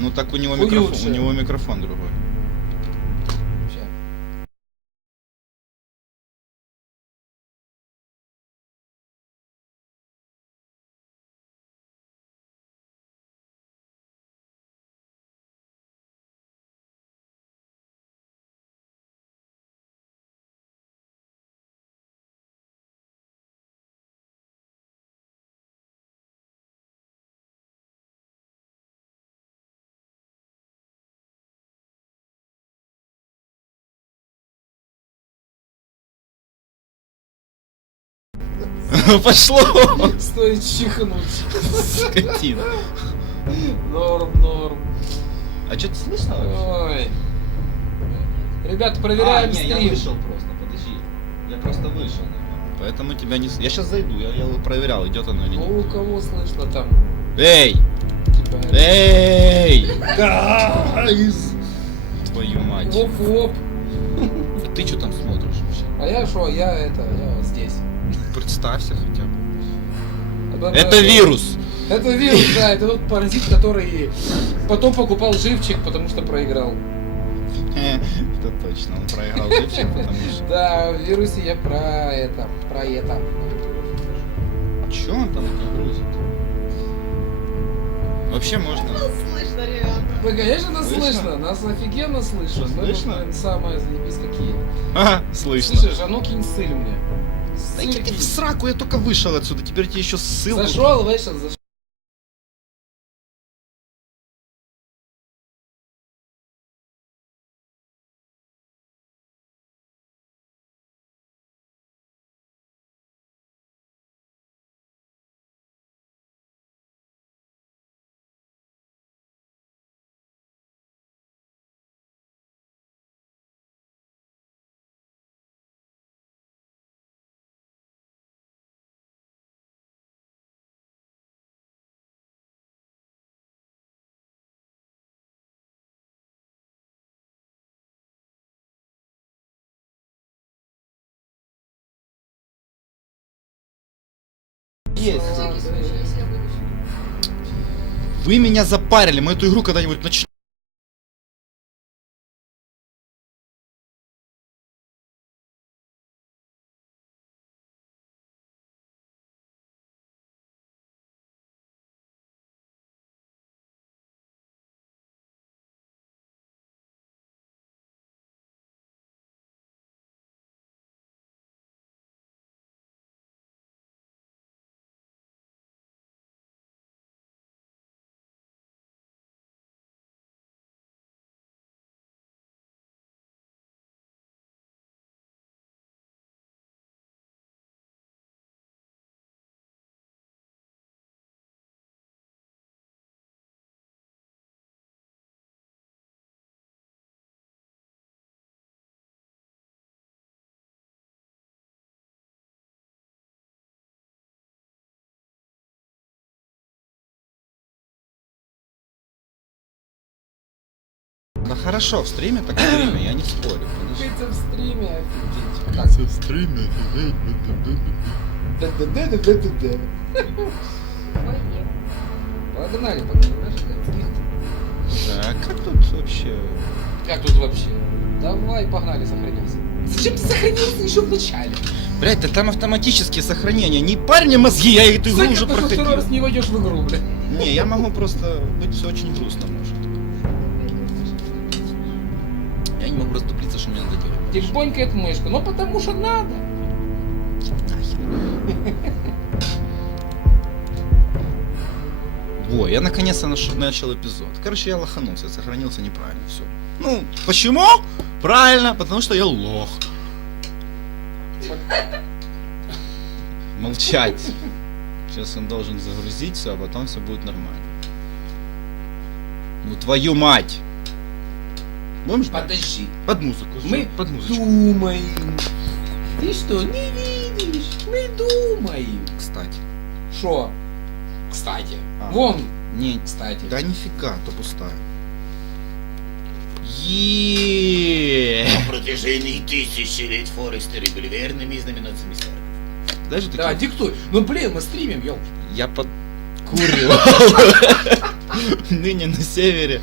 Ну так у него микрофон другой. Ща. Пошло! Стоит чихнуть. Скотина. Норм. А что-то слышно вообще? Ой. Ребята, проверяем я стрим. вышел просто, подожди. Я просто вышел. Поэтому тебя не... Я сейчас зайду, я проверял, идет оно или Ну, нет. у кого слышно там? Эй! Типа... Эй! Гайз! Твою мать. Оп. А ты что там смотришь вообще? А я шо? Я вот здесь. Представься хотя бы. Это Это вирус! Это вирус, да, это тот паразит, который потом покупал живчик, потому что проиграл. Это точно, он проиграл живчик, потому что... Да, в вирусе я про это. Чё он там это грузит? Вообще можно... Слышно, ребята. Да, конечно, нас Слышно? слышно, нас офигенно слышно. Что, Мы, слышно? блин, самое заебись какие. Ага, слышно. Слышишь, а ну кинь ссыль мне. Да Ссыль иди ты кинь. в сраку, я только вышел отсюда, теперь тебе еще ссылку... Зашел, вышел, зашел. Есть. На всякий случай, если я выключу. Вы меня запарили, мы эту игру когда-нибудь начнем. Да хорошо, в стриме так в стриме, я не спорю. Это в стриме, офигеть. Так. В стриме. Да-да-да-да-да-да. Ой, Погнали, знаешь, Да, как тут вообще? как тут вообще? Давай, погнали, сохранился. Зачем ты сохранился еще в начале? Блять, да там автоматические сохранения. Не парь мне мозги, я эту игру Кстати, уже ты второй раз проходил. не войдешь в игру, блядь. Не, я могу просто быть все очень грустно, может. Я не могу расступиться, что мне надо делать. Тихонькает мышка, ну потому что надо. Во, я наконец-то начал эпизод. Короче, я лоханулся, сохранился неправильно, все. Ну, почему? Правильно, потому что я лох. Молчать. Сейчас он должен загрузить все, а потом все будет нормально. Ну твою мать! Будем ждать? Подожди. Под музыку. Мы под музычку. думаем. Ты что, не видишь? Мы думаем. Кстати. Шо? Кстати. А. Вон, Не, кстати. да нифига, то пустая. На протяжении тысячи лет форестеры были верными знаменосцами старых. Даже Да, такие... диктуй. Ну блин, мы стримим, ёлки. Я подкуривал. Ныне на севере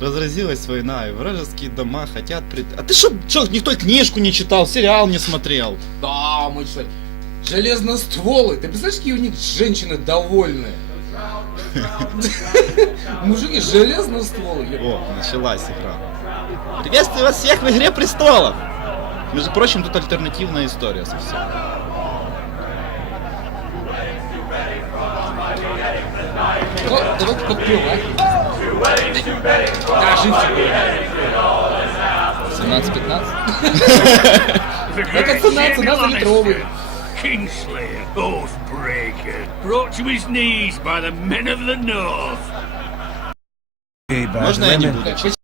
разразилась война, и вражеские дома хотят... А ты что, никто книжку не читал, сериал не смотрел? Да, мы читали. Железностволы. Ты представляешь, какие у них женщины довольные? Мужики железностволы. О, началась игра. Приветствую вас всех в Игре престолов! Между прочим, тут альтернативная история совсем. Давайте подпевать. Да, живчик. 17-15? Это цена за литровый. Kingslayer, Oathbreaker, brought to his knees by the men of the North. Можно я не буду читать?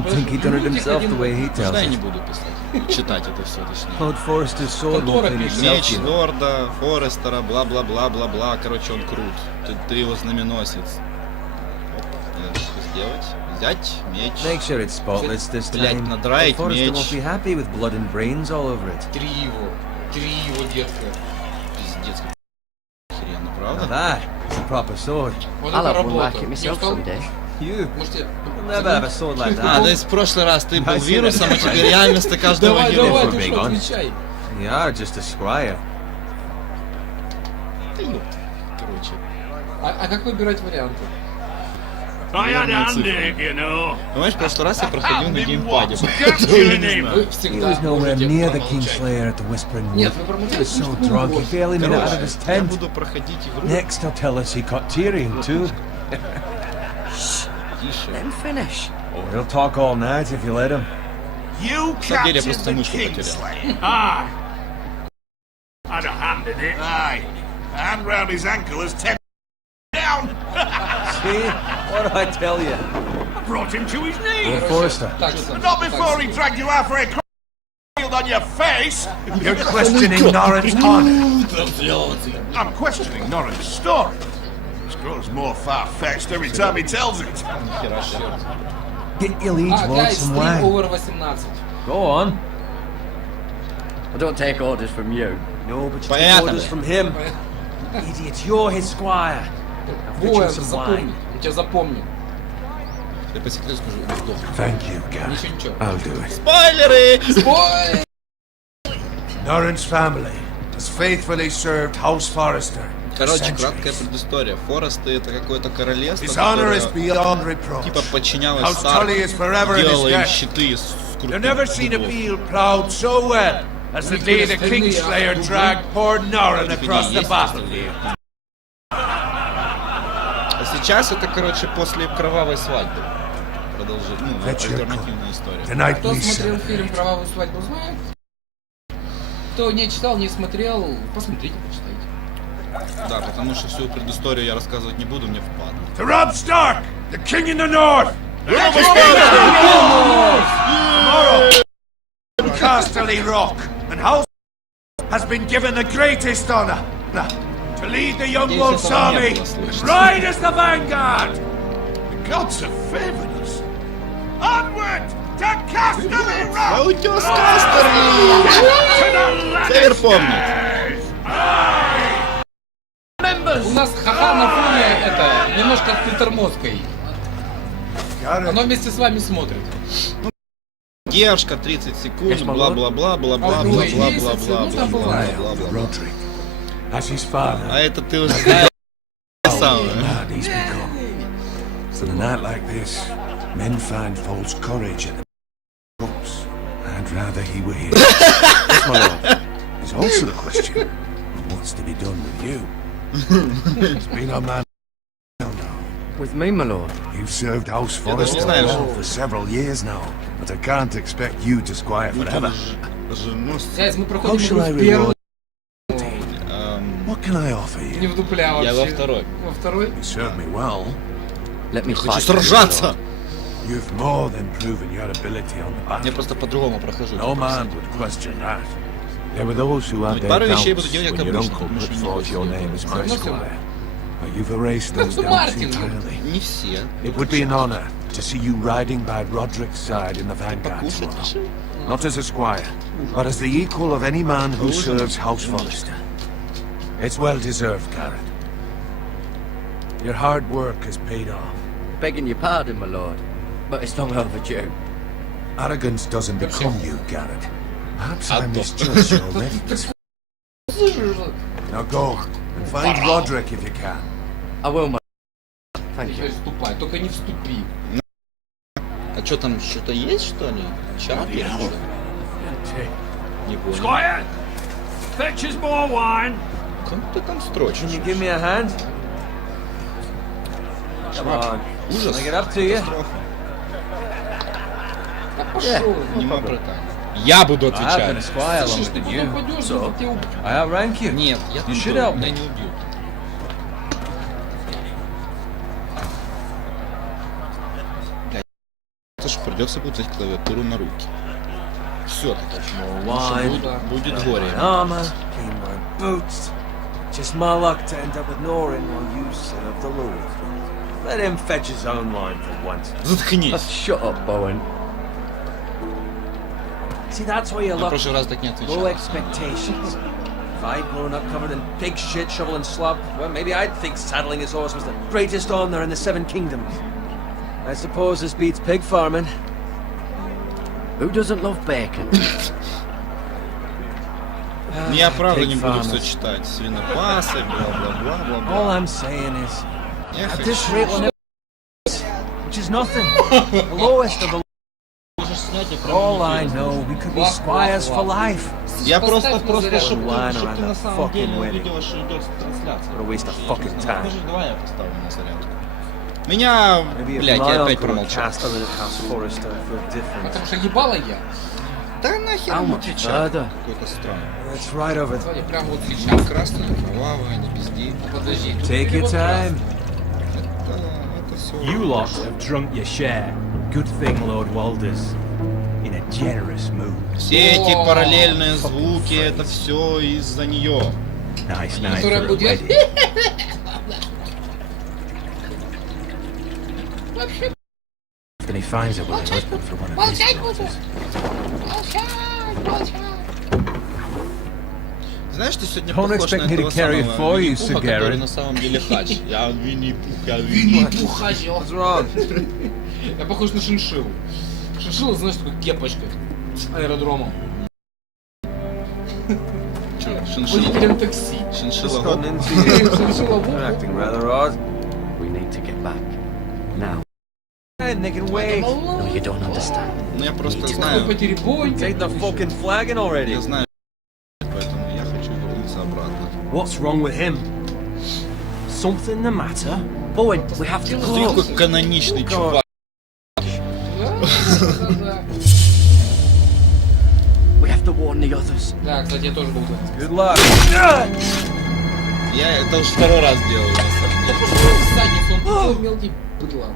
Think he done it himself the way he tells Можно я не it. буду писать? Читать это все, точнее. Lord Forrester's sword won't clean itself, Меч you know. лорда, Форестера, бла-бла-бла-бла-бла. Короче, он крут. Ты его знаменосец. Оп, что сделать? Взять меч. Make sure it's spotless this Блять, time. надраить Lord Forrester меч. won't be happy with blood and brains all over it. Три его, детка. Пиздец, как охеренно, Now правда? that is a proper sword. Вот I'll это have one работа. like it Не myself устал? someday. You Можете... will never have a sword like А, то that. есть в прошлый раз ты был I see вирусом, that. а теперь я вместо каждого Давай, героя. давай, for ты being что, honest. отвечай. You are just a squire. Да ёпта. Короче. А как выбирать варианты? I had a Верные hand in цифры. it, you know. Понимаешь, в прошлый раз я проходил на геймпаде. Don't поэтому you я не name знаю. Вы He всегда was nowhere можете near the промолчать. Kingslayer at the Whispering Wood. Нет, вы He промолчали was so слишком drunk he громко. barely made it out of Короче, his я tent. буду проходить игру. Next, he'll tell us he caught Tyrion too. Тише. Then finish. Oh, he'll talk all night if you let him. You самом деле, я captured просто the мышку потерял. Kingslayer. Aye. Had a hand in it. Aye. Hand round his ankle as ten down. See? What do I tell you? Brought him to his knees. Lord Forrester, Так, Not before he dragged you out for a shield on your face. you're questioning Norrin's honor. I'm questioning Norrin's story. This grows more far-fetched every time he tells it. Нихера себе. Get your liege lord гайд, some стрим wine. over 18. Go on. I don't take orders from you. No, but you take Понятно, orders бля. from him. Idiot, you're his squire. I'll Воин, fetch you some запомни. wine. Я тебя запомню. Я по секрету скажу, он сдох. Thank you, Gareth. Ничего. I'll do it. Спойлеры! Ой! Norrin's family has faithfully served House Forrester. Короче, краткая предыстория. Форесты это какое-то королевство, His honor is которое beyond reproach. типа подчинялось House Tully is forever in his делало им debt. щиты из крутых You've never seen a дубов. field plowed so well as the day the Kingslayer dragged poor Norrin across the battlefield. А сейчас это, короче, после кровавой свадьбы. Продолжит, ну, альтернативная история. Tonight Кто we смотрел celebrate. фильм «Кровавую свадьбу», знает? Кто не читал, не смотрел, посмотрите, почитайте. Да, потому что всю предысторию я рассказывать не буду, мне впадло. To Robb Stark, the King in the North. Tomorrow, Casterly Rock, and House has been given the greatest honor to lead the Young Wolf's army and ride as the vanguard. The gods have favored us. Onward to Casterly А Rock! утес Кастерли! Север помнит. У нас ха-ха на фоне это немножко притормозкой. Оно вместе с вами смотрит. Девушка 30 секунд, бла-бла-бла, бла-бла-бла-бла-бла-бла-бла-бла-бла. As his father, А это ты уже знаешь самое. man he's become. So, in a night like this, men find false courage in the books. I'd rather he were here. Yes, my lord. There's also the question of what's to be done with you. It's been on my mind now. With me, my lord. You've served House Я даже не Forrester знаю, well for several years now, but I can't expect you to squire forever. Гайз, мы How проходим shall I игру в первую, reward? What can I offer не you? в дупля вообще. Я во второй. Во второй? You served me well. Let me Хочу fight. сражаться! You've more than proven your ability on the Я battle. просто по-другому прохожу. No man would question that. There were those who had their Пару doubts вещей буду делать, when как your обычно, uncle потому put что не forth your хочется. name as my Всё равно squire. But you've erased those что doubts Мартин. entirely. Не все. It would be an honor to see you riding by Roderick's side in the vanguard Покушать tomorrow. решил? Not as a squire, but as the equal of any man who serves House Forrester. It's well deserved, Garrett. Your hard work has paid off. begging your pardon, my lord, but it's long overdue. Arrogance doesn't become you, Garrett. Perhaps I misjudged you already. Now go and find Roderick if you can. I will, my Thank you. Теперь ступай, только не вступи. А что там, что-то есть, что ли? Чат или что? Не понял. Squire, fetch us more wine. Как ты там строчишь? Can you give me a hand? Come on. Ужас. Can I get up to you? Катастрофа. Да пошел. Не могу так. Я буду I have been a отвечать. squire Слышишь, longer ты than потом you, пойдешь, so вот тебя убьют. I outrank you. Нет, я You тут should был, help меня me. не убьют. Это ж придется будет взять клавиатуру на руки. Все-таки. Wine, Будет горе. my armor, clean my boots. Just my luck to end up with Norin while you serve the Lord. Let him fetch his own wine for once. Заткнись. Shut up, Bowen. See, that's why you Я в look прошлый раз так не отвечал. low expectations. If I'd grown up covered in pig shit, shovel and slop, well, maybe I'd think saddling his horse was the greatest honour in the Seven Kingdoms. I suppose this beats pig farming. Who doesn't love bacon? Я правда не Pig буду все farmers. читать. Свинопасы, бла-бла-бла-бла-бла. All I'm saying is, Я at this хочу. rate we'll never which is nothing. The lowest of the all I know, we could be squires for life. Я Поставь просто, на заряд. чтобы Line ты around на that самом fucking деле wedding. увидела, что идет трансляция. What a waste of fucking time. Давай я поставлю на зарядку. Меня, Maybe if блядь, my я опять uncle промолчал. cast over the house Forrester feel different. Потому что ебала я. Да нахер How ему much отвечать? further? Какой-то странный. It's right over there. Смотри, прям вот сейчас. Красное, кровавое, не пизди. Подожди. тут Take your перевод time. Это все. You lot have drunk your share. Good thing Lord Walder's in a generous mood. Все эти О, параллельные звуки, это все из-за нее. Nice night Которая for a будет... wedding. Then he finds a willing husband for one of his daughters. Знаешь, ты сегодня Don't похож на expect me to этого carry it самого for you, Винни-Пуха, Sir Garrett. который на самом деле хач. Я Винни-Пух, я Винни-Пух. Ухаживал. What's wrong? Я похож на шиншиллу. Шиншилла, знаешь, такой кепочка с аэродромом. Шиншилла. Водителем такси. Шиншилла. Just гоп. gotten into you. Шиншилла You're в acting rather odd. We need to get back. Now. And they can wait. No, you don't understand. Ну я просто Какой знаю. потеребонь. Take the fucking flagon already. Я знаю, поэтому я хочу вернуться обратно. What's wrong with him? Something the matter? Bowen, we have to Ты go. какой каноничный чувак. Да. We have to warn the others. Да, кстати, я тоже был за. Good luck. Я это уже второй раз делаю, на самом деле. В задницу, он такой мелкий быдло.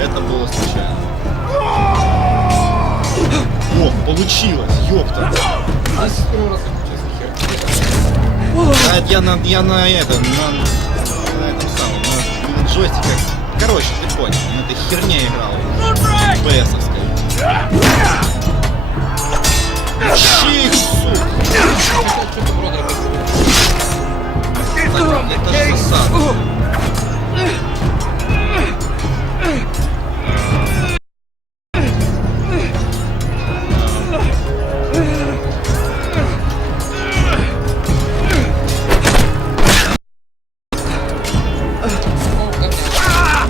Это было случайно. О, получилось, ёпта. Здесь второй раз включился хер. А это я на этом, на этом самом, на джойстиках. Короче, ты понял, на этой херне играл. ПСовской. Чих, сука. Что-то бродер. Это ж засада.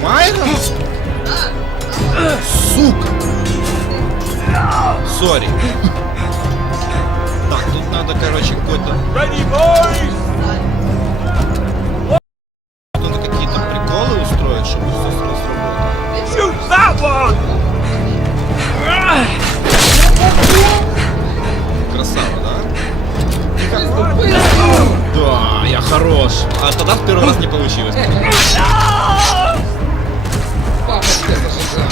Майрон? Сука! Сори. Так, тут надо, короче, какой-то... Ready, boys! Надо какие-то приколы устроить, чтобы все сработало. Shoot that one! Красава, да? Да, я хорош. А тогда в первый раз не получилось. Папа, тебе зажигал.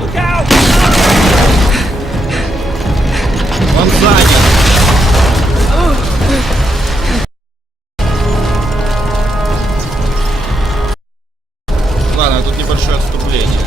Look out! Он занят. Ладно, тут небольшое отступление.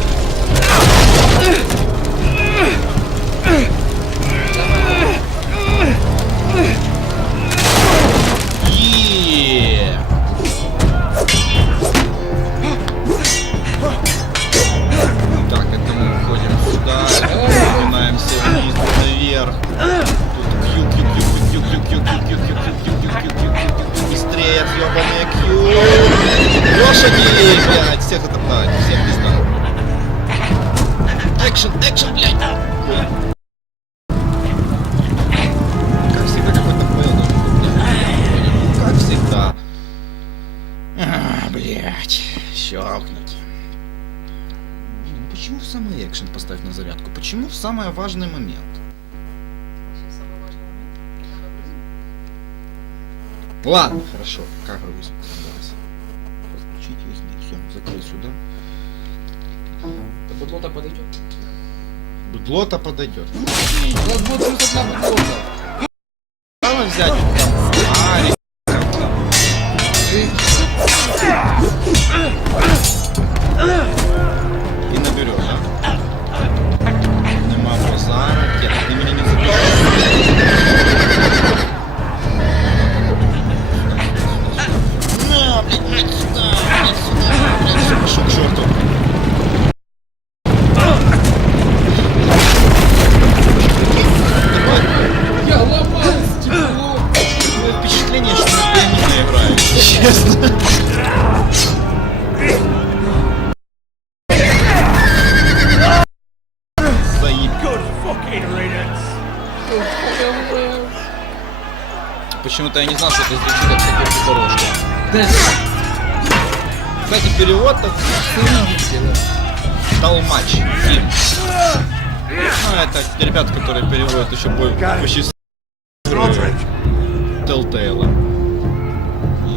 Экшени, блядь, всех атаковать, всех пизда. Экшен, экшен, блядь. Как всегда, какой-то фейл должен быть. Как всегда. Блядь, щелкнуть. Блин, почему в самый экшен поставь на зарядку? Почему в самый важный момент? Ладно, хорошо. Как грузим? Согласен. Подключить USB. Все, закрой сюда. Быдло-то подойдет? Быдло-то подойдет. У нас будет плюс одна быдлота. Надо взять фонарик. И наберешь, да? Нема базара. Нет, ты меня не заберешь. На, блядь, сюда, блядь, все, пошел к черту. Я ломаюсь, тепло. Такое впечатление, что на пианино играю, честно. Заеб. Good fucking riddance. Почему-то я не знал, что это звучит как такой дорожка. Кстати, перевод-то Толмач, фильм. Ну, это ребята, которые переводят еще больше Telltale.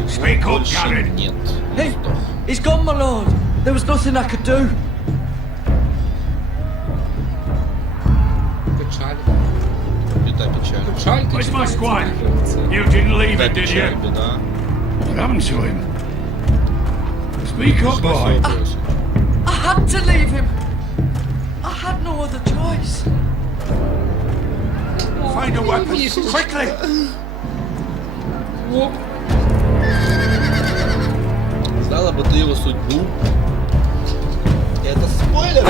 Speak up, Больше Garrett. нет. Hey, he's gone, my lord. There was nothing I could do. Печаль. Беда, печаль. Печаль. Where's my squire? You didn't leave Беда, it, did печаль, you? беда. What happened to him? Speak up, boy. I had to leave him. I had no other choice. Find a weapon, quickly. Оп. Знала бы ты его судьбу. Это спойлер!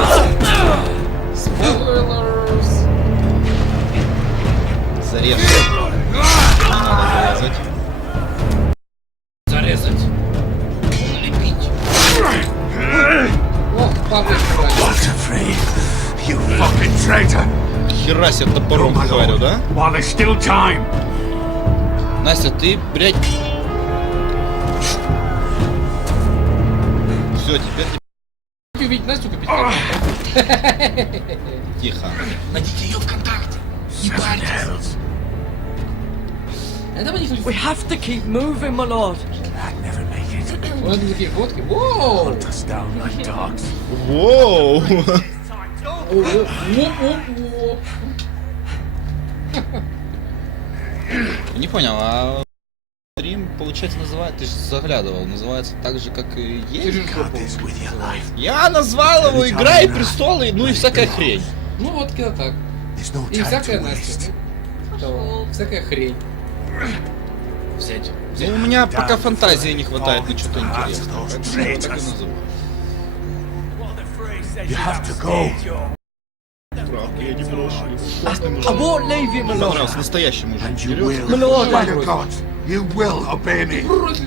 Spoilers. Зарежь. Не надо зарезать. Зарезать. Лепить. Ох, папа, Walter Free, you fucking traitor. Хера себе топором говорю, да? While there's still time. Настя, ты, блядь... Все, теперь ты увидеть Настю купить. тихо. Найдите ее ВКонтакте. Seven hells. Это бы не We have to keep moving, my lord. I'd never make it. Вот такие фотки. Воу! Hunt us down like dogs. Воу! Оп-оп-оп. Не понял, а... Стрим, получается, называется... Ты же заглядывал, называется так же, как и есть? God is with your life. Я назвал его «Игра и престолы», ну и всякая хрень. Ну вот когда так. There's no И time всякая to Настя. waste. То, всякая хрень. Взять. Ну, у меня пока фантазии не хватает на что-то интересное, поэтому я его так и называю. You have to go. Правда, я не брошу. I won't leave you, my Мне lord. понравился настоящий мужик. And you Берет. will. My lord, By the gods, you will obey me.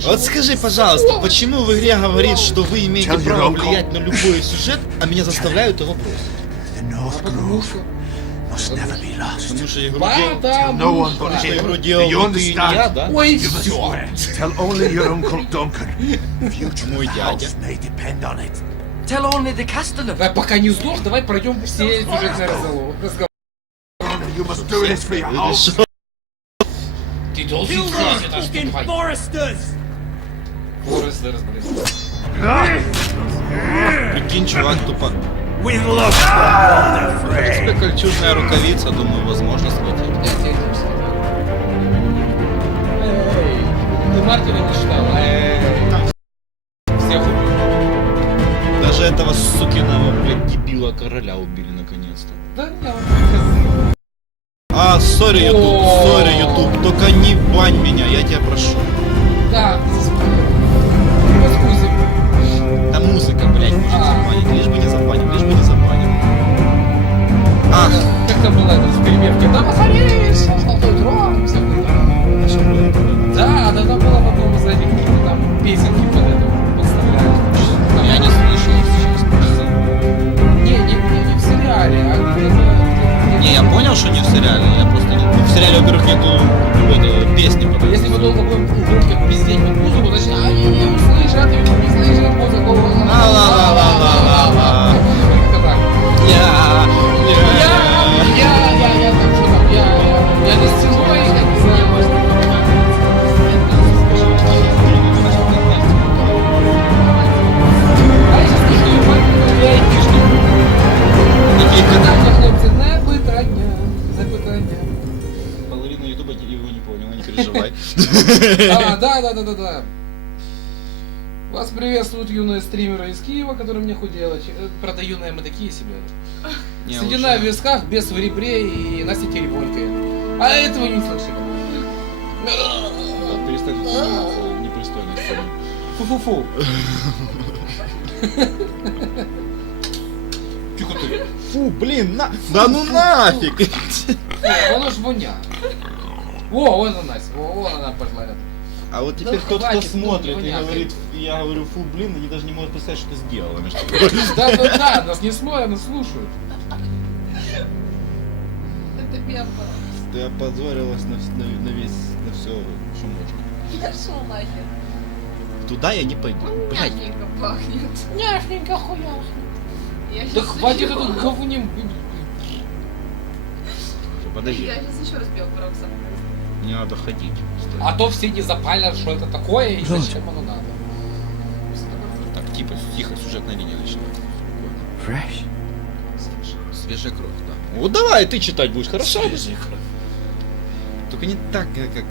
Вот скажи, пожалуйста, почему в игре говорит, что вы имеете Tell your право uncle. влиять на любой сюжет, а меня заставляют его бросить? The North Потому Grove что... must never be lost. Потому что игру делал... No one Потому but что... Что игру him. делал Do you не ты и не я, understand? да? Ой, You must все. swear. Tell only your uncle Duncan. Future Мой of the дядя. house may depend on it. Tell only the Castellan. Давай, пока не сдох, давай пройдем все сюжетные разговоры. You must do this for your house. Ты должен сделать это, ступай. Форестерс, блин. Прикинь, чувак тупо... With love from Walter Тебе Free. кольчужная рукавица, думаю, возможно схватить. Эй, ты Мартина не читал? Эй. Всех убил. Даже этого сукиного, блядь, дебила короля убили наконец-то. Да, я вам А, сори, YouTube, только не бань меня, я тебя прошу. да, раскусим. Там музыка, блядь, может забанить, лишь бы не забанить, лишь бы не забанить. Ах, Как там была эта перебивка? Да, посмотри, золотой трон, все было. Да, да, там было в одном из этих, там песенки под это подставляли. я понял, что не в сериале. Я просто не... В сериале, во-первых, нету песни. Потому... Если мы долго будем громко пиздеть под музыку, значит, они не услышат, и не слышат музыку. Ла-ла-ла-ла-ла-ла. Как-то так. Я там что там, я достижу их, я не знаю, может. А я сейчас скажу, я айтишник. Питання, хлопці, не питання, запитання. Половина ютуба его не понял, не переживай. Да. Вас приветствуют юные стримеры из Киева, которые мне хотели. Правда, юные мы такие себе. Седина в висках, без в ребре и Настя теребонькой. А этого не слышали. Перестань заниматься непристойностью. Фу-фу-фу. Тихо ты. Фу, блин, на... Да ну нафиг! Оно ж воня. О, вон она, Настя. Вон она пошла рядом. А вот теперь Да тот, кто хватит, смотрит ну, и понятно. говорит, я говорю, фу, блин, они даже не могут представить, что ты сделала. Да, нас не смотрят, нас слушают. Это биополос. Ты опозорилась на все, что можно. Я шел нахер. Туда я не пойду. Блядь. Няшненько пахнет. Няшненько хуяшненько. Я Да щас хватит еще- этот говнем. Подожди, Я сейчас еще раз биополосом. не надо ходить. Стой. А то все не запалят, что это такое и зачем оно надо. Так, типа, тихо, сюжетная линия начинается. Fresh. Свежая кровь, да. Вот давай, ты читать будешь, хорошо? Свежая кровь. Только не так, как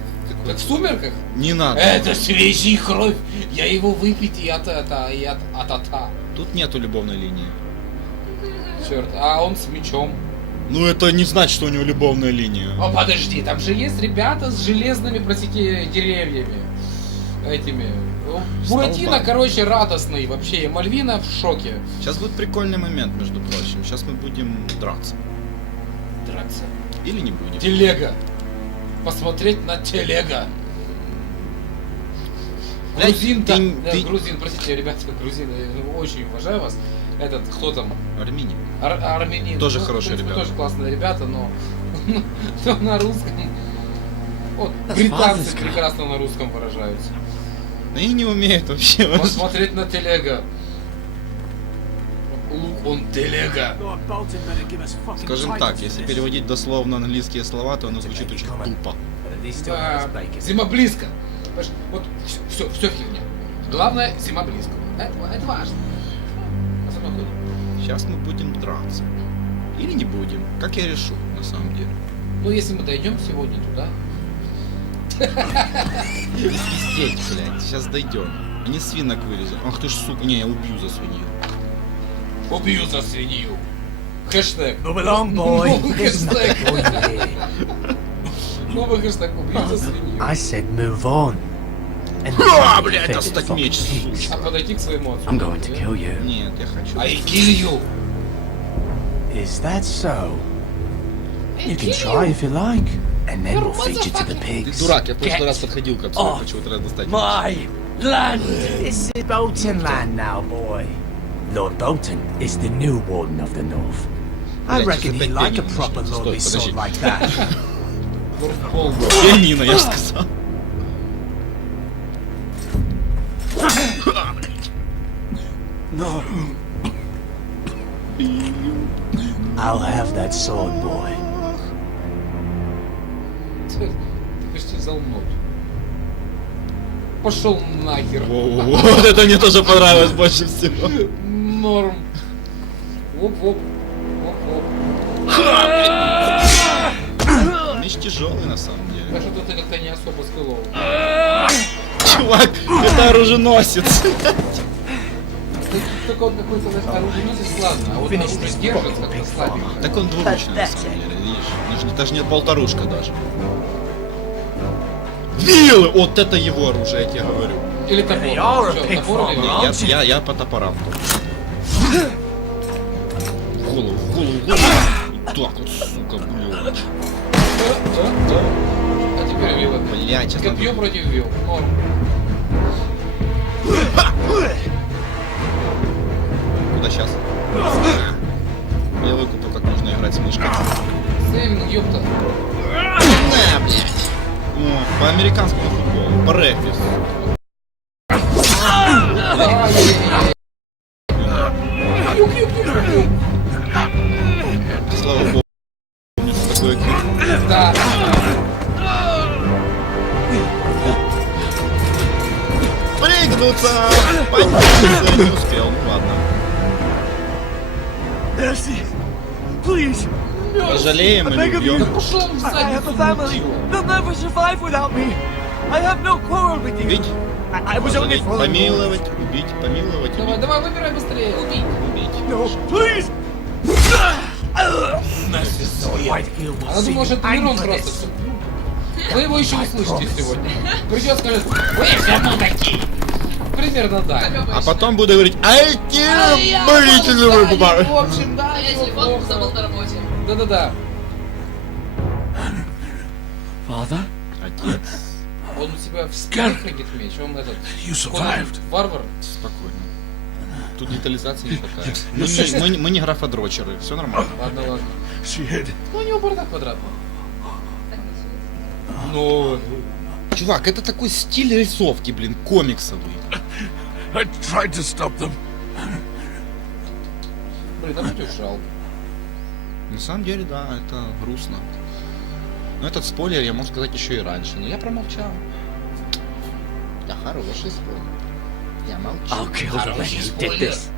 Как в «Сумерках»? Не надо. Это свежая кровь. Я его выпить и от-ата. Тут нету любовной линии. Черт, а он с мечом. Ну это не значит, что у него любовная линия. О, подожди, там же есть ребята с железными, простите, деревьями. Этими. Буратино, короче, радостный вообще. И Мальвина в шоке. Сейчас будет прикольный момент, между прочим. Сейчас мы будем драться. Драться. Или не будем. Телега. Посмотреть на телега. Блядь, Грузин, ты- грузин, простите, ребята, грузин, я очень уважаю вас. Этот, кто там? Армини. Армянин. Тоже Ну, хорошие в принципе, ребята. Тоже классные ребята, но на русском. Вот, британцы прекрасно на русском выражаются. Но они не умеют вообще. Посмотреть на телега. Лук, он телега. Скажем так, если переводить дословно английские слова, то оно звучит очень тупо. Зима близко. Понимаешь, вот все фигня. Главное, зима близко. Это важно. Сейчас мы будем драться. Или не будем. Как я решу, на самом деле. Ну, если мы дойдем сегодня туда. Свистеть, блядь. Сейчас дойдем. Они свинок вырезали. Ах ты ж сука. Не, я убью за свинью. Убью за свинью. Хэштег. Move along, boy. Новый There's хэштег. nothing for you here. Новый хэштег. Убью за свинью. I said move on. And А, then блядь, fed достать fucking меч, pigs. сучка. А подойти к своему отцу. I'm going to kill you. Нет, я хочу. I kill you. Is that so? You can try if you like, and then we'll feed you to the Ты pigs. дурак, я в прошлый Get раз подходил к отцу, off я хочу вот раз достать. my land! This is Bolton land now, boy. Lord Bolton is the new warden of the north. I Блядь, reckon что-то he'd like a пианино proper начнется. lordly Стой, sword подожди. like that. Пианино, я же сказал. No. I'll have that sword, boy. Ты почти залнут. Пошел нахер. Вот это мне тоже понравилось больше всего. Норм. Оп-оп. Оп-оп. Меч тяжелый на самом деле. Да что-то ты как-то не особо скилловый. Чувак, это оруженосец. Только он какой-то оруженосец, ладно, а вот оружие держится как-то слабенько. Так он двуручный на самом деле, видишь? Даже не полторушка даже. Вилы! Вот это его оружие, я тебе говорю. Или топор. They are a Чё, pig топор или farmer, нет? aren't you? Я по топорам. В голову, в голову, в голову. Так вот, сука, блядь. А теперь вилла. Блядь, сейчас Копье надо... против вилл. Норм. Куда сейчас? Я выкупил, как можно играть с мышкой. Сейвинг, ёпта. На, блядь. О, по американскому футболу. По регби. Слава богу. Такое кино. Да. Прыгнуться! Подняться не успел. Ну ладно. Mercy, please. Пожалеем или убьем? Пошел в I have a family. задницу. They'll never survive without me. I have no quarrel with you. Убить? I was only Пожалеть, following помиловать, убить, помиловать, Давай, убить, давай, выбирай быстрее. Убить. убить. No, please. White Hill will Она see думала, что you это Мирон angry. просто. Вы его еще услышите сегодня. Придет, скажет, вы все мы такие. Примерно так. А потом буду говорить, ай, В общем, да, А я всё телефон плохо. забыл на работе. Да-да-да. Father, Отец. Он у тебя в спине хранит меч, он этот... You survived. Варвар. Спокойно. Тут детализации не хватает. Мы не графодрочеры, все нормально. Ладно, ладно. She hid. Ну, у него бардак квадратный. Так началось. Ну... Чувак, это такой стиль рисовки, блин, комиксовый. I tried to stop them. Блин, а будь ушел. На самом деле, да, это грустно. Но этот спойлер я мог сказать еще и раньше, но я промолчал. Я хороший спойлер. Я молчу. I'll kill the men who did this.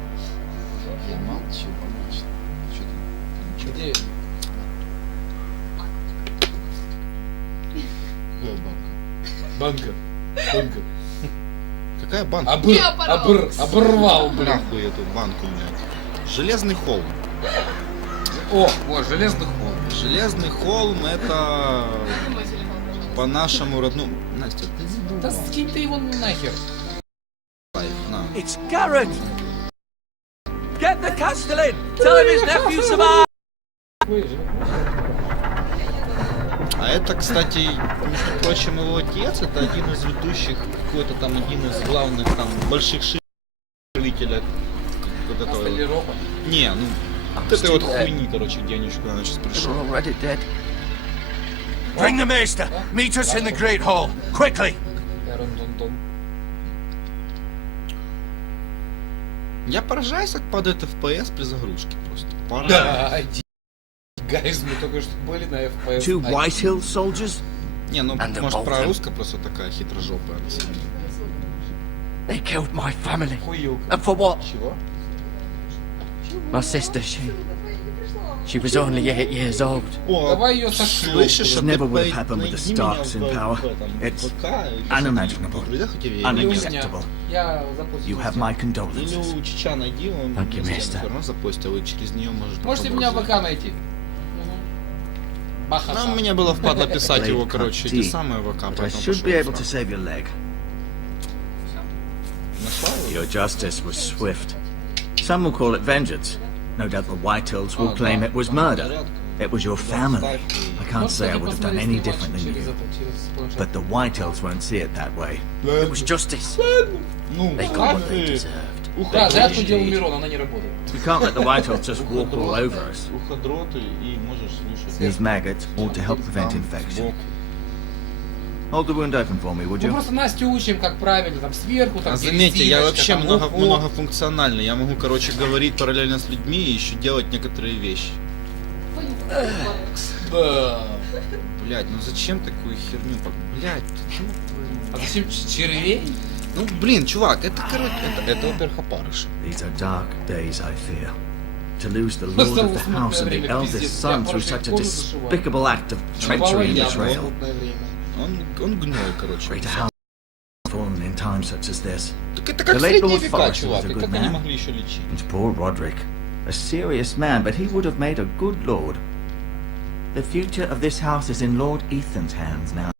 Я молчу, помочь. Что Где? Банка. Банка. Какая банка? Обрывал, блин. Нахуй эту банку, блядь. Железный холм. О, железный холм. Железный холм это Это мой телефон, пожалуйста. по нашему родному... Настя, ты Да задумала. скинь ты его нахер. На. It's Garrett. Get the castellan. Tell him his nephew survived. А это, кстати, между прочим, его отец, это один из ведущих, какой-то там один из главных там больших ширителей вот этого. Столеропа. Не, ну вот этой вот хуйни, короче, где они сюда сейчас пришел. already dead. Bring the maester. Meet us in the great hall. Quickly. Я поражаюсь, как падает FPS при загрузке просто. Поражаюсь. Да, иди. Гайз, мы только что были на FPS. Two White Hill soldiers. Не, ну And the может Bolton. прорусска просто такая хитрожопая на самом деле. They killed my family. Хуёк. And for what? Чего? My sister, she was only 8 years old. О, Давай её сошлём. слышишь, а Never ты would have happened with the найди Starks меня in в power. этом, It's ВК, и unimaginable. в друзьях у тебя И у или меня. Unacceptable. Я запустил. You have my Или condolences. у Чича найди, он Thank you, все mister. равно запостил, и через нее может. Можете меня в ВК найти. Баха. Нам мне было впадло писать его, Blade короче, cut эти deep. самые ВК, But I поэтому should be able to пошел. save your leg. Нашла его? Your justice was swift. Some will call it vengeance. No doubt the White Hills will claim it was murder. It was your family. I can't say I would have done any different than you. But the White Hills won't see it that way. It was justice. Ну, They got what they ты deserved. Да, зарядку делал Мирон, она не работает. We can't let the White Hills just walk all over us. Уходроты и можешь слушать. These maggots ought to help prevent infection. Hold the wound open for me, would Мы you? просто Настю учим, как правильно, там сверху, там А заметьте, я резиночка, вообще там лук. многофункциональный. Я могу, короче, говорить параллельно с людьми и еще делать некоторые вещи. Да. Блять, ну зачем такую херню? Блять, А зачем червей? ну блин, чувак, это короче, это во-первых, опарыши. These are dark days, I fear. To lose the lord of the house and the eldest son through such a despicable act of treachery and betrayal. Он гной, короче. Greater house fallen in times such as this. Так это как The late средние Lord века, Forrester чувак. was a И good как они man. могли еще лечить? And poor Roderick, a serious man, but he would have made a good lord. The future of this house is in Lord Ethan's hands now.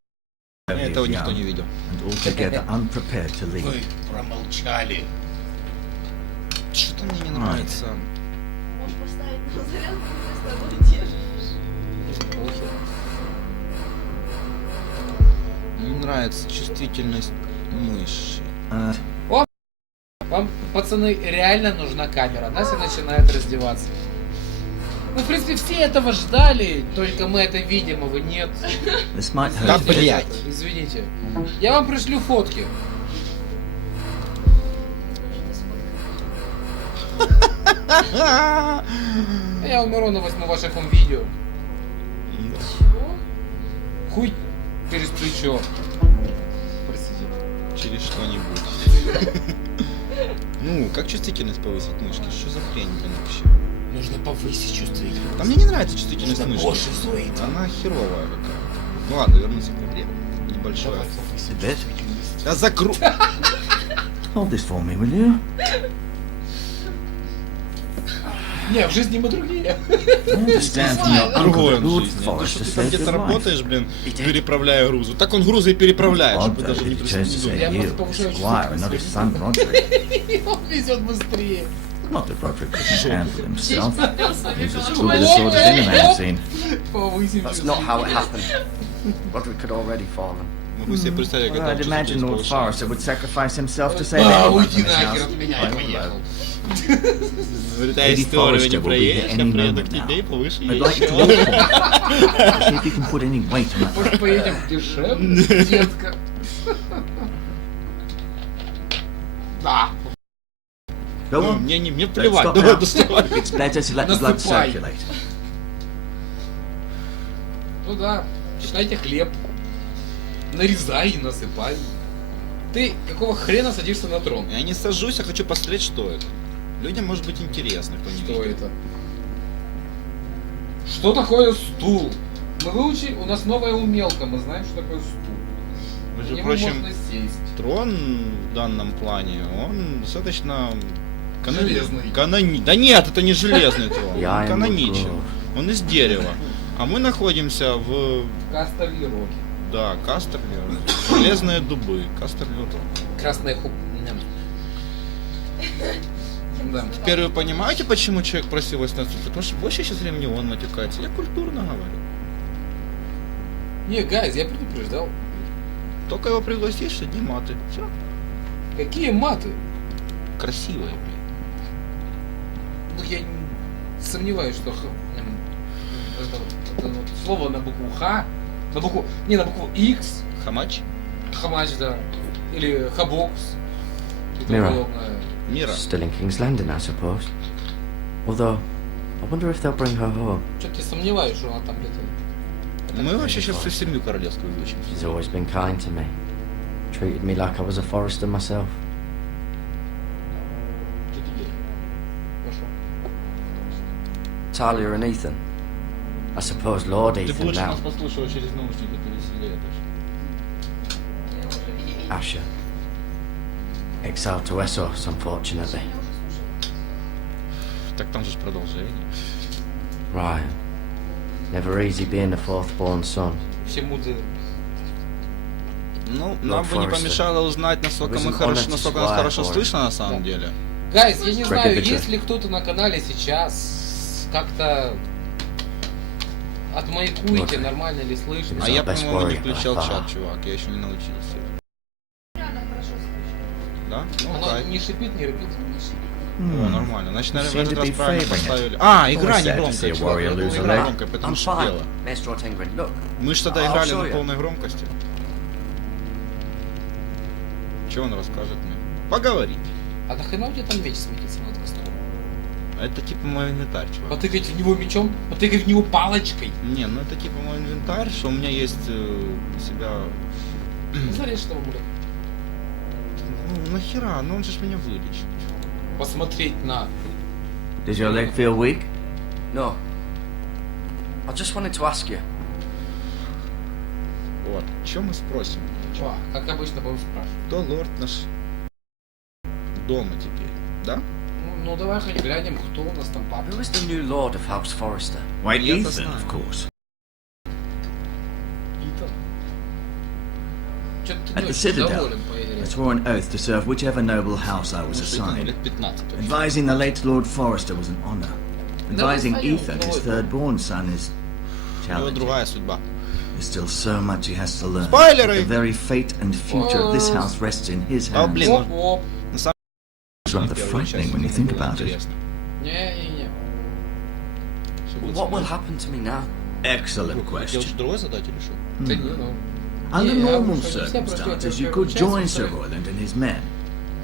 He is Этого никто не young видел. and altogether unprepared to lead. Промолчали. Что-то мне не нравится. Можешь поставить на зарядку вместо одной и те же. Мне не нравится чувствительность мыши. Вам, пацаны, реально нужна камера. Настя начинает раздеваться. Ну, в принципе, все этого ждали, только мы это видим, а вы нет. This might Да, hurt. блядь. Извините. Я вам пришлю фотки. А я умру на 8 ваших видео. Хуй через плечо. Простите. Через что-нибудь. Ну, как чувствительность повысить мышки? Что за хрень, блин, вообще? Нужно повысить чувствительность. А мне не нравится чувствительность мышки. Больше стоит. Она херовая какая-то. Ну ладно, вернусь к игре. Небольшое. A bit. Да закру... Hold this for me, will you? Не, в жизни мы другие. I understand from your uncle Другое that в Lord жизни. То, Forrester что ты там saved где-то your life. работаешь, блин, переправляя грузы. Так он грузы и переправляет, Odd, чтобы though, даже that не he chose to думать. say you, Squire, and not his son Roderick. Он везет быстрее. Not that Roderick couldn't handle himself. Поднялся, He was as вижу. good as sort of anyone I've seen. Повысим That's not how it happened. Roderick had already fallen. Могу себе представить, как Well, I'd это imagine Lord повышается. Forrester would sacrifice himself to save А, anyone уйди from this нахер house. от меня, I я will, поехал. Говорит, Lady историю Forrester не will be проедешь, here я any приеду moment к тебе и now. повыше I'd like you to еще. look for him. See if you can put any weight on that. Может, поедем дешевле, детка? Да. Go Ну, on. мне плевать, stop давай now. доставай. It's better to let the blood Наступай. circulate. Ну да, считайте хлеб. Нарезай и насыпай. Ты какого хрена садишься на трон? Я не сажусь, я хочу посмотреть, что это. Людям может быть интересно, кто не Что видел. это? Что такое стул? Мы выучили, у нас новая умелка, мы знаем, что такое стул. На Между него прочим, можно сесть. трон в данном плане, он достаточно... Железный. Да нет, это не железный трон, Я он ему каноничен. говорю. Он из дерева. А мы находимся в... Кастовые роки. Да, Кастерлер. Железные дубы. Кастерлер. Красная хуп... Да. Теперь вы понимаете, почему человек просил 18 лет? Потому что больше сейчас времени он матюкается. Я культурно говорю. Не, гайз, я предупреждал. Только его пригласишь, одни маты. Все. Какие маты? Красивые, блин. Ну, я сомневаюсь, что это вот слово на букву Х, на букву X, Хамач? хамач, да, или хабокс и тому Мира. подобное. Мира. Still in King's Landing, I suppose. Although, I wonder if they'll bring her home. Что-то я сомневаюсь, что она там где-то. Мы вообще сейчас всю семью королевскую изучим. She's always been kind to me. Treated me like I was a Forrester myself. Что тебе? Пошел. Talia and Ethan. I suppose Lord Ты бы Ethan лучше now. нас послушала через наушники, это веселее даже. Asher. Exiled to Essos, unfortunately. Так там же ж продолжение. Ryan. Never easy being the fourth-born son. Все муды. Ну, нам бы не Forrester. помешало узнать, насколько мы Wasn't хорошо, honored to насколько нас swear хорошо for it. слышно на самом Да. деле. Гайз, я не Break знаю, it, bitch. есть ли кто-то на канале сейчас как-то отмайкуйте, Вот. нормально ли слышно. А our я, best по-моему, не warrior by включал far. чат, чувак, я еще не научился. Реально хорошо слышно. Да? Ну, Оно кайф. не шипит, не рыпит. Не шипит. О, нормально. Значит, You наверное, в seem этот to раз be правильно favouring it. поставили. А, игра Always не sad to громкая, see a чувак. warrior Я думал, lose a игра leg. громкая, потому I'm что fine, пела. Maestro Tengrin. Look. Мы же тогда I'll играли show на you. полной громкости. Че он расскажет мне? Поговорить. А нахрена у тебя там меч светится над костром? Это типа мой инвентарь, чувак. Потыкать в него мечом, потыкать в него палочкой. Не, ну это типа мой инвентарь, что у меня есть у себя... Зарежь этого муля. Ну нахера, ну он же ж меня вылечит. Посмотреть на. Does your leg feel weak? No. I just wanted to ask you. Вот, что мы спросим? Чувак, как обычно будем спрашивать. Кто лорд наш дома теперь, да? Ну давай хоть глянем, кто у нас там папа. Who is the new Lord of House Forrester? White Я-то Ethan, знаю. of course. Итан. Чё-то ты At не the очень Citadel, доволен по игре. I swore an oath to serve whichever noble house I was Ну, что Итану assigned. лет 15 точно. Advising the late Lord Forrester was an honor. Advising Ethan, his third-born son, is У него challenging. другая судьба. There's still so much he has to learn. Спойлеры! The very fate and future of this house rests in his Oh, hands. блин. Оп-оп. It's rather frightening when you think about it. Интересно. Не-не-не. Что будет What со will мной? happen to me now? Excellent Хотел question. что другое задать или что? Да не, ну. Under Yeah, normal yeah, circumstances, yeah, you could yeah, join yeah. Sir Royland and his men.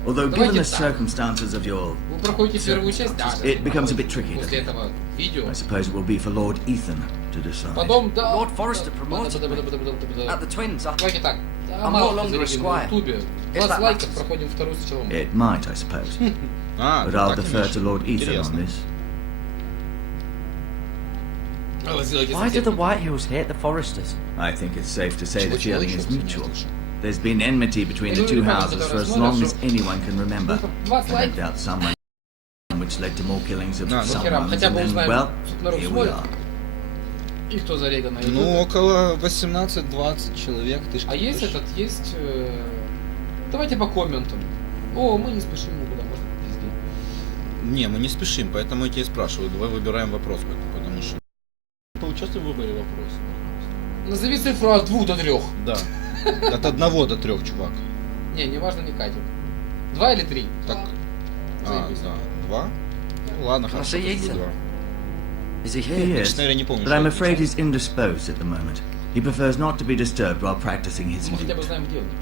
Although, Давайте given the так. circumstances of your... Вы проходите первую часть, да. It becomes a bit tricky. После этого видео. I suppose it will be for Lord Ethan to decide. Потом, да. Lord Forrester promoted me. At the Twins, Давайте так. I'm no longer a squire. На ютубе. If 20 that лайков, matters. проходим вторую сначала. It might, I suppose. А, But ну I'll так defer немножко. to Lord Ethan Интересно. on this. Why do the Whitehills hate the Foresters? I think it's safe to say the Чего, feeling чего, is чего, mutual. чего? There's been enmity between the two houses for as long as anyone can remember. And no doubt someone which led to more killings of Да, ну, someone. хотя бы And then, узнаем, well, что народ here we смотрит. are. И кто за Рейгана? И Ну, тут- около 18-20 человек. Ты ж А есть пишешь. этот, есть... Давайте по комментам. О, мы не спешим никуда, может, пиздец. Не, мы не спешим, поэтому я тебя и спрашиваю. Давай выбираем вопрос, потому что... Поучаствуй в выборе вопроса. Назови цифру от 2 до 3. Да. От 1 до 3, чувак. Не важно, не катим. 2 или 3? Так. А, Заебись. да. 2? Ну ладно, Can I хорошо. see пусть будет Ethan? 2. Is he He here? is, Честно говоря, не помню, but что I'm я afraid отвечал. he's indisposed at the moment. He prefers not to be disturbed while practicing his Мы хотя бы lute. знаем, где он теперь.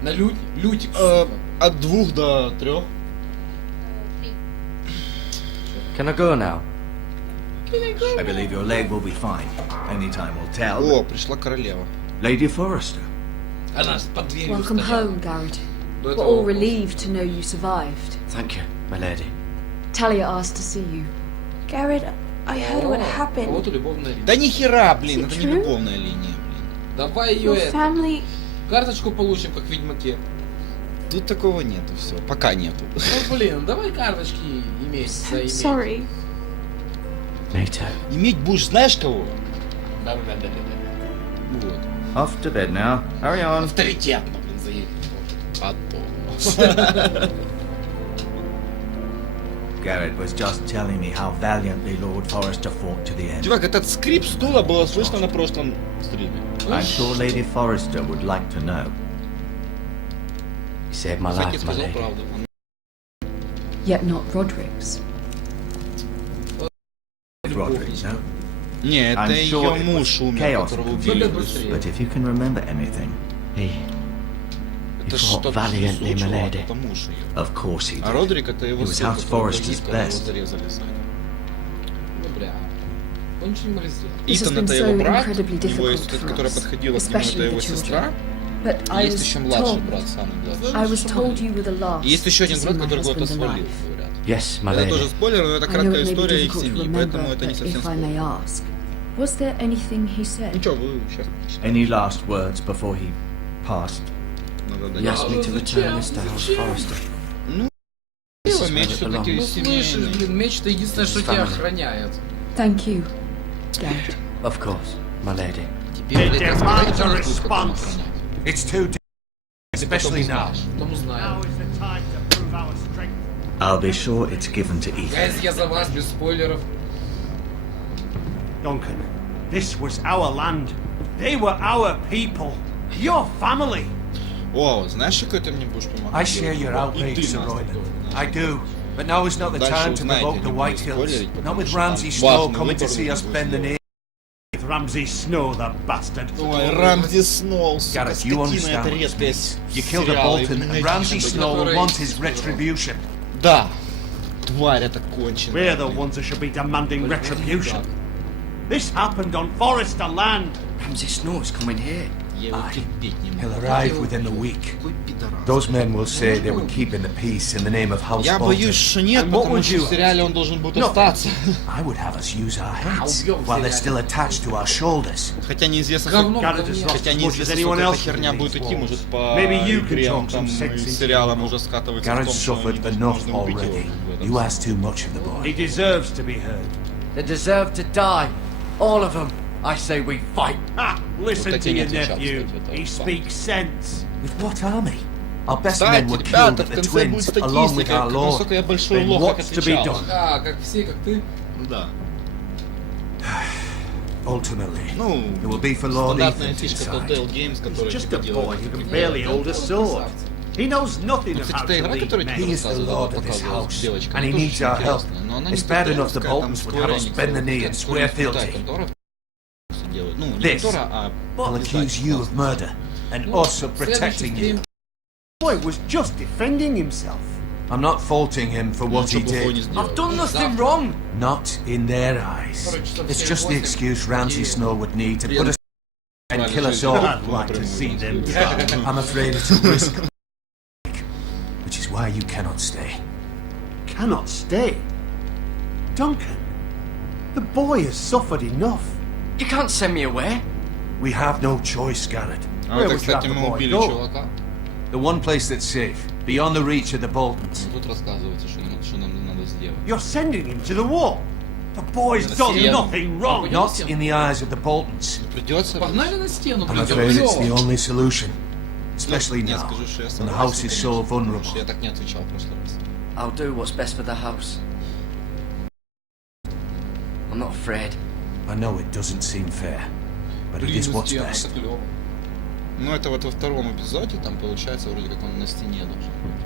На лютик, сука. От 2 до 3. Can I go now? I believe your leg will be fine. Only time will tell. О, пришла королева. Lady Forrester. Она под дверью Welcome стояла. home, Garrett. До We're этого all вопроса. relieved to know you survived. Thank you, my lady. Talia asked to see you. Garrett, I heard what О, а happened. вот и любовная линия. Да ни хера, блин, Is it это не true? любовная линия, блин. Давай ее Your это. family... Карточку получим, как в Ведьмаке. Тут такого нету, все. Пока нету. Ну блин, давай карточки иметь. So заиметь. sorry. Me too. Иметь будешь знаешь кого? Да. Вот. Off to bed now. Hurry on. Авторитетно, блин, заедет. А то. Garrett was just telling me how valiantly Lord Forrester fought to the end. Чувак, этот скрип стула было слышно на прошлом стриме. I'm sure Lady Forrester would like to know. You saved my Кстати, life, my сказал lady. правду. Yet not Roderick's. Roderick, no? Не, это I'm ее sure it муж was умер, chaos которого and убили. confusion. But if you can remember anything, He Это fought что-то valiantly, my чувак, lady. это муж ее. of course he А did. Родрик это его He was сын, House которого Forrester's погиб, когда его best. зарезали сами. Ну бля. Он ничего не может сделать. This has Итан been это so его брат, incredibly у него difficult есть тот, for которая us, подходила к нему, это especially его the сестра. children. But И I есть was еще младший told, брат, самый младший. I was told you were the last И есть еще один to see брат, my который куда-то husband свалил, alive. говорят. Yes, my Это lady. тоже спойлер, но это I know краткая it may be история их difficult to семьи, remember, поэтому это не but совсем if I may спойлер. ask, was there anything he said? Ничего, вы сейчас Any last words before he passed? надо He дать. asked me to return this to House Forrester. Его is меч where it все-таки Ну семейный. слышишь, блин, меч это единственное, что тебя Family. охраняет. Thank you, Garrett. Of course, my lady. Теперь, блядь, It рассказать, demands что a нас будет потом response. охранять. It's too Ты especially потом now. узнаешь, потом узнаем. Now is the time to prove our strength. I'll be sure it's given to Ethan. Гайз, я за вас, без спойлеров. Duncan, this was our land. They were our people. Your family. О, знаешь, какой ты мне будешь I помогать? share your И outrage, ты Sir нас Royland. тоже, I do. But now is not the Дальше time to узнаете, provoke the не буду White Hills. спойлерить, Not потому with что Ramsay там Snow важный coming to выбор see у us него bend the сделан. knee. With Ramsay Snow, the bastard. Ой, Рамзи Сноу, сука, Garrett, you скотина, understand это what this редкая means. You killed a сериал, я Bolton, and ненавижу Ramsay это. Snow will want his retribution. Да, тварь это конченая. We're the ones who should be demanding retribution. This happened on Forrester land. Ramsay Snow's coming here. Я его терпеть не He'll могу. arrive within the week. Какой пидорас. Those men will say they were keeping the peace in the name of House Я Bolton. боюсь, что нет, And what потому would что you в сериале он должен будет No. остаться. I would have us use our heads убьем while they're сериале. still attached to our shoulders. Хотя неизвестно, Говно, Garrett говне. has lost хотя as much as неизвестно, anyone сколько эта else херня within будет these идти, walls. может по Maybe you can игре он talk там some sense into сериалом him. уже скатывается в Garrett том, что suffered они enough должны убить его already. в этом. You asked too much of the He boy. deserves to be heard. They deserve to die. All of them. I say we fight. Ha! Listen Вот to your такие nephew. отвечал, кстати, He это speaks sense. With what army? Our best Кстати, men were ребята, killed at в the конце будет Twins along with статистика, our как lord. насколько я большой Then лох, как what's to be отвечал. done? А, как все, как ты. Да. Ultimately, Ну, it will be for Lord стандартная Ethan to фишка decide. Telltale Games, которая Just типа a делает boy такие who can игры. barely hold a sword. He knows nothing Ну, of кстати, how та to игра, lead которую я men. тебе He is the рассказывал, lord of this показывала house, девочка, and he она тоже needs our очень help. интересная, но она не It's bad enough the детективская, там Boltons would have us история bend the knee and swear крутая fealty. контора всё делает. Ну, не This контора, а will accuse you of murder and us of protecting you. Boy was just defending himself. I'm not faulting him for what he ничего плохого не did. сделал. I've done nothing wrong. Not in their eyes. It's just the excuse Ramsay Snow would need to put us and kill us all. I'd like to see them try. I'm afraid it's a risk. Which is why you cannot stay. Cannot stay. Duncan, the boy has suffered enough. You can't send me away. We have no choice, Garrett. А Where это, would you have кстати, the мы boy убили go? чувака. The one place that's safe, beyond the reach of the Boltons. Тут рассказывается, что нам надо сделать. You're sending him to the wall. The boy's На done стену. nothing wrong. Not in the eyes of the Boltons. Придется. Погнали на стену, I'm блин, afraid it's the клёво. only solution. Especially Я now, скажу, что я when the согласен, house is so конечно, потому vulnerable. что я так не отвечал в прошлый раз. I'll do what's best for the house. I'm not afraid. I know it doesn't seem fair, but it Блин, is на what's стену, best. это клёво. Ну, это вот во втором эпизоде, там получается вроде как он на стене должен быть.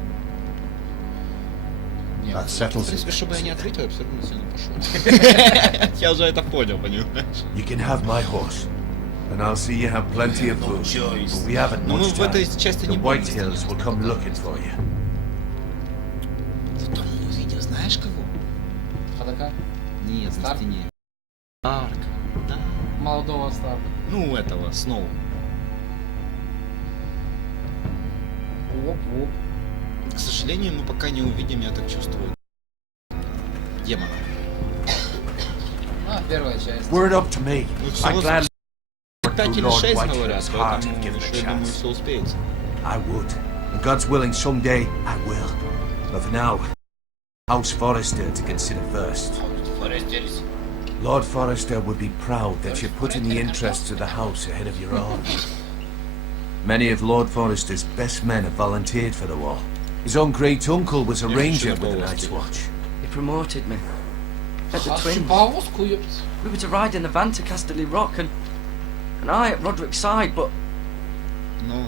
Нет, That в settles принципе, it. чтобы я не ответил, я все равно на стену пошел. Я уже это понял, понимаешь? You can have my horse, and I'll see you have plenty of food. But we haven't Но мы much в этой time. части The не будем Whitehills will come looking for you. В том видео знаешь кого? Ходока. Нет, на Старк? стене. Старк, да. Молодого Старка. Ну, этого, Сноу. Оп. К сожалению, мы пока не увидим, я так чувствую, демона. Первая часть. Word up to me. Ну, I всего gladly 5 или Lord 6 Whitehill's говорят, heart поэтому and give it a еще, я думаю, chance. все успеется. I would. And God's willing, someday I will. But for now, House Forrester to consider first. Lord Forrester would be proud that you're putting the interests of the house ahead of your own. Many of Lord Forrester's best men have volunteered for the war. His own great uncle was a ranger with the Night's Watch. He promoted me. At the А Twins. повозку, ёпт. We were to ride in the van to Casterly Rock and I at Roderick's side, but Ну,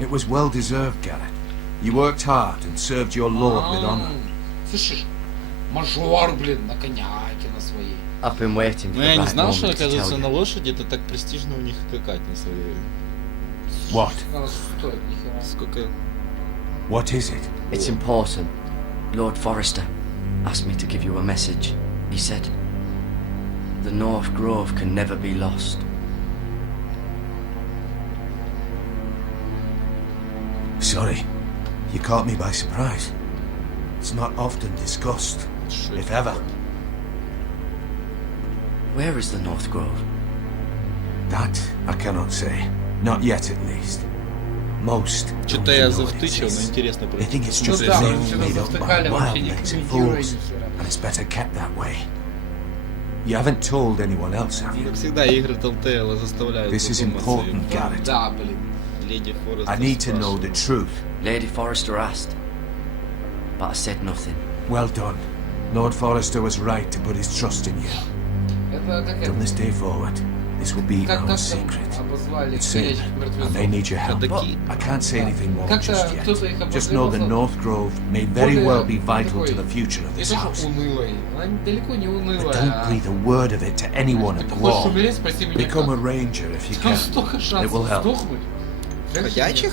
It was well deserved, Garrett. You worked hard and served your lord with honor. Слышишь, мажор, блин, на коняке на своей. I've been waiting for ну the я не right знал, что, moment to tell оказывается, you. на лошади это так престижно у них скакать на своей. What? Она стоит нихера. Сколько... What is it? It's important. Lord Forrester asked me to give you a message. He said, the North Grove can never be lost. Sorry. You caught me by surprise. It's not often discussed, if ever. Where is the North Grove? That I cannot say. Not yet, at least. Most don't Что-то я know it завтычил, но exists. интересно They think it's Ну just да, a мы name что-то made up by завтыкали, вообще не wildlings and комментируя fools, нихера. and it's better kept that way. You haven't told anyone else, have you? Как всегда, игры Telltale заставляют This is задуматься. important, Garrett. Да, блин. Леди Форест I need to know the truth. Lady Forrester asked, but I said nothing. Well done. Lord Forrester was right to put his trust in you. Это как From this day forward, this will be как our там secret. обозвали It's soon, ходячих and they мертвецов? need your help. Ходаки. I can't say anything more Как-то just yet. кто-то их Just know the обозвал North Grove may very более well be vital такой, to the future of не this то, house. что унылой. Она далеко не But унылая. don't breathe a word of it to anyone Ты at хочешь all. умереть, спроси меня Become a как. ranger if you Там can. столько It шансов will help. сдохнуть. Ходячих?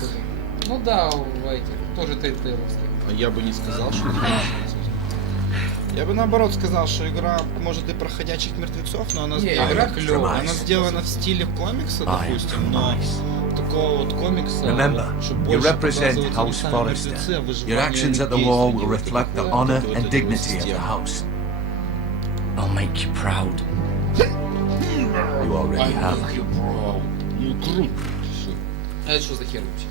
Ну да, в этих, тоже тейловских. Я бы не сказал, что... Я бы наоборот сказал, что игра может и про ходячих мертвецов, но она Не, сделана, игра клёвая. она сделана в стиле комикса, допустим, но такого вот комикса, Remember, что you больше represent показывают не House сами Forrester. мертвецы, а Your выживание actions at the людей wall среди will вот reflect the такой honor вот and этой dignity of the системы. house. I'll make you proud. You already have. Ну круто. А это что за хер вообще?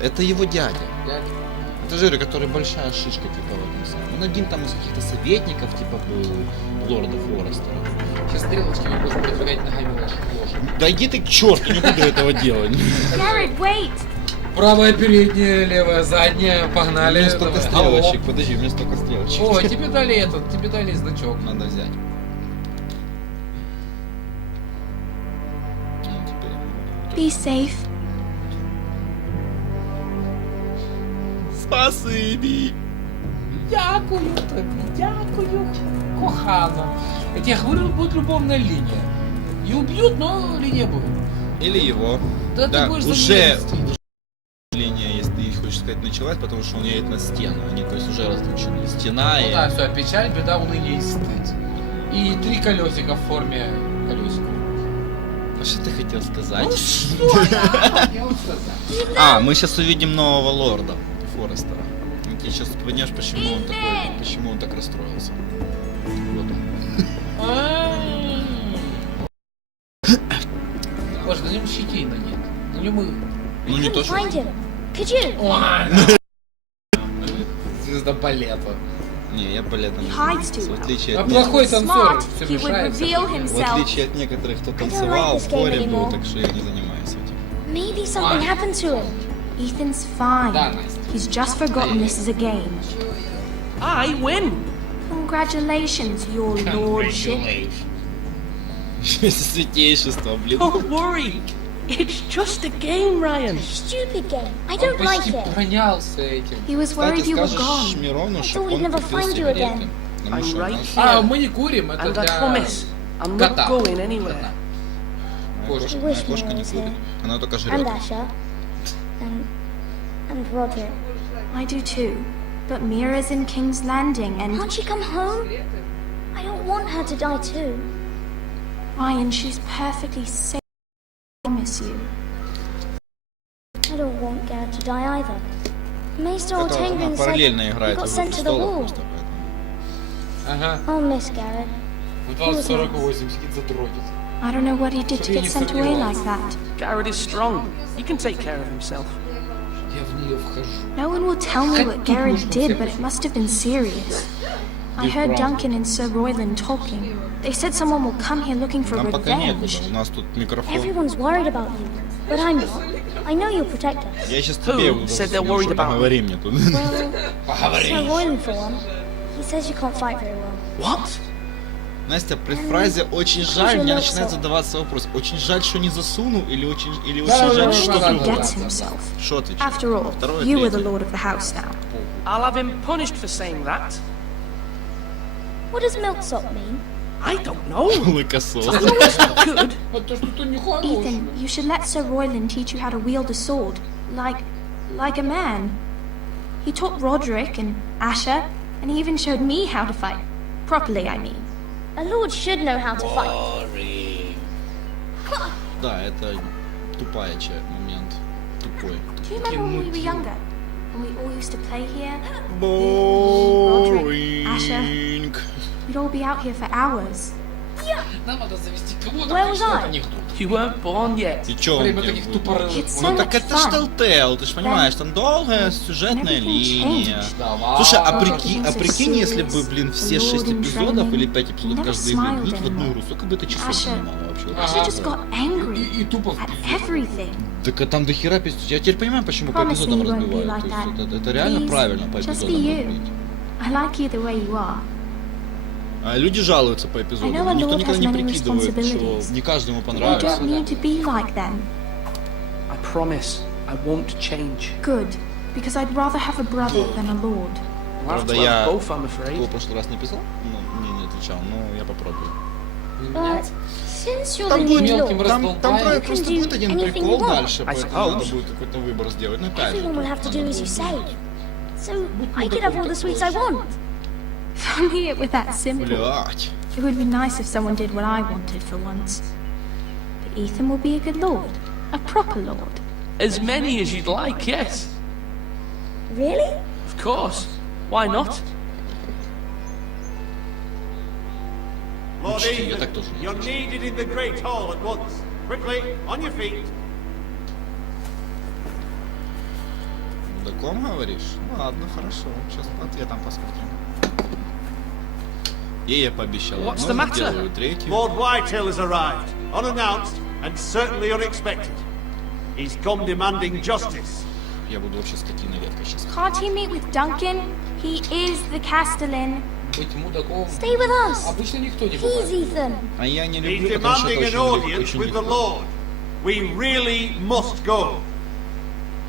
Это его дядя. Дядя? Это же, который большая шишка, типа, в этом самом. Он один там из каких-то советников, типа, был лорда Форестера. Сейчас стрелочками будешь продвигать ногами лошадь. Да иди ты к черту, не буду этого делать. Garrett, wait! Правая передняя, левая задняя, У погнали. меня столько давай. стрелочек, Алло. подожди, у меня столько стрелочек. О, тебе дали этот, тебе дали значок. Надо взять. Ну, теперь... Be safe. Спасибо. Дякую тобі, дякую, кохана. Я тебе говорил, будет любовная линия. И убьют, но линия будет. Или его. Да, ты будешь за уже меня мстить. линия, если ты хочешь сказать, началась, потому что он едет на стену. Они, то есть, уже разлучены. Стена Ну и... да, все, печаль, беда, уныние и стыд. И 3 колесика в форме колесика. А что ты хотел сказать? Ну что я хотел сказать? А, мы сейчас увидим нового лорда Форестера. И ты сейчас понимаешь, почему он такой, почему он так расстроился. Вот он. Боже, на нем щетина нет. На нем и... Ну не то, что... Could you? Звезда балета. Не, я балетом не Hides too занимаюсь. В well. отличие А от плохой танцор Smart. все He would мешается. reveal В himself. отличие от некоторых, кто don't танцевал, like в this game хоре был, anymore. так что я не занимаюсь этим. Maybe something happened to him. Ethan's fine. Да, Настя. He's just forgotten this is a game. I win. Congratulations, your lordship. Святейшество, блин. Don't worry. It's just a game, Ryan. Stupid game. I Он don't like почти it. пронялся этим. He was worried Кстати, you were скажешь gone. Мирону, I чтобы thought we'd он never купил find you сигареты. again. Потому I'm что у right нас... А, here. мы не курим, это And I для... promise, I'm кота. not going anywhere. Моя Wish кошка Mira не was курит. here. Она только And жрет. Asher. And Roderick. I do too. But Mira's in King's Landing and Can't she come home? I don't want her to die too. Ryan, she's perfectly safe. I miss you. I don't want Garrett to die either. Maester Это она Ortengryn said параллельно he играет got в sent to the престолов wall. просто, поэтому. Ага. I'll miss Garrett. В 2048 сидит задротит. I don't know what he did to get sent away like that. Garrett is strong. He can take care of himself. Я в нее вхожу. No one will tell me what Garrett did, but it must have been serious. I heard Duncan and Sir Royland talking. They said someone will come here looking for Нам пока некуда, revenge. у нас тут микрофон. Everyone's worried about you, but I'm not. I know you'll protect us. Я сейчас тебе Who said they're worried about me? поговори мне тут. Well, Sir Royland for one. He says you can't fight very well. What? Настя, при фразе «очень жаль» мне начинает задаваться вопрос. Очень жаль, что не засунул, или очень жаль, что He другое? gets himself. Что ты? After all, Второе, you are the третье. lord of the house now. I'll have him punished for saying that. What does milksop mean? I don't know. Лыкосос. I know it's not good. Это что-то нехорошее. Ethan, you should let Sir Royland teach you how to wield a sword, like a man. He taught Roderick and Asher, and he even showed me how to fight. Properly, I mean. A lord should know how to fight. Да, это тупая момент. Тупой. Do you remember when we were younger? When we all used to play here? Roderick, Asher. Boring. We'd all be out here for hours. Нам надо завести кого-то, Where was что I? анекдот. You weren't born yet. И чё он Время тебе таких будет? тупорылых. It's so Ну much так это ж fun. Telltale, ты ж понимаешь, там долгая сюжетная Everything линия. changed. Давай. Слушай, а Everything прикинь, so если бы, serious. блин, все The 6 Lord in эпизодов training. или 5 He эпизодов never каждой игры smiled влить в одну anymore. игру, сколько бы это часов Asher. занимало вообще? Asher just got angry И тупо в at пизду. everything. Так а там дохера эпизодов. Я теперь понимаю, почему по Promise me эпизодам you won't be разбивают. like То that. есть это реально Please, правильно по just эпизодам be you. разбить. I like you the way you are. А люди жалуются по I know эпизодам. a Никто lord никогда has не many прикидывает, responsibilities. что не каждому You понравится. don't need to be like them. I promise I won't change. Good, because I'd rather have a brother than a lord. We'll have Правда, to я have both, I'm afraid. в прошлый раз написал, но мне не отвечал, но я попробую. But since you're the Там new будет мелким lord, раздолбаем. Там You can просто do будет один anything прикол you want. дальше, I поэтому надо suppose. будет какой-то выбор сделать. Но опять же, everyone will have to надо do as you будет say. думать. So I could have all the sweets I want. If only it were that simple. Блять. It would be nice if someone did what I wanted for once. But Ethan will be a good lord. A proper lord. As many as you'd like, yes. Really? Of course. Why not? Lord Учти, я Ethan, так тоже не you're needed in the Great Hall at once. Quickly, on your feet. В таком говоришь? Ладно, хорошо. Сейчас по ответам посмотрим. Ей я пообещал What's одно, the matter? сделаю третью. Lord Whitetail has arrived, unannounced and certainly unexpected. He's come demanding justice. Я буду вообще скотиной редко сейчас. Can't he meet with Duncan? He is the Castellan. Быть мудаком. Stay with us. Обычно никто не Please, бывает. Ethan. А я не He's люблю, потому что demanding это an очень, audience очень with the легко. Lord. We really must go.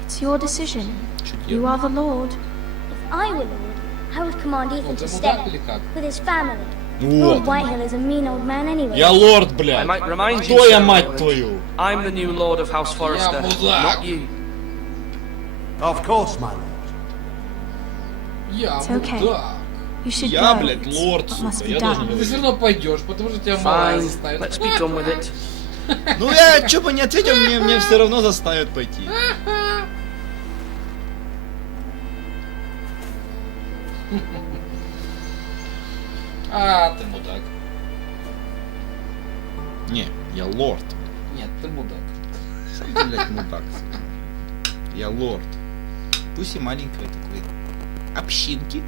It's your decision. Чё You are the Lord. If I were Lord, I would command Ethan to stay with his family. Вот. Lord Whitehill is a mean old man anyway. Я лорд, I блядь. might remind you, Кто я, Sir мать Roland, твою? I'm the new Lord of House Forrester, not you. Of course, my lord. Я It's okay. мудак. You should Я, go. блядь, лорд, What must сука. be Я done. должен Ты все равно пойдешь, потому что тебя мало Fine, заставят. let's be done with it. Ну я чё бы не ответил, мне все равно заставят пойти. А, ты мудак. Не, я лорд. Нет, ты мудак. Сам ты, блядь, мудак. Я лорд. Пусть и маленькая такой. Общинки.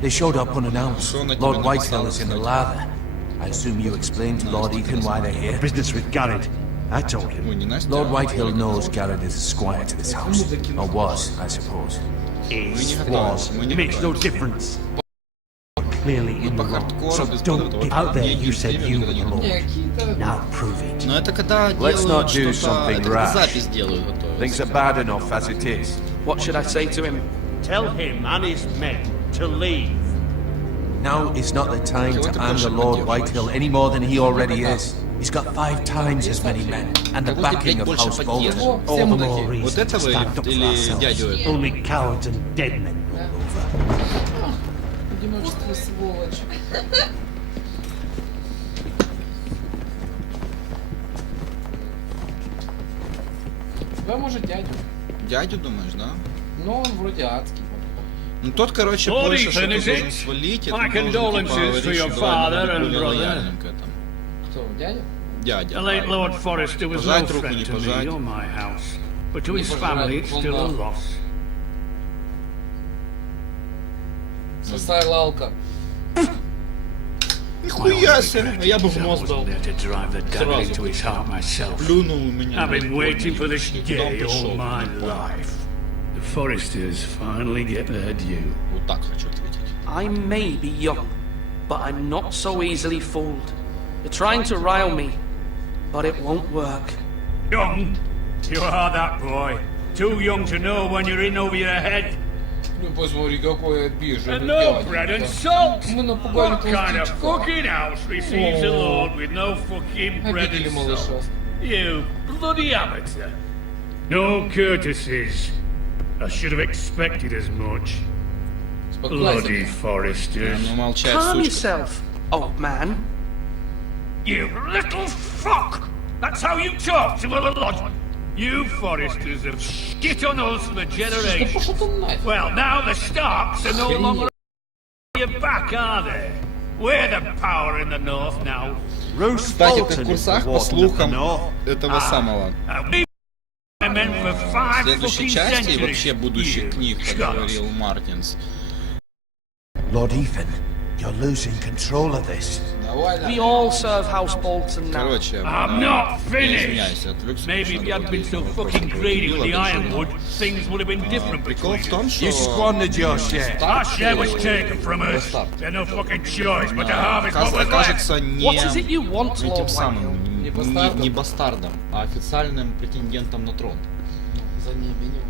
They showed up unannounced. Что на тебя Lord написано, Whitehill is in the кстати? lather. I assume you explained to Lord Ethan why they're here. Business with Garrett. I told him. Ой, не Настя, Lord а Whitehill Ольга. knows Garrett is a squire to this house. Or was, I suppose. Is, не was, готовы, мы не makes no готовы. difference. Clearly in the по wrong. хардкору, So без don't подготовки. get out there. Не, You said не you were время, the когда Не, lord. какие-то... Now prove it. Но это когда Let's делают not do что-то, something это когда rash. запись делают, готовят. Things are bad enough as it is. What should I say to him? Tell him and his men to leave. Now is not the time Чего ты to anger больше Lord поддерживаешь? Whitehill any more than he already is. He's got 5 times as many men, and the Кого ты, backing блядь, of больше House Bolton. поддерживаешь? Все All the more мудаки. reason Вот to этого stand up for или ourselves. дядю этого? Only cowards and dead men roll over. Одиночество, сволочь. Тебя может дядю. Дядю думаешь, да? Но он вроде адский. Ну тот, короче, Lord больше Ethan, что-то is должен it? свалить, и My ты должен, condolences типа, for говорить, your что давай, father надо быть and более brother. лояльным к этому. Кто, дядя? Дядя. The late Lord Forrester was no Пожать руку, не friend to me пожать. or my house, but to Не his пожать, family it's он still a нахуй. loss. Сосай лалка. Нихуя себе, а я бы в I мост дал. wasn't there to drive the dagger into his heart myself. Плюнул у меня. I've been waiting for this Никуда он day пришел. all my life. The Forresters finally get their due. Вот так хочу ответить. I may be young, but I'm not so easily fooled. You're trying to rile me, but it won't work. Young? You are that boy. Too young to know when you're in over your head. Ну посмотри, какой обиженный And no дядя. bread and salt! Мы напугали What kind of толстячка. fucking house receives a lord with no fucking bread Обидели and малыша. salt? You bloody amateur. No courtesies. I should have expected as much. Bloody Forresters. Ну молчай, Calm сучка. yourself, old man. You little fuck! That's how you talk to a lord! You Forresters have shit on us for Да generations. пошел ты нафиг. Well, now the Starks are no longer on your back, are they? We're the power in the north now. Bruce Кстати, ты в Bolton is the курсах, по warden of the слухам, north. этого самого. We've been men for 5 Следующей fucking части и centuries. вообще будущих You книг, как scum. говорил Мартинс. Lord Ethan, you're losing control of this. Давай, We давай. all serve House Bolton now. Короче, I'm not извиняюсь, finished. отвлекся. Maybe if you hadn't been so Просто fucking greedy with the было бы ironwood, things would have been different Прикол between в том, us. что... You squandered your share. Our share was taken from us. There's no fucking choice but to harvest what was left. Кажется, не What is it you want, этим Lord самым, Whitehill? Не бастардом. не бастардом, а официальным претендентом на трон. За неимением.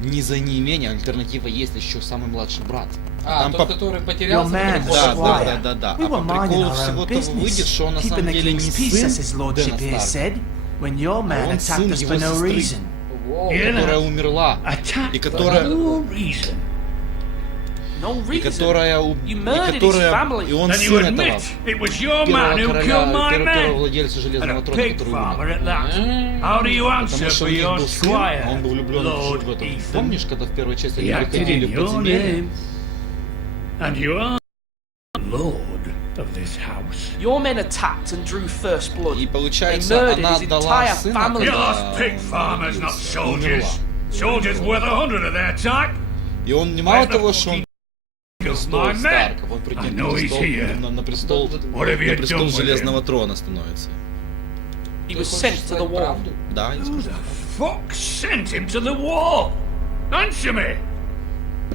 Не за неимение, альтернатива есть еще самый младший брат. А, Там тот, по- который потерялся, Your man, который Да, ходит. Squire. да. We А по were minding приколу our всего own того выйдет, business, что он на keeping самом the деле не king's peace, as his сын lordship Дэна here Старка, said, when your man он attacked сын us его for no сестры, reason. Во, Yeah. которая умерла, Attack и for которая, no reason. No и reason. которая, You и murdered his которая, family. и он Then you сын этого admit it was your первого man who killed my короля, первого men. владельца And Железного a трона, pig который farmer умер. at that. How do you answer Потому что for у них your был сын, а он был squire, влюблен Lord в этого. Ethan? Помнишь, когда в первой части He они acted приходили in в your подземелье? name. And you are Lord of this house. Your men attacked and drew first blood. И They получается, murdered она his отдала entire сына, family. You когда lost pig он farmers, not родился, и умерла. soldiers. Soldiers worth 100 of their type. И он не мало того, что он Killed престол my men. Старков, он I прикинь, know he's here. на престол, What have you на престол done with Железного him? трона становится. He Ты was хочешь sent to the сказать wall. правду? Да, я Who скажу. the fuck sent him to the wall? Answer me.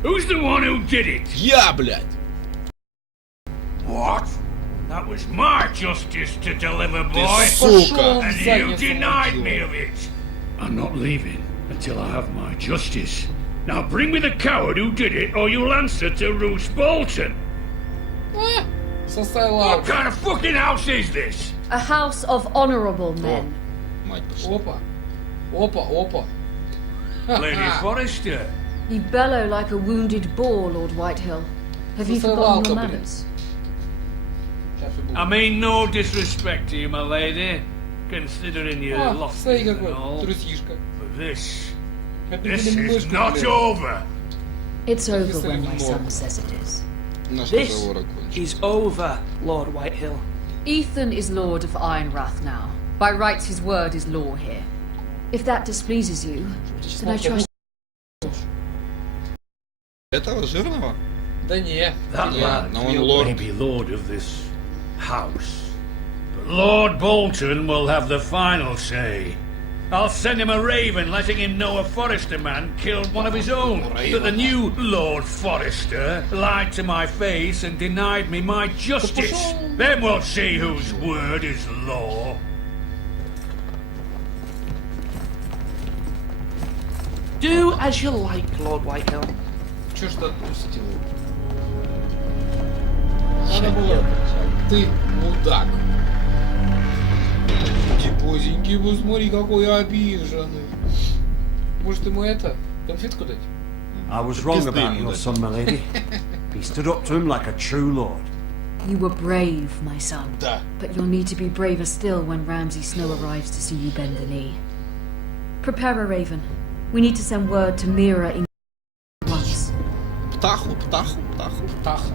Who's the one who did it? Я, блядь! What? That was my justice to deliver, boy. Сука. And you denied me of it. I'm not leaving until I have my justice. Now bring me the coward who did it, or you'll answer to Roose Bolton. What kind of fucking house is this? A house of honorable men. Опа. Опа, опа. Lady Forrester. You bellow like a wounded boar, Lord Whitehill. Have you forgotten your manners? I mean no disrespect to you, my lady, considering your losses and all. But this is not over. It's over when my son says it is. This is over, Lord Whitehill. Ethan is Lord of Ironrath now. By rights, his word is law here. If that displeases you, then I trust. Этого жирного? Да не. That lad may be lord of this house, but Lord Bolton will have the final say. I'll send him a raven letting him know a Forrester man killed one of his own. That the new Lord Forrester lied to my face and denied me my justice. Then we'll see whose word is law. Do as you like, Lord Whitehill. Чё ж ты отпустил? Надо было... Ты мудак. Типозенький, посмотри, какой обиженный. Может ему это, конфетку дать? I was wrong about your son, my lady. He stood up to him like a true lord. You were brave, my son. Да. But you'll need to be braver still when Ramsay Snow arrives to see you bend the knee. Prepare a raven. We need to send word to Mira in once. Птаху. Птаха.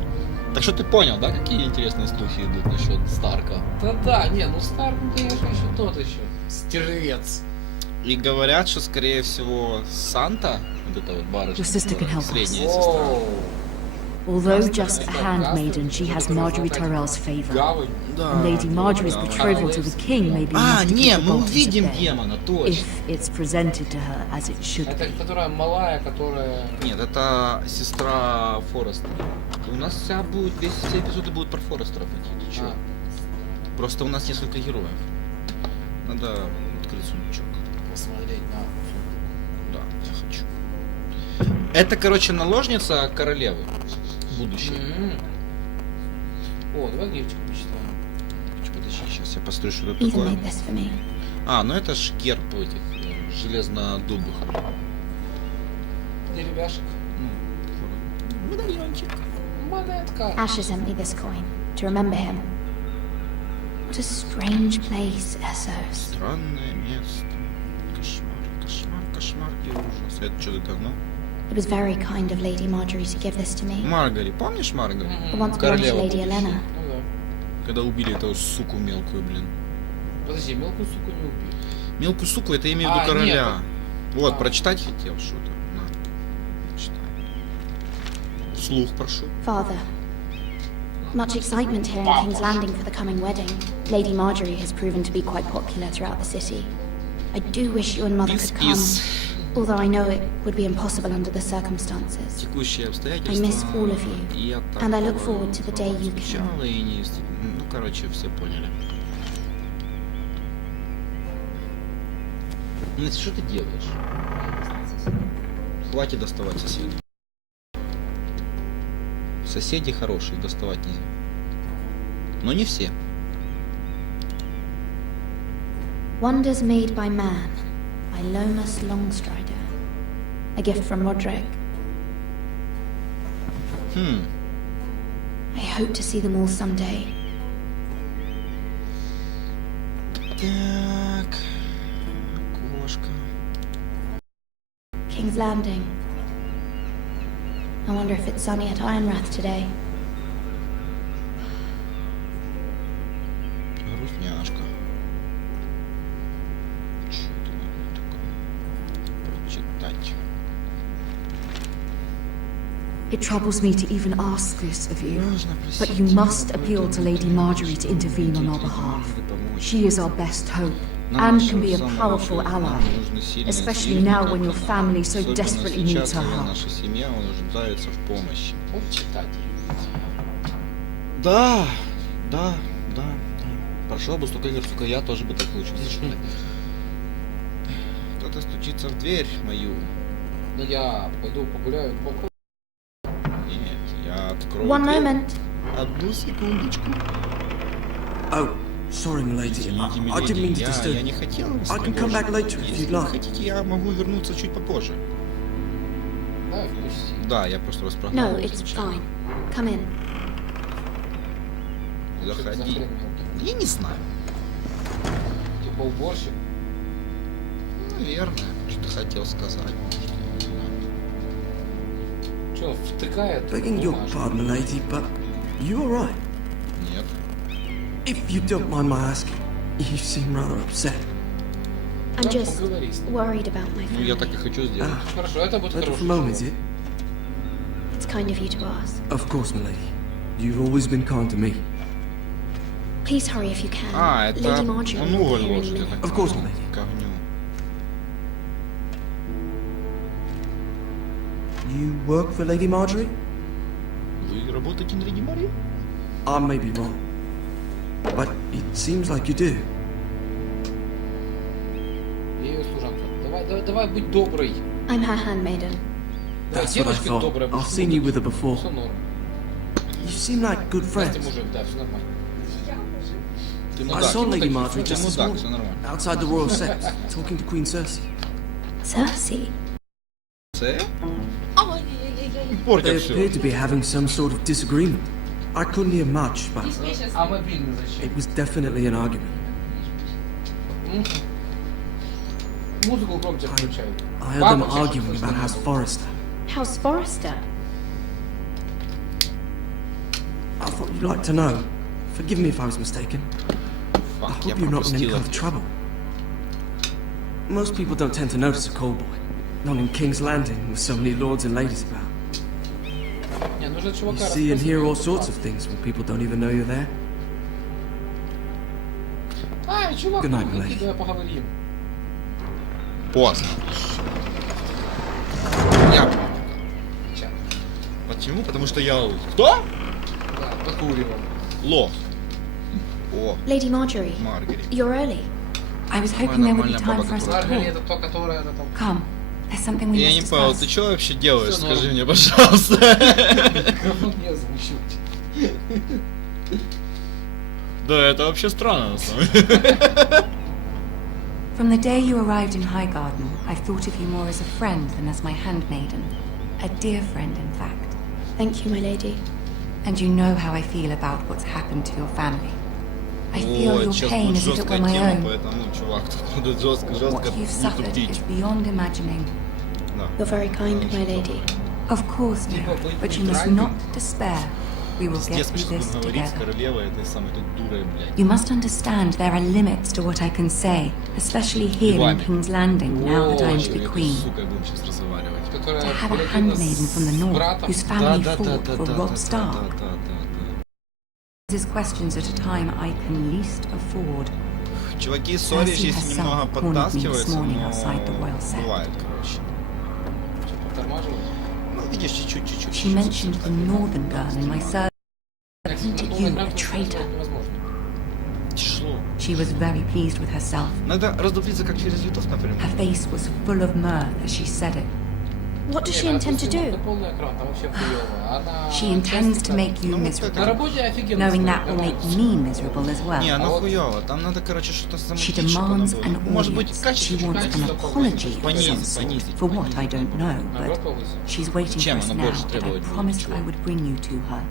Так что ты понял, да, какие интересные слухи идут насчет Старка? Да, не, ну Старк, конечно, еще тот еще. Стервец. И говорят, что, скорее всего, Санта, вот эта вот барышня, средняя сестра. Although just a handmaiden, she has Marjorie Tyrell's favor. And Lady Marjorie's betrothal to the king may be enough to keep the Boltons at bay, if it's presented to her as it should Это be. которая малая, которая... Нет, это сестра Форестера. У нас все эпизоды будут про Форестеров идти, ты чё? Просто у нас несколько героев. Надо открыть сундучок. Посмотреть на... Да, я хочу. Это, короче, наложница королевы. Будущее. О, давай гифчик почитаем. Подожди, сейчас я посмотрю, что это такое. А, ну это ж герб этих железнодубых. Деревяшек. Медальончик. Монетка. Asher sent me this coin to remember him. What a strange place, Essos. Странное место. Кошмар и ужас. Это что-то давно? It was very kind of Lady Marjorie to give this to me. Маргари, помнишь Маргари? The once banished Lady Elena. Когда убили эту суку мелкую, блин. Подожди, мелкую суку не убили. Мелкую суку, это я имею в виду короля. Вот, прочитать хотел что-то. На, читай. Вслух прошу. Father, much excitement here in King's Landing for the coming wedding. Lady Marjorie has proven to be quite popular throughout the city. I do wish you and Mother could come, although I know it would be impossible under the circumstances. I miss all of you, and I look forward to the day you can. Ну, короче, все поняли. Настя, что ты делаешь? Хватит доставать соседей. Соседи хорошие, доставать нельзя. Но не все. Wonders made by man, by Lomas Longstrider. A gift from Roderick. I hope to see them all someday. Так. Кошка. King's Landing. I wonder if it's sunny at Ironrath today. Грустняшка. Что это такое? Прочитать. It troubles me to even ask this of you, but you must appeal to Lady Marjorie to intervene on our behalf. She is our best hope, and can be a powerful ally, especially now when your family so desperately needs her help. Да, да. Прошел бы столько игр, сука, я тоже бы так выучился. Кто-то стучится в дверь мою. Ну я пойду погуляю в балкон. Нет, я открою One дверь. moment. Одну секундочку. Oh, sorry, milady. Извините, I didn't mean миледи, to disturb я you. не хотел вас I can come back later if Если you'd вы like. хотите, я могу вернуться чуть попозже. Да, впусти. Да, я просто вас прогнал. No, it's fine. Come in. Заходи. Я не знаю. Типа уборщик. Наверное, что хотел сказать. Что, втыкает? Begging your pardon, lady, but you all right? Нет. If you don't mind my asking, you seem rather upset. I'm just worried about my Ну, я family. так и хочу сделать. Хорошо, это будет Letter хорошо. from home, is it? It's kind of you to ask. Of course, milady. You've always been kind to me. Please hurry if you can. А, это Lady Marjorie он will be here уволил, any что я minute. так Of course, понял, milady. к огню. You work for Lady Marjorie? Вы работаете на Леди Марии? I may be wrong, but it seems like you do. Я ее служанка. Давай будь добрый. I'm her handmaiden. Да, That's what I девочки thought. добрые. I've seen you with her before. Все норм. You seem like good Настя friends. мужик, да, все нормально. Ты I мудак, saw ты Lady мудак, Marjorie ты just this мудак, morning, все нормально. outside the royal sept, talking to Queen Cersei. Cersei? Це? They Портят все. appeared to be having some sort of disagreement. I couldn't hear much, but А мобильный зачем? it was definitely an argument. Музыку громче включай. I heard them arguing about House Forrester. House Forrester? I thought you'd like to know. Forgive me if I was mistaken. I Фак, я hope you're not in any пропустил kind of это. trouble. Most people don't tend to notice a call boy. Not in King's Landing with so many lords and ladies about. Не, нужно You чувака see and hear all расспросить. sorts of things when people don't even know you're there. А, чувак, Good night, ну, Blake. давай поговорим. Поздно. Я... Почему? Потому что я... Кто? Да, покуривал. Лох. О, Lady Marjorie, Маргари. you're early. I was hoping there would be Нормальная time баба, for us to Маргари, talk. это то, которое это там... Come, there's something we Я must не понял, discuss. ты что вообще делаешь? Всё Скажи норм. мне, пожалуйста. Микрофон не озвучивать. Да, это вообще странно, на самом деле. From the day you arrived in Highgarden, I've thought of you more as a friend than as my handmaiden. A dear friend, in fact. Thank you, my lady. And you know how I feel about what's happened to your family. I feel Ой, your сейчас pain будет as if it were жесткая my тема, own. поэтому, чувак, тут будет жестко What you've не suffered тупить. is beyond imagining. Да. You're very kind, my lady. Of course, dear, but you must not despair. We will get Пиздец, мы through сейчас this будем говорить с together. королевой этой самой тут дурой, блядь. You must understand there are limits to what I can say, especially here in Вами. King's Landing, now that I'm to be Этой queen. сукой будем сейчас разговаривать. Которая To have a блядь, handmaiden from the с north братом. whose family fought for Robb Stark. да. These questions at a time I can least afford. Чуваки, сори, Cersei если herself немного cornered me this подтаскивается, morning но outside the royal set. бывает, короче. Что, подтормаживает? Ну, видишь, чуть-чуть. She mentioned the northern girl in my service to you, a traitor. Невозможно. Тяжело. She was very pleased with herself. Надо раздуплиться, как через YouTube, например. Her face was full of mirth as she said it. What does she intend to do? Полный экран, там вообще хуёво. Она... She intends to make you На miserable, работе офигенно. knowing смотрит, that will make нормально. me miserable as well. Не, она хуёво. Там надо, короче, что-то She замутить, чтобы она demands была. an Может быть, audience. She качество wants an apology of some понизить, sort. понизить. For what, I don't know, Наоборот, but повысить. she's waiting for Чем us она now, больше and I требовать будет? promised Чего? I would bring you to her.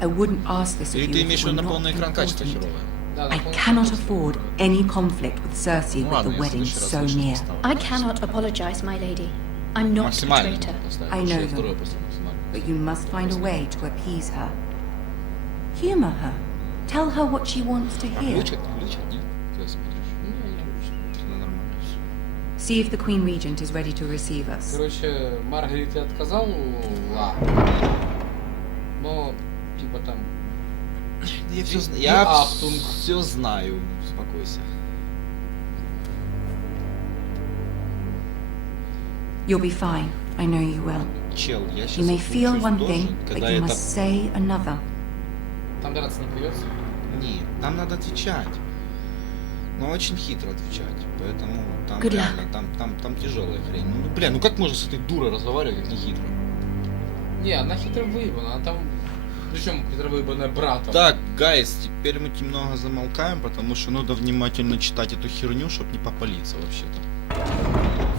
I wouldn't ask this of Или you ты if имеешь it в were виду на not полный экран качество important. херовое? Да, I на полный cannot экран. afford any conflict with Cersei Ну with ладно, the я в wedding следующий раз so лучше near. поставлю. I cannot apologize, my lady. I'm not a Максимально traitor. поставь. I Лучше know я them. второе поставлю, максимально. But you must find a way to appease her. Humor her. Tell her what she wants to hear. Включат? Нет? Ты смотришь? Это нормально всё. See if the Queen Regent is ready to receive us. Короче, Маргарите отказал, но типа там... Я Ахтунг. все знаю. Успокойся. You'll be fine. I know you will. Чел, я You сейчас may feel one тоже, thing, but когда you это... must say another. Там драться не придется? Нет, там надо отвечать. Но очень хитро отвечать. Поэтому там Good реально, там тяжелая хрень. Ну, бля, ну как можно с этой дурой разговаривать, как не хитро? Не, она хитро выебана, она там... Причем хитро выебанная брата. Так, гайс, теперь мы немного замолкаем, потому что надо внимательно читать эту херню, чтобы не попалиться вообще-то.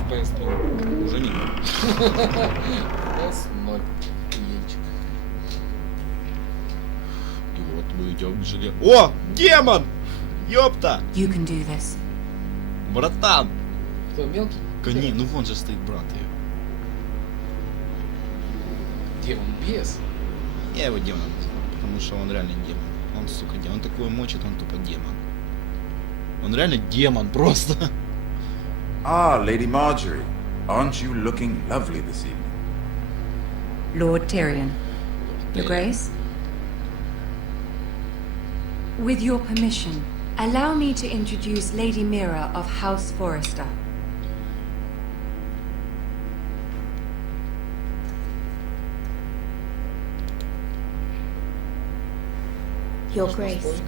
FPS 0. Уже не. FPS 0. Клиентчик. И вот мы идем к желе. О! Демон! Ёпта! You can do this. Братан! Кто, мелкий? Кони, ну вон же стоит брат ее. Демон бес? Я его демоном называю, потому что он реально демон. Он, сука, демон. Он такое мочит, он тупо демон. Он реально демон просто. Ah, Lady Marjorie. Aren't you looking lovely this evening? Lord Tyrion. Your Grace? With your permission, allow me to introduce Lady Mira of House Forrester. Your Grace.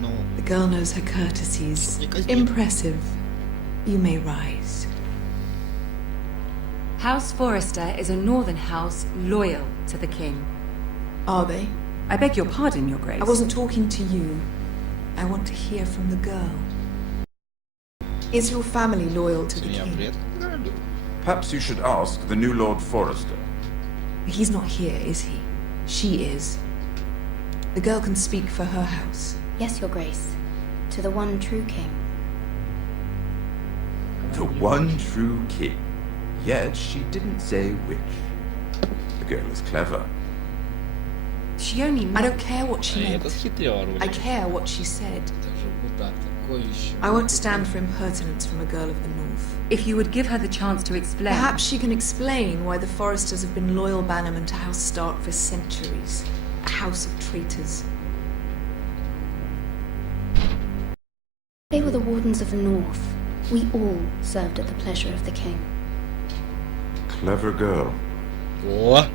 Ну, The girl knows her courtesies. Impressive. You may rise. House Forrester is a northern house loyal to the king. Are they? I beg your pardon, Your Grace. I wasn't talking to you. I want to hear from the girl. Is your family loyal to the yeah, king? Perhaps you should ask the new Lord Forrester. He's not here, is he? She is. The girl can speak for her house. Yes, Your Grace. To the one true king. The one true king. Yet she didn't say which. The girl is clever. She only... I don't care what she meant. Это хитрёр. I care what she said. Даже вот так, такой еще. I won't stand for impertinence from a girl of the north. If you would give her the chance to explain... Perhaps she can explain why the Forresters have been loyal bannermen to House Stark for centuries. A house of traitors. They were the wardens of the north. We all served at the pleasure of the king. Clever girl. О!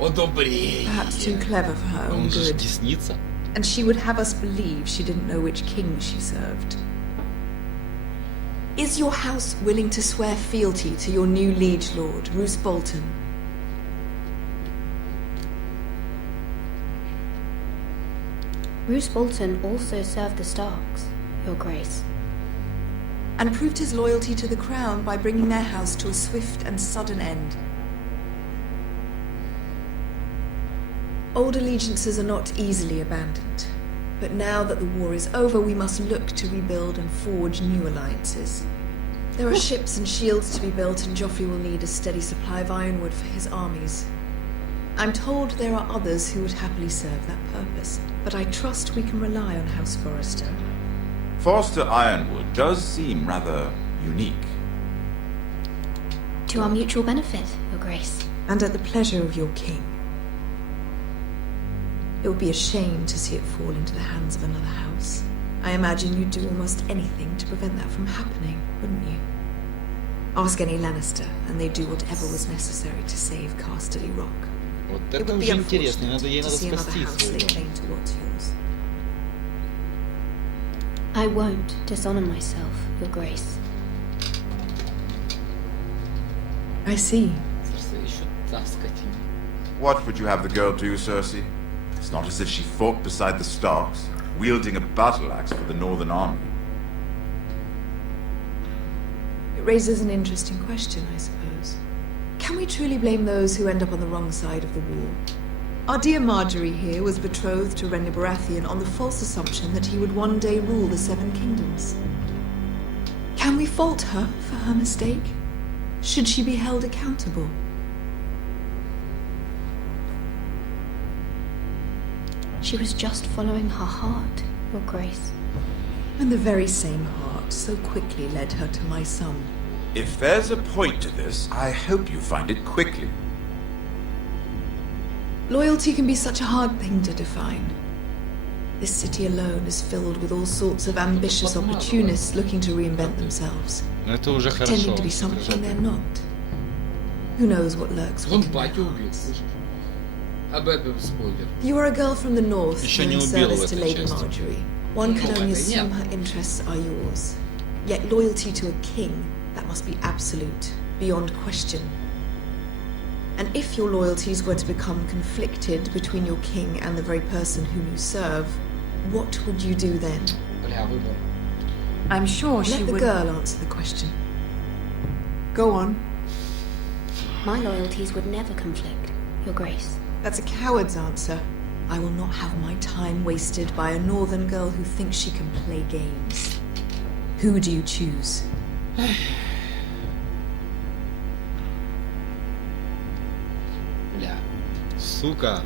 Одобрение. Perhaps too clever for her own Он же good. десница. And she would have us believe she didn't know which king she served. Is your house willing to swear fealty to your new liege lord, Roose Bolton? Roose Bolton also served the Starks, Your Grace. And proved his loyalty to the crown by bringing their house to a swift and sudden end. Old allegiances are not easily abandoned, but now that the war is over, we must look to rebuild and forge new alliances. There are ships and shields to be built, and Joffrey will need a steady supply of ironwood for his armies. I'm told there are others who would happily serve that purpose, but I trust we can rely on House Forrester. Forster Ironwood does seem rather unique. To our mutual benefit, Your Grace. And at the pleasure of your king. It would be a shame to see it fall into the hands of another house. I imagine you'd do almost anything to prevent that from happening, wouldn't you? Ask any Lannister, and they'd do whatever was necessary to save Casterly Rock. Вот It это would be уже интересно, надо ей unfortunate to надо see another спасти house свой lay дом. claim to what's yours. I won't dishonor myself, Your Grace. I see. Еще та скотина. What would you have the girl do, Cersei? It's not as if she fought beside the Starks, wielding a battle axe for the Northern Army. It raises an interesting question, I suppose. Can we truly blame those who end up on the wrong side of the war? Our dear Marjorie here was betrothed to Renly Baratheon on the false assumption that he would one day rule the Seven Kingdoms. Can we fault her for her mistake? Should she be held accountable? She was just following her heart, Your Grace. And the very same heart so quickly led her to my son. If there's a point to this, I hope you find it quickly. Loyalty can be such a hard thing to define. This city alone is filled with all sorts of ambitious opportunists looking to reinvent themselves. Это уже pretending хорошо. to be something they're not. Who knows what lurks Он within their батю убил, hearts. слышишь? спойлер. You are a girl from the north Еще in не убил в service to этой Lady части. Marjorie. One can Ну, only это нет. assume her interests are yours. Yet loyalty to a king, that must be absolute, beyond question. And if your loyalties were to become conflicted between your king and the very person whom you serve, what would you do then? Бля, выбор. I'm sure she Let the would. girl answer the question. Go on. My loyalties would never conflict, Your Grace. That's a coward's answer. I will not have my time wasted by a northern girl who thinks she can play games. Who do you choose? Бля. Сука.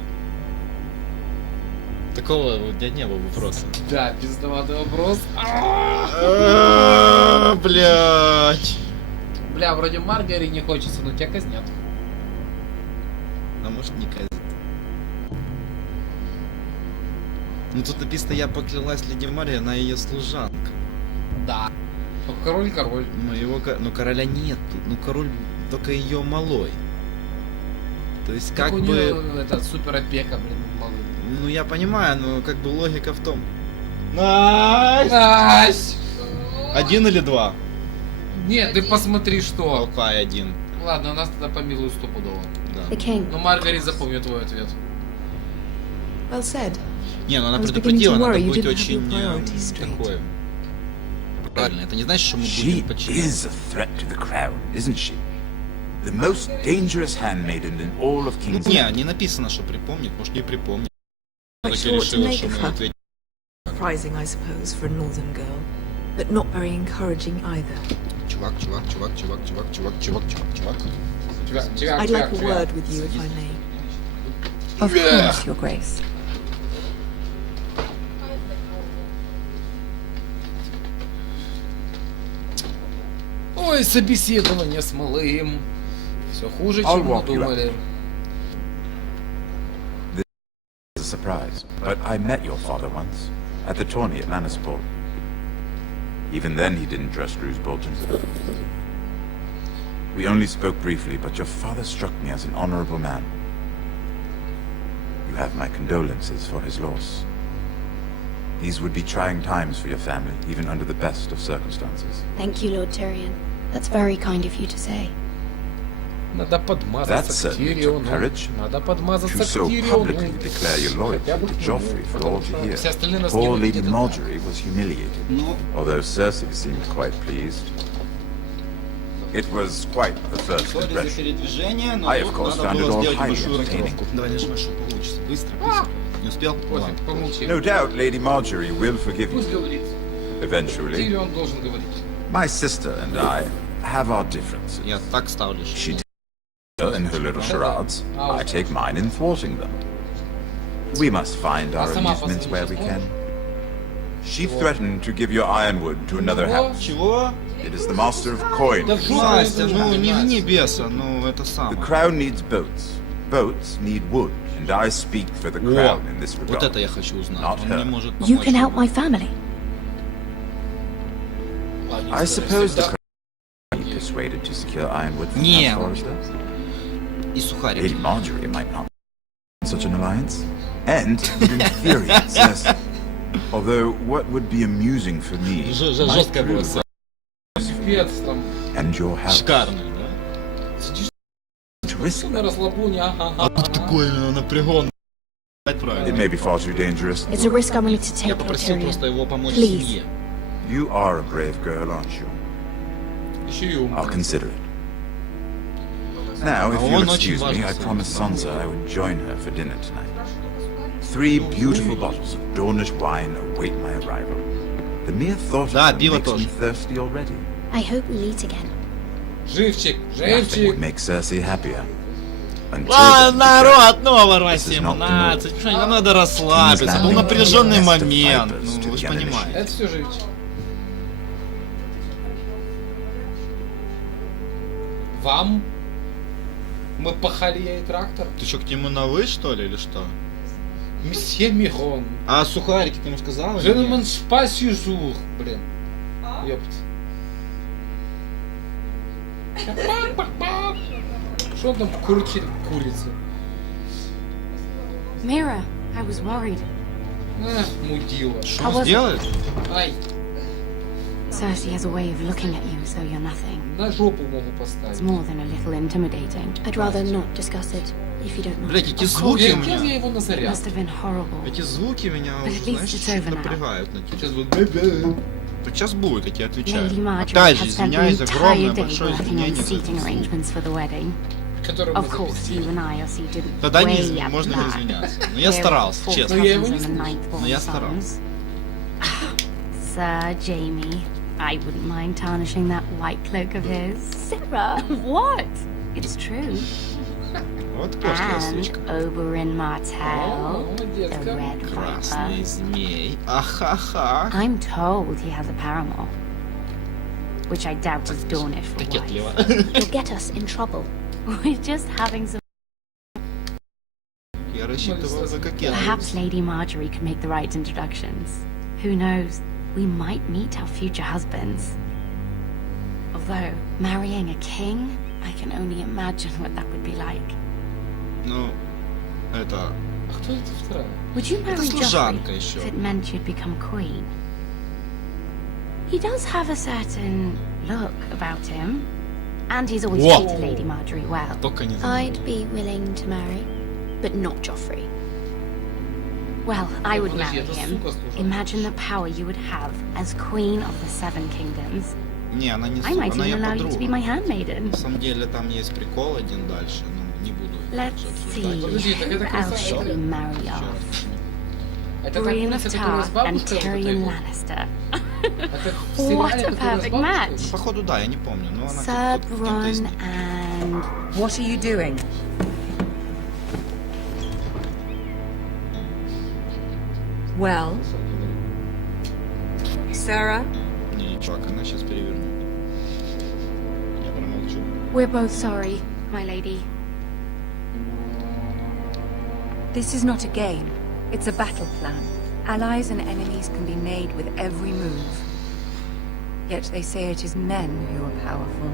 Такого у тебя не было вопроса. Да, пиздоватый вопрос. Блять. Бля, вроде Маргари не хочется, но тебя казнят. А может не казнит. Ну тут написано, я поклялась Леди Марии, она ее служанка. Да. Но король. Ну его, ну короля нет тут, ну король только ее малой. То есть Так как у бы... нее это супер опека, блин, малый. Ну я понимаю, но как бы логика в том. Найс! 1 или 2? Нет, ты посмотри, что. Окей, 1. Ладно, нас тогда помилуют стопудово. Да. The King. Но Маргари запомнит твой ответ. Well said. Не, ну она I was предупредила, beginning to надо worry you быть didn't have очень your priorities straight. такое. Правильно, это не значит, что мы She будем подчиняться. is a threat to the crown, isn't she? The most dangerous handmaiden in all of Ну, King's не, не написано, что припомнит, может не припомнит. Quite Так и sure what to решила, make что of мы her. ответим. Surprising, I suppose, for a northern girl, but not very encouraging either. Чувак. I'd like a word with you, if I may. Of course, Your Grace. Ой, собеседование с малым. Все хуже, I'll чем мы walk you думали. a surprise, but I met your father once, at the tourney at Lannisport. Even then he didn't trust Roose Bolton. We only spoke briefly, but your father struck me as an honorable man. You have my condolences for his loss. These would be trying times for your family, even under the best of circumstances. Thank you, Lord Tyrion. That's very kind of you to say. Надо That подмазаться к certainly took Тириону. courage. Надо To подмазаться so к Тириону. publicly declare your loyalty to Joffrey for all to hear. Все остальные нас Poor кинули Lady где-то. Marjorie was humiliated, although Cersei seemed quite pleased. It was quite the first Сори за impression. передвижение, но I, of тут course, надо found it было all сделать highly небольшую entertaining. рокировку. Давай нажимай, что получится. Быстро. Не успел? Пофиг, помолчи. No doubt Lady Marjorie will forgive Пусть you говорит. eventually. Тирион должен говорить. My sister and I have our differences. Я так ставлю. She takes her in her little charades. I take mine in thwarting them. We must find our amusements where we can. She threatened to give your ironwood to another house. Чего? It is the master of coin. Настя, ну не в небеса, ну это The самое. crown needs boats. Boats need wood, and I speak for the О, crown in this вот regard. это я хочу узнать. Not Он her. мне может You помочь. can help my family. I suppose the crown can be persuaded to secure ironwood from Не. House Forrester. И сухарики. Lady Marjorie might not such an alliance, and it infuriates Cersei. Although what would be amusing for me might Жесткая prove была. Спец там. and your house Шикарная, да? to risk. На расслабоне, ага. Такой напрягон. It may be far too dangerous. It's a risk I'm willing to take, Я Lord попросил Tyrion. просто его помочь Please. семье. You are a brave girl, aren't you? Еще и I'll умный. consider it. Now, if А you'll он очень excuse me, важный I сын. promised Sansa I would join her for dinner tonight. 3 beautiful bottles of Dornish wine await my arrival. The mere thought Да, of them пиво makes me тоже. thirsty already. I hope we meet again. Живчик, Nothing живчик. would make Cersei happier. Until Ладно, then, народ, ну This is not the 18. north. Что, нам надо расслабиться. Был Landing напряженный best of момент. vipers Ну, to вы же the enemy. понимаете. Это все живчик. Вам? Мы пахали я и трактор. Ты что, к нему на вы, что ли, или что? Месье Мирон. А сухарики ты ему сказал? или Джентльмен нет? шпасюжур. Блин. Ёпт. Что он там курчит, курица? Mira, I was worried. Мудила. Что он сделает? Ай, Cersei has a way of looking at you as though you're nothing. на жопу могу It's поставить. more than a little intimidating. I'd rather not discuss it, if you don't mind. Блять, эти звуки у Сейчас я меня. его на It заряд. must have been horrible. Эти звуки меня But уже, at least знаешь, it's чуть-чуть over now. напрягают на Сейчас тебя. вот... Так сейчас будет, я тебе отвечаю. Lady Marjorie Опять же, has spent the извиняюсь, огромное entire day большое working on извинение the за seating это. arrangements for the wedding. Который мы Of course, you запустили. and I are seated Тогда не way up можно the не back. извиняться. Но я Here are старался, four честно. Но я его cousins не and the слушал. ninth-born Но я старался. sons. Sir Jamie, I wouldn't mind tarnishing that white cloak of his. Sarah, what? It's true. Вот пошлая And сучка. Oberyn Martell, молодец, the как. Red Красный Viper. змей. Ахаха. I'm told he has a paramour, which I doubt is Dornish for wife. Кокетливо. You'll get us in trouble. We're just having some. Я рассчитывал за кокетливость. Perhaps Lady Marjorie could make the right introductions. Who knows? We might meet our future husbands. Although, marrying a king, I can only imagine what that would be like. Ну, это... А кто это вторая? Would you Это marry служанка Joffrey еще. if it meant you'd become queen? He does have a certain look about him, and he's always Whoa. treated Lady Marjorie well. Только не I'd be willing to marry, but not Joffrey. Well, I would Подожди, marry это him. сука служанка. Imagine the power you would have as queen of the Seven Kingdoms. Не, она не I might она even ее allow you to be my подруга. handmaiden. На самом деле там есть прикол один дальше, но не буду Let's обсуждать. see. Подожди, так это Who else красавица. shall we marry Еще off? раз. Это та Brienne of курица, которая с Tarth and бабушкой? Tyrion вот Lannister. это в What сериале, a которая с perfect бабушкой? match. Походу, да, я не помню, но она Sir как-то кем-то из Bronn них. and... What are you doing? Well, Sarah? Не, чувак, она сейчас перевернет. Я промолчу. We're both sorry, my lady. This is not a game. It's a battle plan. Allies and enemies can be made with every move. Yet they say it is men who are powerful.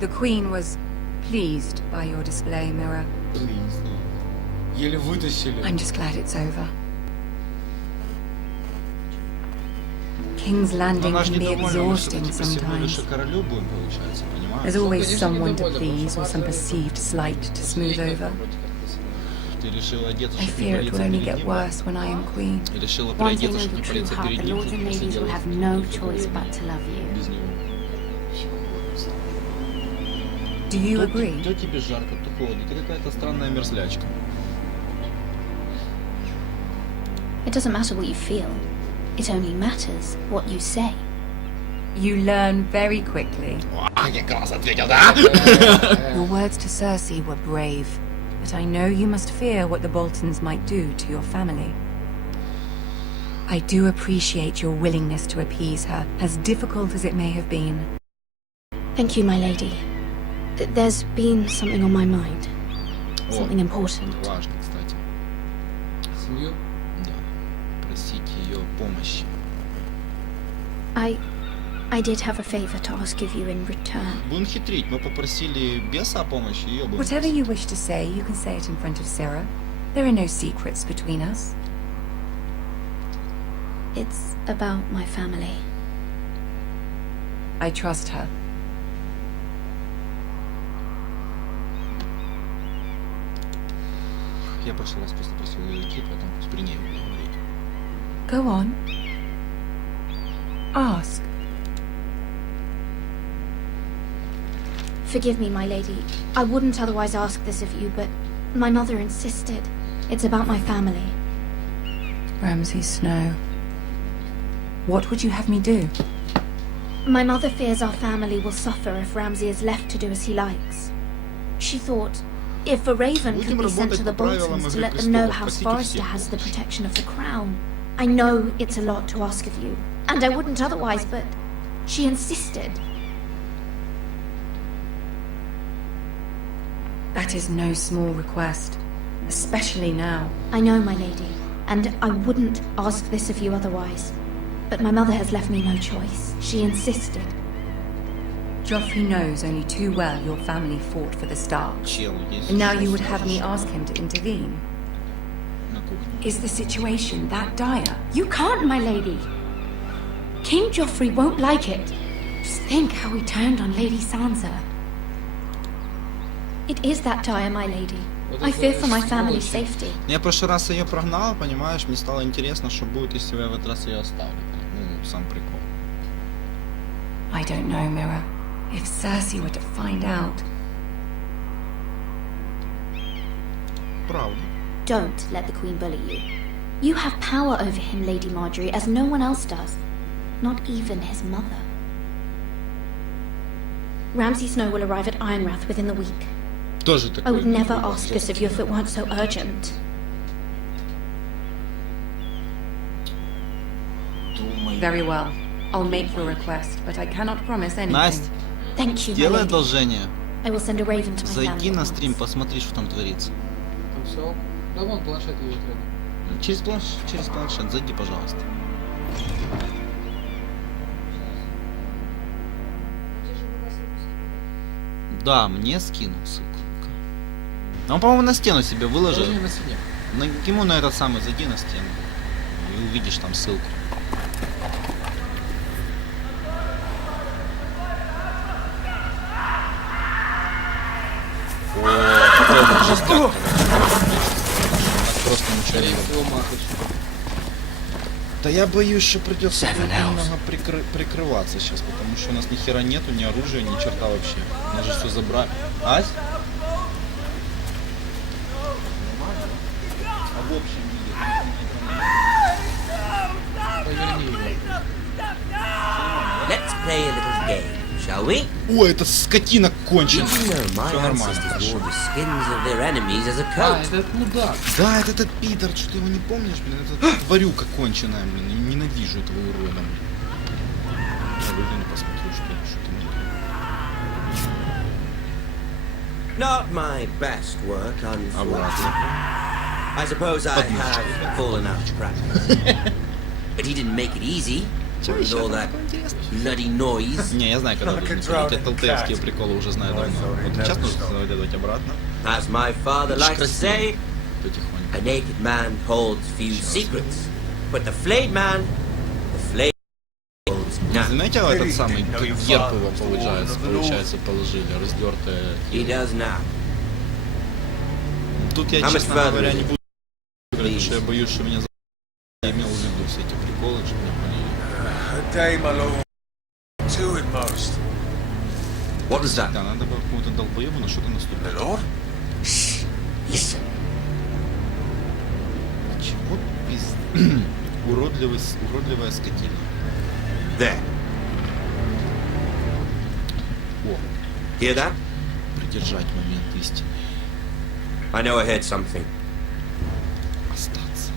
The Queen was pleased by your display, Mira. Еле вытащили. I'm just glad it's over. King's Но Landing она же can be недовольна, мы exhausting все-таки всего лишь sometimes. королю будем, получается, понимаешь? There's always конечно, someone to недовольна, please потому or что some Марта perceived slight to smooth последняя over. вроде как бы. Ты решила одеться, I чтобы не fear it палиться will only перед get ним? worse when I am queen. И решила One thing переодеться, of чтобы the не true палиться heart, перед the ним, lords and чтобы ladies will сидела have no choice but to love you. без него. Do you agree? То тебе жарко, то холодно, ты какая-то странная мерзлячка. It doesn't matter what you feel. It only matters what you say. You learn very quickly. Я как раз ответил, да? Your words to Cersei were brave, but I know you must fear what the Boltons might do to your family. I do appreciate your willingness to appease her, as difficult as it may have been. Thank you, my lady. There's been something on my mind. Something important. Важно, кстати. Семью? Да. Просить ее помощи. I did have a favor to ask of you in return. Будем хитрить. Мы попросили беса о помощи, ее будем. Whatever you wish to say, you can say it in front of Sarah. There are no secrets between us. It's about my family. I trust her. Я в прошлый раз просто просил ее уйти, поэтому пусть при ней буду говорить. Go on. Ask. Forgive me, my lady. I wouldn't otherwise ask this of you, but my mother insisted. It's about my family. Ramsay Snow. What would you have me do? My mother fears our family will suffer if Ramsay is left to do as he likes. She thought, if a raven could be sent to the Boltons to let them know how Forrester has the protection of the crown. I know it's a lot to ask of you, and I wouldn't otherwise, but she insisted. That is no small request, especially now. I know, my lady, and I wouldn't ask this of you otherwise. But my mother has left me no choice. She insisted. Joffrey knows only too well your family fought for the Starks. And now you would have me ask him to intervene. Is the situation that dire? You can't, my lady. King Joffrey won't like it. Just think how he turned on Lady Sansa. It is that dire, my lady. I fear for my family's safety. Я в прошлый раз ее прогнал, понимаешь, мне стало интересно, что будет, если я в этот раз ее оставлю. Ну, сам прикол. I don't know, Mira. If Cersei were to find out... Правда. Don't let the Queen bully you. You have power over him, Lady Marjorie, as no one else does. Not even his mother. Ramsay Snow will arrive at Ironrath within the week. Тоже I would такой. never ask this of you if it weren't so urgent. Very well. I'll make your request, but I cannot promise anything. Настя, Thank you, my делай lady. одолжение. I will send a raven to my family. Зайди at на once. стрим, посмотри, что там творится. Ну все. Да вон планшет ее треба. Через планшет, зайди, пожалуйста. Да, мне скинул ссылку. Он, по-моему, на стену себе выложил. Положи на стене. Ему на этот самый зайди на стену. И увидишь там ссылку. О, это жестко. Так просто ничего не было. Да я боюсь, что придется немного прикрываться сейчас, потому что у нас ни хера нету, ни оружия, ни черта вообще. Нас же все забрали. Ась? А в общем Let's play a little game, shall we? О, это скотина кончена. Did you know my Все нормально. ancestors wore the skins of their enemies as a coat? этот мудак. Да, это этот Питер, что ты его не помнишь, блин, это тварюка конченая, блин, ненавижу этого урода. Я выйду не посмотрю, что ты мне. Not my best work, unfortunately. I suppose I have fallen out of practice. But he didn't make it easy. With all that bloody noise. Не, я знаю, когда нужно перейти. Это ЛТСкие приколы уже знаю давно. Вот сейчас нужно заводить обратно. As my father likes to say, a naked man holds few secrets, but the flayed man, the flayed holds none. Заметил этот самый герб его получается положили, раздертое. He does now. Тут я, честно говоря, не буду говорить, потому что я боюсь, что меня имел в виду все эти приколы, чтобы меня поняли. A day, my lord. Two at most. What was that? Да, надо было какому-то долбоебу на что-то наступить. My lord? Shh. Listen. Чего уродливая скотина. There. О, Hear that? придержать момент истины. I know I heard something. Остаться.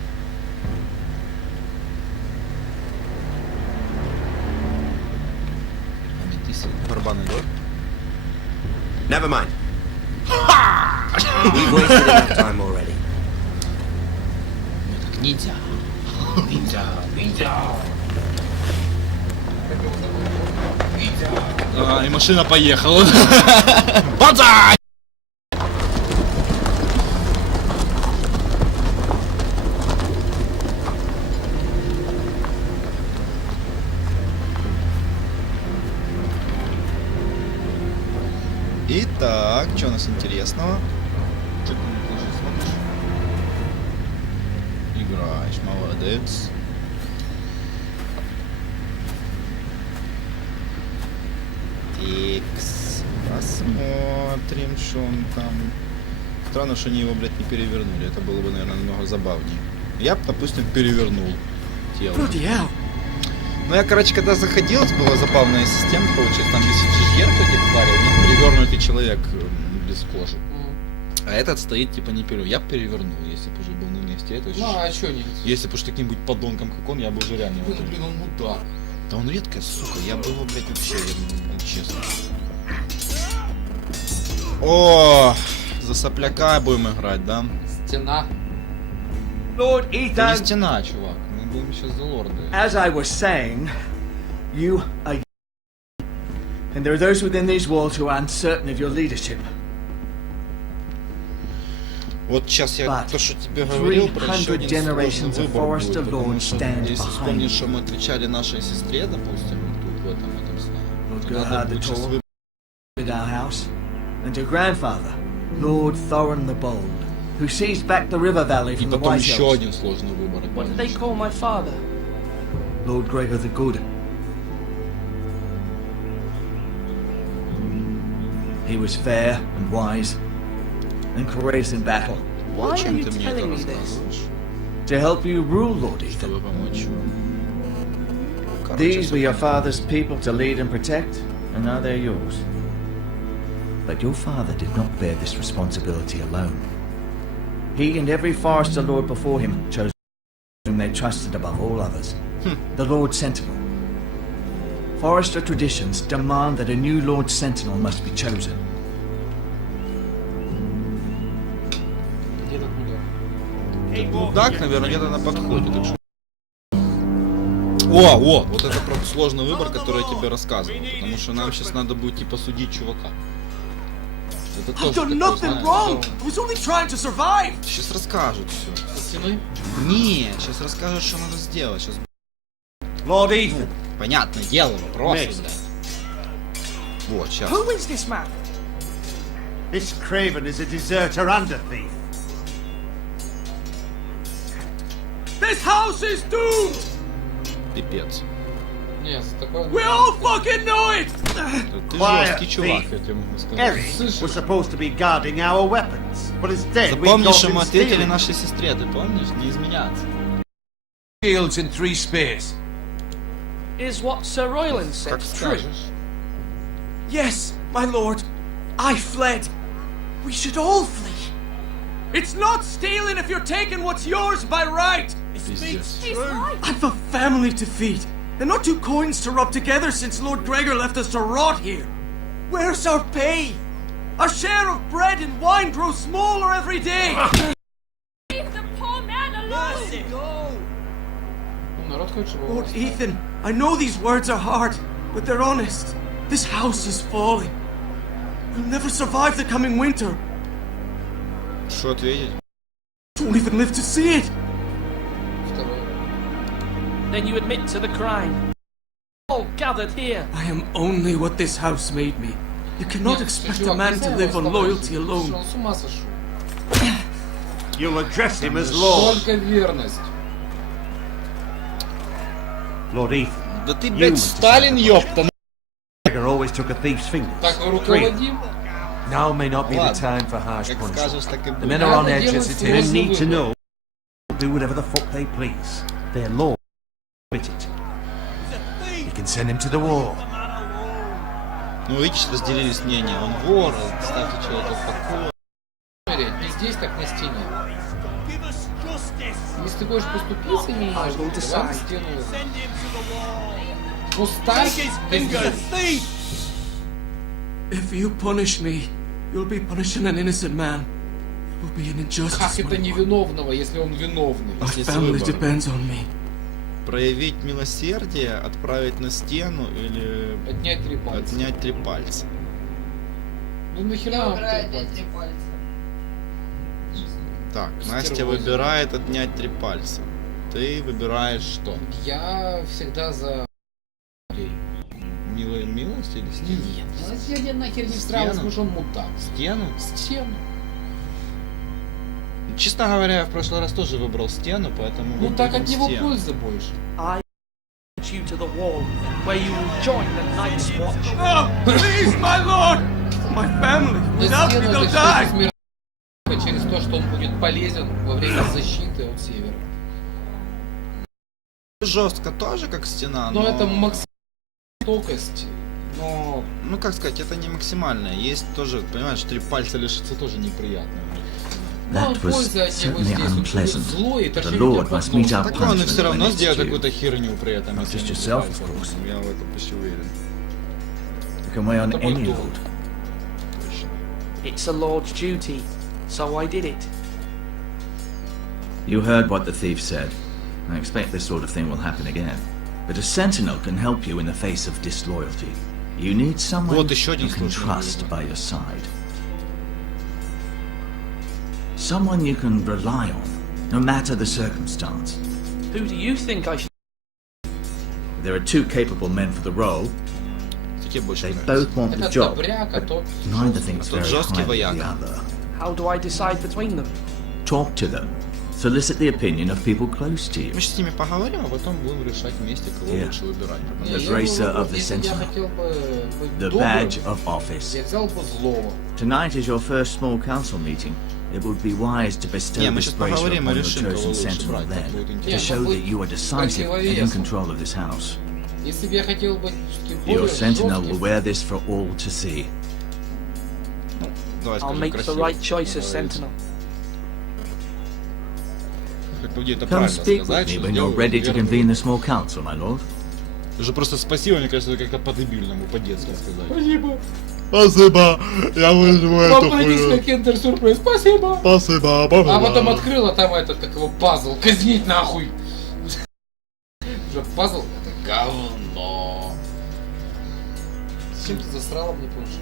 Момент истины. Барабанный дробь. Never mind. We've wasted enough time already. Мы так ниндзя. Ниндзя. И машина поехала. Бонзай! Итак, что у нас интересного? Что ты не тоже смотришь? Играешь, молодец. Тикс. Посмотрим, что он там. Странно, что они его, блядь, не перевернули. Это было бы, наверное, намного забавнее. Я бы, допустим, перевернул тело. Ну, я, короче, когда заходил, была забавная система, получается, там висит жирк этих тварей, у них перевернутый человек без кожи. А этот стоит, типа, не перевернул. Я бы перевернул, если бы уже был на месте. Это Ну, а чё не? Если бы уж таким-нибудь подонком, как он, я бы уже реально... Блин, он мудак. Да он редкая, сука, я бы его, блядь, вообще, честно. О, за сопляка будем играть, да? Стена. Lord Это не Ethan, стена, чувак. Мы будем сейчас за лорды. as I was saying, you are... and there are those within these walls who are uncertain of your leadership. Вот сейчас я But то, что тебе говорил, про еще 300 один generations сложный of выбор будет, Forester потому lords что stand если behind вспомнишь, you. что мы отвечали нашей сестре, допустим, вот тут, в этом самом, то надо Gerhard the будет сейчас Tall, with our house, and your grandfather, Lord Thorin the Bold, who seized back the river valley И from the потом White еще Elves. один сложный выбор. What did they call my father? Lord Gregor the Good. He was fair and wise, and courageous in battle. Вот Why are чем you ты мне это telling me this? рассказываешь, To help you rule, Lord Ethan. чтобы помочь. Короче, These were your father's people to lead and protect, and now they're yours. But your father did not bear this responsibility alone. He and every Forester Lord before him chose whom they trusted above all others, the Lord Sentinel. Forester traditions demand that a new Lord Sentinel must be chosen. Ну, так, наверное, где-то на подходе. Так что... О, вот это правда сложный выбор, который я тебе рассказывал. Потому что нам сейчас надо будет типа судить чувака. Это тоже такое, знаешь, сейчас расскажут все. Не, сейчас расскажут, что надо сделать. Сейчас... Lord Ethan. Понятное дело, вопросы, блядь. Вот, сейчас. Who is this man? This Craven is a deserter and a thief. This house is doomed! Пипец. Нет, такое... We all fucking know it! Ты Quiet, жесткий чувак, thief. я тебе могу сказать. Eric was supposed to be guarding our weapons, but instead we Запомни, got что мы him ответили stealing. нашей сестре, ты помнишь? Не изменяться. Shields and 3 spears. Is what Sir Royland said Как true? скажешь. Yes, my lord. I fled. We should all flee. It's not stealing if you're taking what's yours by right. Пиздец. I've a family to feed, and not 2 coins to rub together since Lord Gregor left us to rot here. Where's our pay? Our share of bread and wine grows smaller every day. Leave the poor man alone! Народ хочет, чтобы... Lord Ethan, I know these words are hard, but they're honest. This house is falling. We'll never survive the coming winter. Что ответить? Don't even live to see it. Then you admit to the crime. All gathered here. I am only what this house made me. You cannot expect a man to live on loyalty alone. Он с ума сошел. You'll address him as Lord. Только верность. Lord Ethan. Да ты, you блядь, must Сталин, decide. ёпта. Gregor always took a thief's fingers. Так вы Free. руководим? Now may not be the Ладно. time for harsh Как punishment. скажешь, так и The будет. men are on Надо edge делать as it Men is. need to know. Do whatever the fuck they please. Their Lord quit it. You can send him to the wall. Ну, видишь, разделились мнения. Он вор, ставьте человека в покое. Смотри, не здесь, так на стене. Если ты хочешь поступиться немножко, давай на стену. Ну, ставь фингер. If you punish me, you'll be punishing an innocent man. It will be an injustice. Как это невиновного, если он виновный? My Если family выбор. depends on me. Проявить милосердие, отправить на стену или Отнять 3 пальца. отнять 3 пальца. Ну нахера вам 3 пальца? Так, Стервоза. Настя выбирает отнять 3 пальца. Ты выбираешь что? Я всегда за... Милость или стену? Нет, я нахер не встраиваюсь, потому что он мудак. Стену? Стену. Честно говоря, я в прошлый раз тоже выбрал стену, поэтому... Ну так от выберем него стену. пользы больше. I lead you to the wall, where you will join the Night's Watch. No! Please, my lord! My family, На without me стену they'll это die! что-то смертельное через то, что он будет полезен во время защиты от севера. Жестко тоже, как стена, Но это максимальная стойкость. Но... Ну, как сказать, это не максимальное. Есть тоже, понимаешь, 3 пальца лишиться тоже неприятно. That was certainly unpleasant. The Lord must meet our Так он и все punishment when равно it's сделает due. какую-то херню при этом. Not если just ему yourself, пальцем. of course. Я в этом почти уверен. You can weigh on any lord. It's a lord's duty, so I did it. You heard what the thief said. I expect this sort of thing will happen again. But a sentinel can help you in the face of disloyalty. You need someone Вот еще один you can сложный trust выбор. by your side. Someone you can rely on, no matter the circumstance. Who do you think I should... There are two capable men for the role. Тебе больше They нравится. both want the Этот job, добряк, а тот... neither thinks Тот very жесткий highly of the вояка. other. How do I decide between them? Talk to them. Solicit the opinion of people close to you. Мы сейчас с ними поговорим, а потом будем решать вместе, кого Yeah. лучше выбирать. Не, The я bracer бы, of the если бы я sentinel. хотел бы быть The добрым, badge of office. я взял бы злого. Tonight is your first small council meeting. It would be wise to bestow Не, мы this сейчас bracer поговорим и upon your решим, кого chosen лучше sentinel брать. Так then, будет to интересно. show that you are decisive and in противовесом. control of this house. Если бы я хотел быть более Your sentinel will жестким, wear this for all to see. Давай I'll скажем make the красиво. right choice as Говорится. Sentinel. Как по идее это Come правильно speak with сказать, me что when you're сделаю ready to верный convene the выбор. small council, my lord. Уже просто спасибо, мне кажется, это как-то по-дебильному, по-детски сказать. Спасибо. Спасибо, я возьму эту Попадись хуйню. на киндер-сюрприз. Спасибо. Спасибо, спасибо. А потом открыл, а там этот, как его, пазл. Казнить нахуй. Уже пазл? Это говно. Зачем ты засрала мне позже?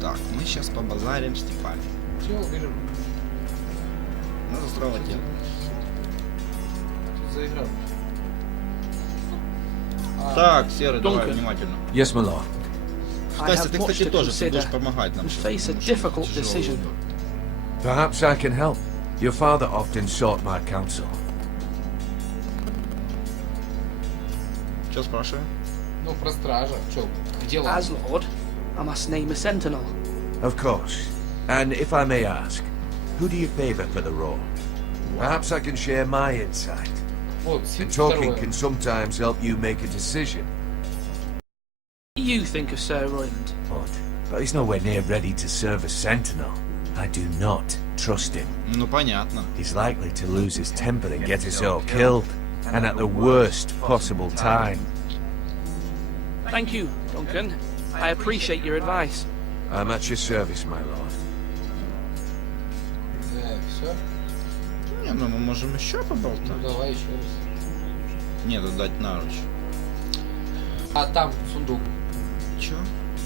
Так, мы сейчас побазарим с типами. Чего, убежим? Ну, застрала тема. Что за игра? Так, Серый, давай Duncan. внимательно. Yes, my lord. I Кстати, have ты, much кстати, to тоже ты consider будешь помогать нам. and сейчас, face a потому что difficult тяжелый decision. выбор. Perhaps I can help. Your father often sought my counsel. Что спрашиваем? Ну, про стража. Че, где он? As Lord, I must name a Sentinel. Of course. And if I may ask, who do you favour for the role? Perhaps I can share my insight. Вот, And talking второе. can sometimes help you make a decision. What do you think of Sir Royland? But he's nowhere near ready to serve as sentinel. I do not trust him. Ну, понятно. He's likely to lose his temper and get us all killed. And at the worst possible time. Thank you, Duncan. I appreciate your advice. I'm at your service, my lord. Все. Не, ну мы можем еще Ну, поболтать. давай еще раз. Нет, дать наруч. А там сундук. Чё?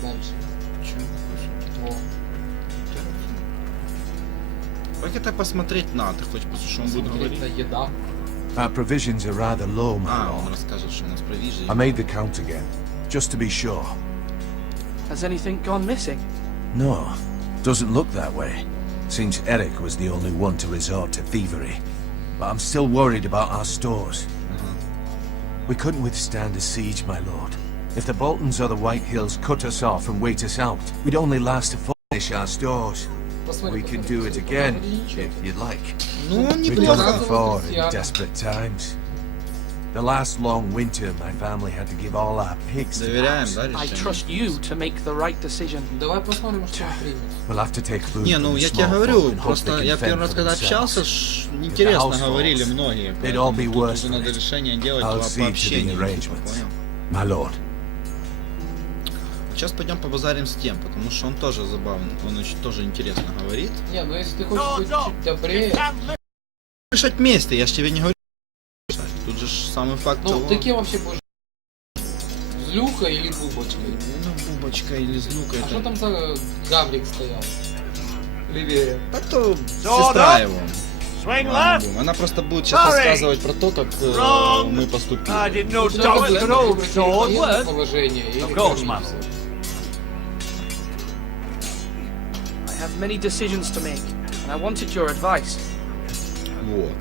Дальше. Чё? Во. Как это посмотреть надо? Хоть потому что он будет Смотреть говорить. на еда. Our provisions are rather low, my А, он lord. расскажет, что у нас провизия. I made the count again, just to be sure. Has anything gone missing? No, doesn't look that way. Seems Eric was the only one to resort to thievery. But I'm still worried about our stores. We couldn't withstand a siege, my lord. If the Boltons or the White Hills cut us off and wait us out, we'd only last to finish our stores. We can do it again, if you'd like. Ну, он We've done it неплохо. before in desperate times. The last long winter, my family had to give all our pigs to the Доверяем, house. да, I решение? trust you to make the right decision. Давай посмотрим, что он примет. We'll have to take food Не, from ну the я тебе small говорю, folk and hope просто they я can первый fend раз for когда themselves. общался, интересно house говорили falls, многие. they'd all Поэтому be тут worse уже for надо it. решение делать I'll по see to the общению. типа, arrangements. понял? My lord. Сейчас пойдем побазарим с тем, потому что он тоже забавный, он очень тоже интересно говорит. Не, ну если ты хочешь быть чуть добрее... Решать вместе, я ж тебе не говорю. Тут же ж самый факт Ну, того... ты кем вообще будешь? Злюка или бубочкой? Ну, бубочка или злюка, А это... что там за гаврик стоял? Левее. Так то сестра его. Ладно, будем. Она просто будет сейчас рассказывать про то, как мы поступили. Положение или Of course, man. кормиться. I have many decisions to make, and I wanted your advice. Вот.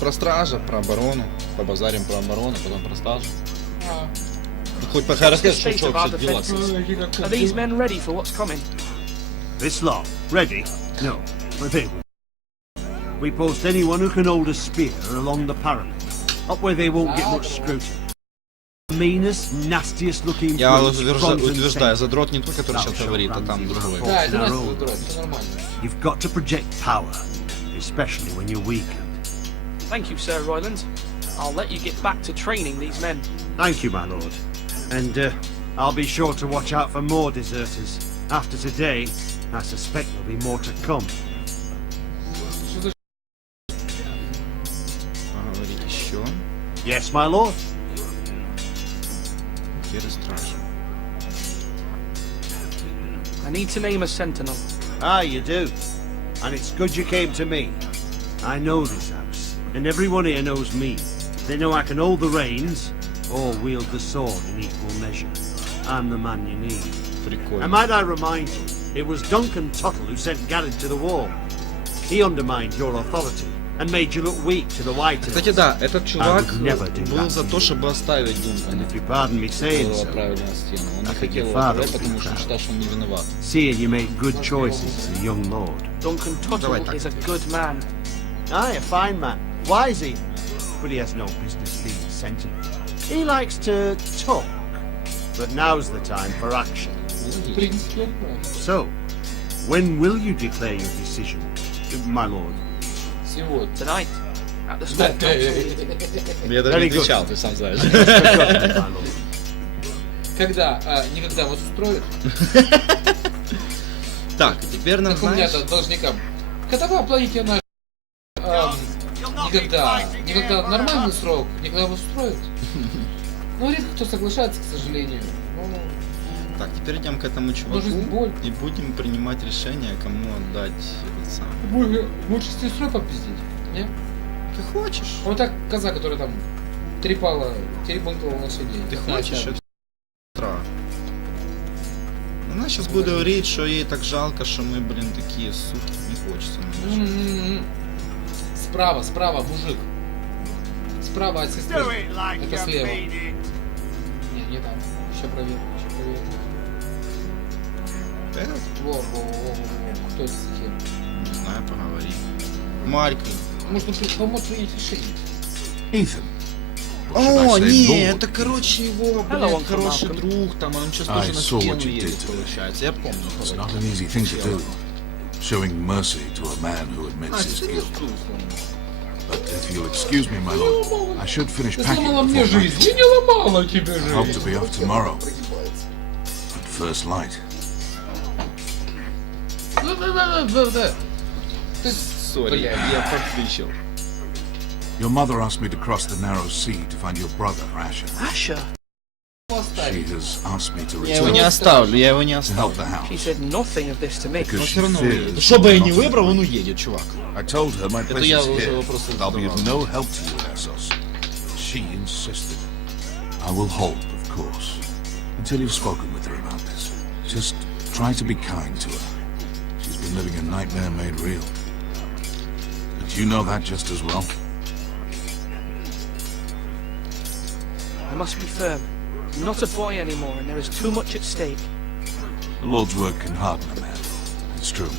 Про стража, про оборону. Побазарим про оборону, потом про стражу. А. Ну, хоть пока расскажешь, State что of our вообще дела. defenses. Are these men ready for what's coming? This lot, ready? No, but they will. We post anyone who can hold a spear along the parallel, up where they won't get much scrutiny. The meanest, nastiest looking Я brutes, front and утверждаю, center. задрот не тот, который сейчас говорит, а там другой. Да, это нас задрот, все нормально. You've got to project power, especially when you're weakened. Thank you, Sir Royland. I'll let you get back to training these men. Thank you, my lord. And I'll be sure to watch out for more deserters. After today, I suspect there'll be more to come. Поговорить еще. Yes, my lord. I need to name a sentinel. Ah, you do. And it's good you came to me. I know this house, and everyone here knows me. They know I can hold the reins, or wield the sword in equal measure. I'm the man you need. And might I remind you, it was Duncan Tuttle who sent Garrett to the wall. He undermined your authority and made you look weak to the white. Кстати, да, этот чувак был за то, чтобы оставить Дункана. Правильно стену. Он не хотел его оставлять, потому что он считал, что он не виноват. Seeing you make good choices as a young lord. Duncan Tuttle is a good man. Aye, a fine man. Wise even. But he has no business being a sentinel. He likes to talk. But now's the time for action. So, when will you declare your decision, my lord? Tonight, at the Storm Council. Я даже не отвечал, ты сам знаешь. Когда? Никогда вас устроит? Так, теперь нам, знаешь... Как у меня должникам. Когда вы оплатите наш... Никогда. Никогда нормальный срок. Никогда вас устроит. Ну, редко кто соглашается, к сожалению. Так, теперь идем к этому чуваку и будем принимать решение, кому отдать этот самый. Лучше с сестрой попиздить, не? Ты хочешь? Вот так коза, которая там теребонькала лошадей. Ты хочешь? Это сестра. Она сейчас будет говорить, что ей так жалко, что мы, блин, такие суки. Не хочется. Справа, мужик. Справа от сестры. Это слева. Не там. Еще проверь. Этот? Во. Кто это за хер? Не знаю, поговори. Марька. Может, он помочь принять решение? Ethan. О, не, это, короче, его, блин, хороший друг, там, он сейчас тоже на стену едет, получается. Я помню. It's not an easy thing to do. Showing mercy to a man who admits his guilt. But if you'll excuse me, my lord, I should finish packing before I hope to be off tomorrow. At first light. Sorry, я подключил. Your mother asked me to cross the narrow sea to find your brother, Asher. Asher? She has asked me to Я его не оставлю, to help the house. She said nothing of this to me. Because she fears Что бы я ни выбрал, он уедет, чувак. I told her my place я is уже here, просто and I'll be of no help to you, Essos. She insisted. I will hold, of course, until you've spoken with her about this. Just try to be kind to her. She's been living a nightmare made real. But you know that just as well. I must be firm. I'm not a boy anymore, and there is too much at stake. The Lord's word can harden a man. It's true.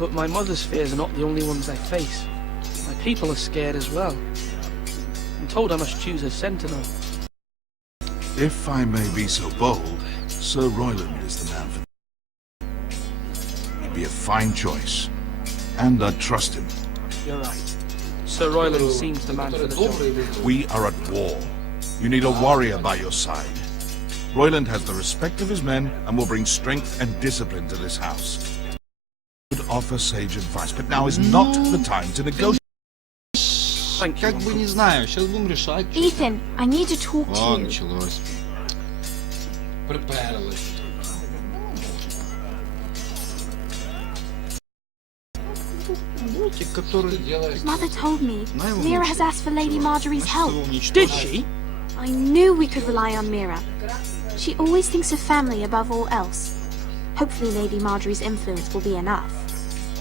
But my mother's fears are not the only ones I face. My people are scared as well. I'm told I must choose a sentinel. If I may be so bold, Sir Royland is the man for He'd be a fine choice. And I'd trust him. You're right. Sir Royland seems the man for the job. We are at war. You need a warrior by your side. Royland has the respect of his men and will bring strength and discipline to this house. He would offer sage advice, but now is not the time to negotiate. Как бы не знаю, сейчас будем решать. Ethan, I need to talk to О, you. началось. Приперлась. Который... Mother told me Mira has asked for Lady Marjorie's help. Did she? I knew we could rely on Mira. She always thinks of family above all else. Hopefully Lady Marjorie's influence will be enough.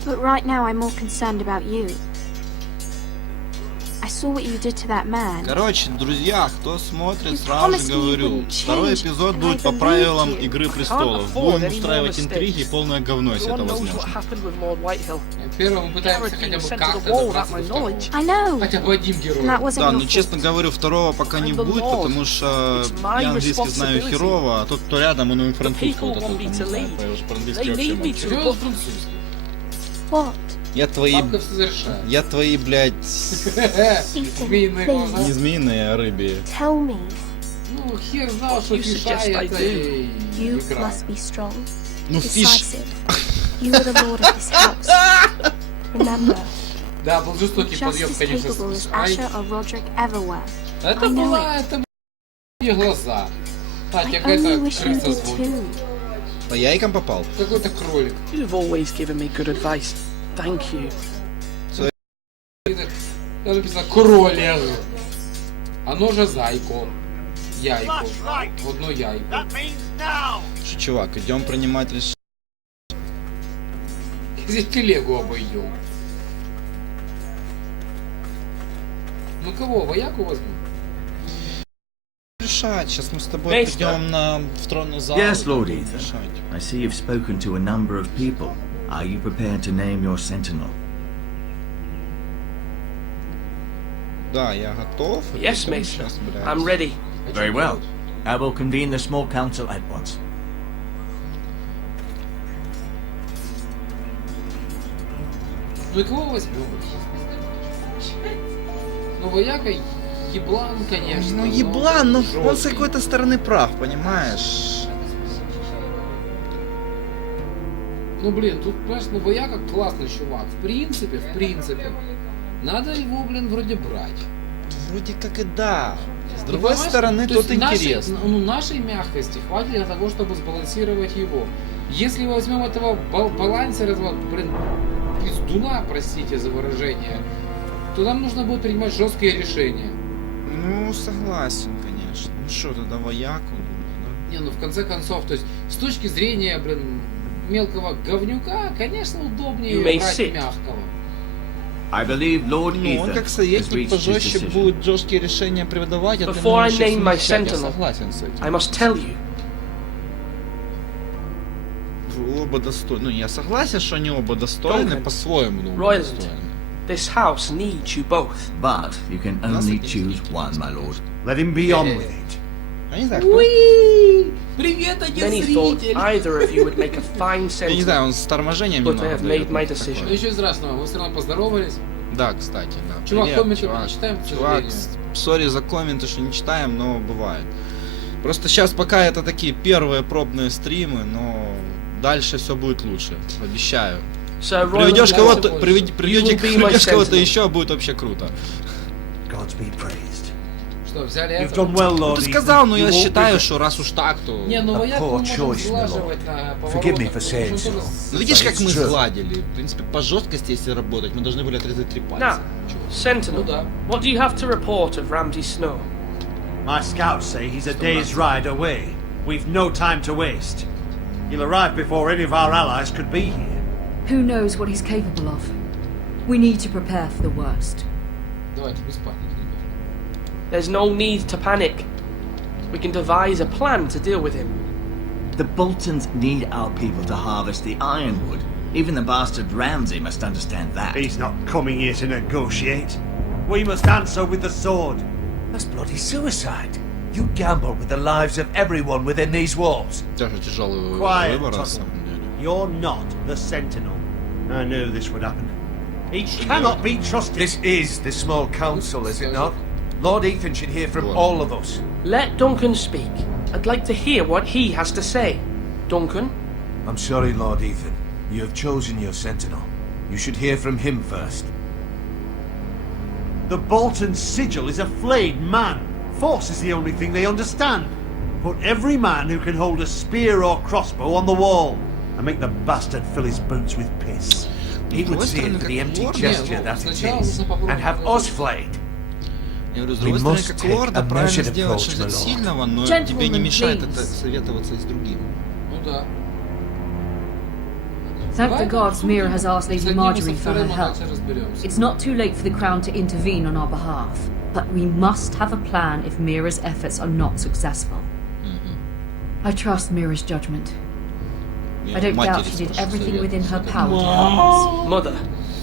But right now I'm more concerned about you. I saw what you did to that man. Короче, друзья, кто смотрит, сразу же говорю, второй эпизод будет по правилам Игры престолов. Будем устраивать интриги, полное говно, если это возможно. Первым мы пытаемся хотя бы как-то добраться до второго. Хотя бы один герой. Да, но честно говорю, второго пока не будет, потому что я английский знаю херово, а тот, кто рядом, он и французский вот этот не знает, я уже по-английски вообще молчу. What? Я твои, блядь, не змеиные, а рыбьи. Tell me. Ну, хер знал, что фиша это You Игра. must be strong. Ну, фиш. Decisive. You are the lord of this house. Remember, Да, был жестокий Just подъем, as конечно. capable as Ай, Asher or Roderick ever were. это I know была, it. это ее глаза. А, I тебе only какая-то wish you крыса did звонит. too. По яйкам попал. Какой-то кролик. You've always given me good advice. Thank you. Там написано кролик. Оно же зайко. Яйко. Одно яйко. Что, чувак, идем принимать решение. Здесь телегу обойдем. Ну кого, вояку возьмем? Решать. Сейчас мы с тобой Maester. придем в тронный зал. Yes, и Lord будем Ethan. решать. I see you've spoken to a number of people. Are you prepared to name your sentinel? Да, я готов. Yes, Потом Maester. сейчас, блядь. I'm ready. Very well. I will convene the small council at once. Ну и кого возьмем? Ну вояка еблан, конечно. Ну еблан, но он с жесткий. какой-то стороны прав, понимаешь? Ну блин, тут, понимаешь, ну вояка классный чувак. В принципе, надо его, блин, вроде брать. Вроде как и да. С Ну, другой понимаешь, стороны, то тут есть интересно. нашей мягкости хватит для того, чтобы сбалансировать его. Если мы возьмем этого балансера, этого, блин, пиздуна, простите за выражение, то нам нужно будет принимать жесткие решения. Ну, согласен, конечно. Ну что, тогда вояку? Не, ну в конце концов, то есть с точки зрения, блин, мелкого говнюка, конечно, удобнее You may брать sit. мягкого. I believe Lord Ну, он Ethan как has советник reached his пожестче decision. будет жесткие решения преподавать, а ты Before I можешь их name my смягчать. Я sentinel, согласен с этим. I must tell you. Вы оба достойны. Ну, я согласен, что они оба достойны Duncan, по-своему. Ну, Royland, достойны. this house needs you both. But you can only choose one, my lord. Let him be on with it. Я не знаю, Уи! Привет, один Many thought зритель! either of you would make a fine я не знаю, sentinel, он с торможением but I немного have дает, made my ну, decision. Ну ничего страшного, мы все равно поздоровались. Да, кстати, да. Чувак, Привет, комменты чувак. мы не читаем, к Чувак, сожалению. сори за комменты, что не читаем, но бывает. Просто сейчас пока это такие первые пробные стримы, но дальше все будет лучше, обещаю. So Приведешь Royland, кого-то, you приведешь will be my кого-то sentinel. еще, будет вообще круто. God's be praised. Что, взяли You've это? done well, Ну Lord ты Ethan. сказал, но You я won't считаю, regret. что раз уж так, то... Не, ну A вояку poor мы можем choice, my сглаживать lord. на Forgive me поворотах, for saying потому что so. он тоже Ну видишь, как мы It's true. сгладили. В принципе, по жесткости, если работать, мы должны были отрезать 3 пальца. Now, Sentinel, Ну да. what do you have to report of Ramsay Snow? My scouts say he's a day's ride away. We've no time to waste. He'll arrive before any of our allies could be here. Who knows what he's capable of? We need to prepare for the worst. Давайте, без паники, ребят. There's no need to panic. We can devise a plan to deal with him. The Boltons need our people to harvest the ironwood. Even the bastard Ramsay must understand that. He's not coming here to negotiate. We must answer with the sword. That's bloody suicide. You gamble with the lives of everyone within these walls. Даже тяжелый Quiet, выбор, на Tuttle. самом деле. You're not the Sentinel. I knew this would happen. He cannot be trusted. This is the small council, is it not? Lord Ethan should hear from Well. all of us. Let Duncan speak. I'd like to hear what he has to say. Duncan? I'm sorry, Lord Ethan. You have chosen your sentinel. You should hear from him first. The Bolton sigil is a flayed man. Force is the only thing they understand. Put every man who can hold a spear or crossbow on the wall, and make the bastard fill his boots with piss. He would see it for the empty gesture that it is, and have us flayed. Я говорю, с We другой стороны, must как take лорда, a правильно measured сделать approach, что-то my lord. сильного, но Gentlemen, тебе не мешает please. это советоваться и с другим. Ну да. Thank the gods Mira has asked С Lady одним и Marjorie со for her вторым мы help. дальше разберемся. It's not too late for the Crown to intervene on our behalf, but we must have a plan if Mira's efforts are not successful. I trust Mira's judgment. I don't doubt she did everything within her power to help us. Mother,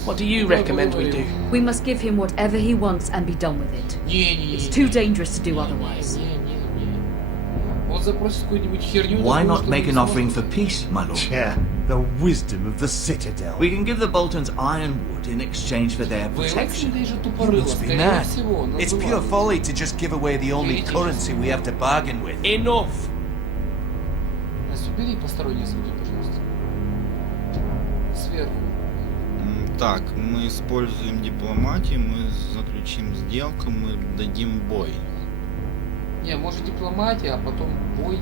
what do you recommend we do? We must give him whatever he wants and be done with it. It's too dangerous to do otherwise. Он запросит какую-нибудь херню. Why такую, not что make мы an не offering сможем. for peace, my lord? Yeah, the wisdom of the Citadel. We can give the Boltons ironwood in exchange for their protection. Воевать же You тупорыло, must be скорее mad. всего. It's называют. pure folly to just give away the only currency we have to bargain with. Enough! Настя, убери посторонние звуки, пожалуйста. Сверху. Так, мы используем дипломатию, мы заключим сделку, мы дадим бой. Не, может дипломатия, а потом бой.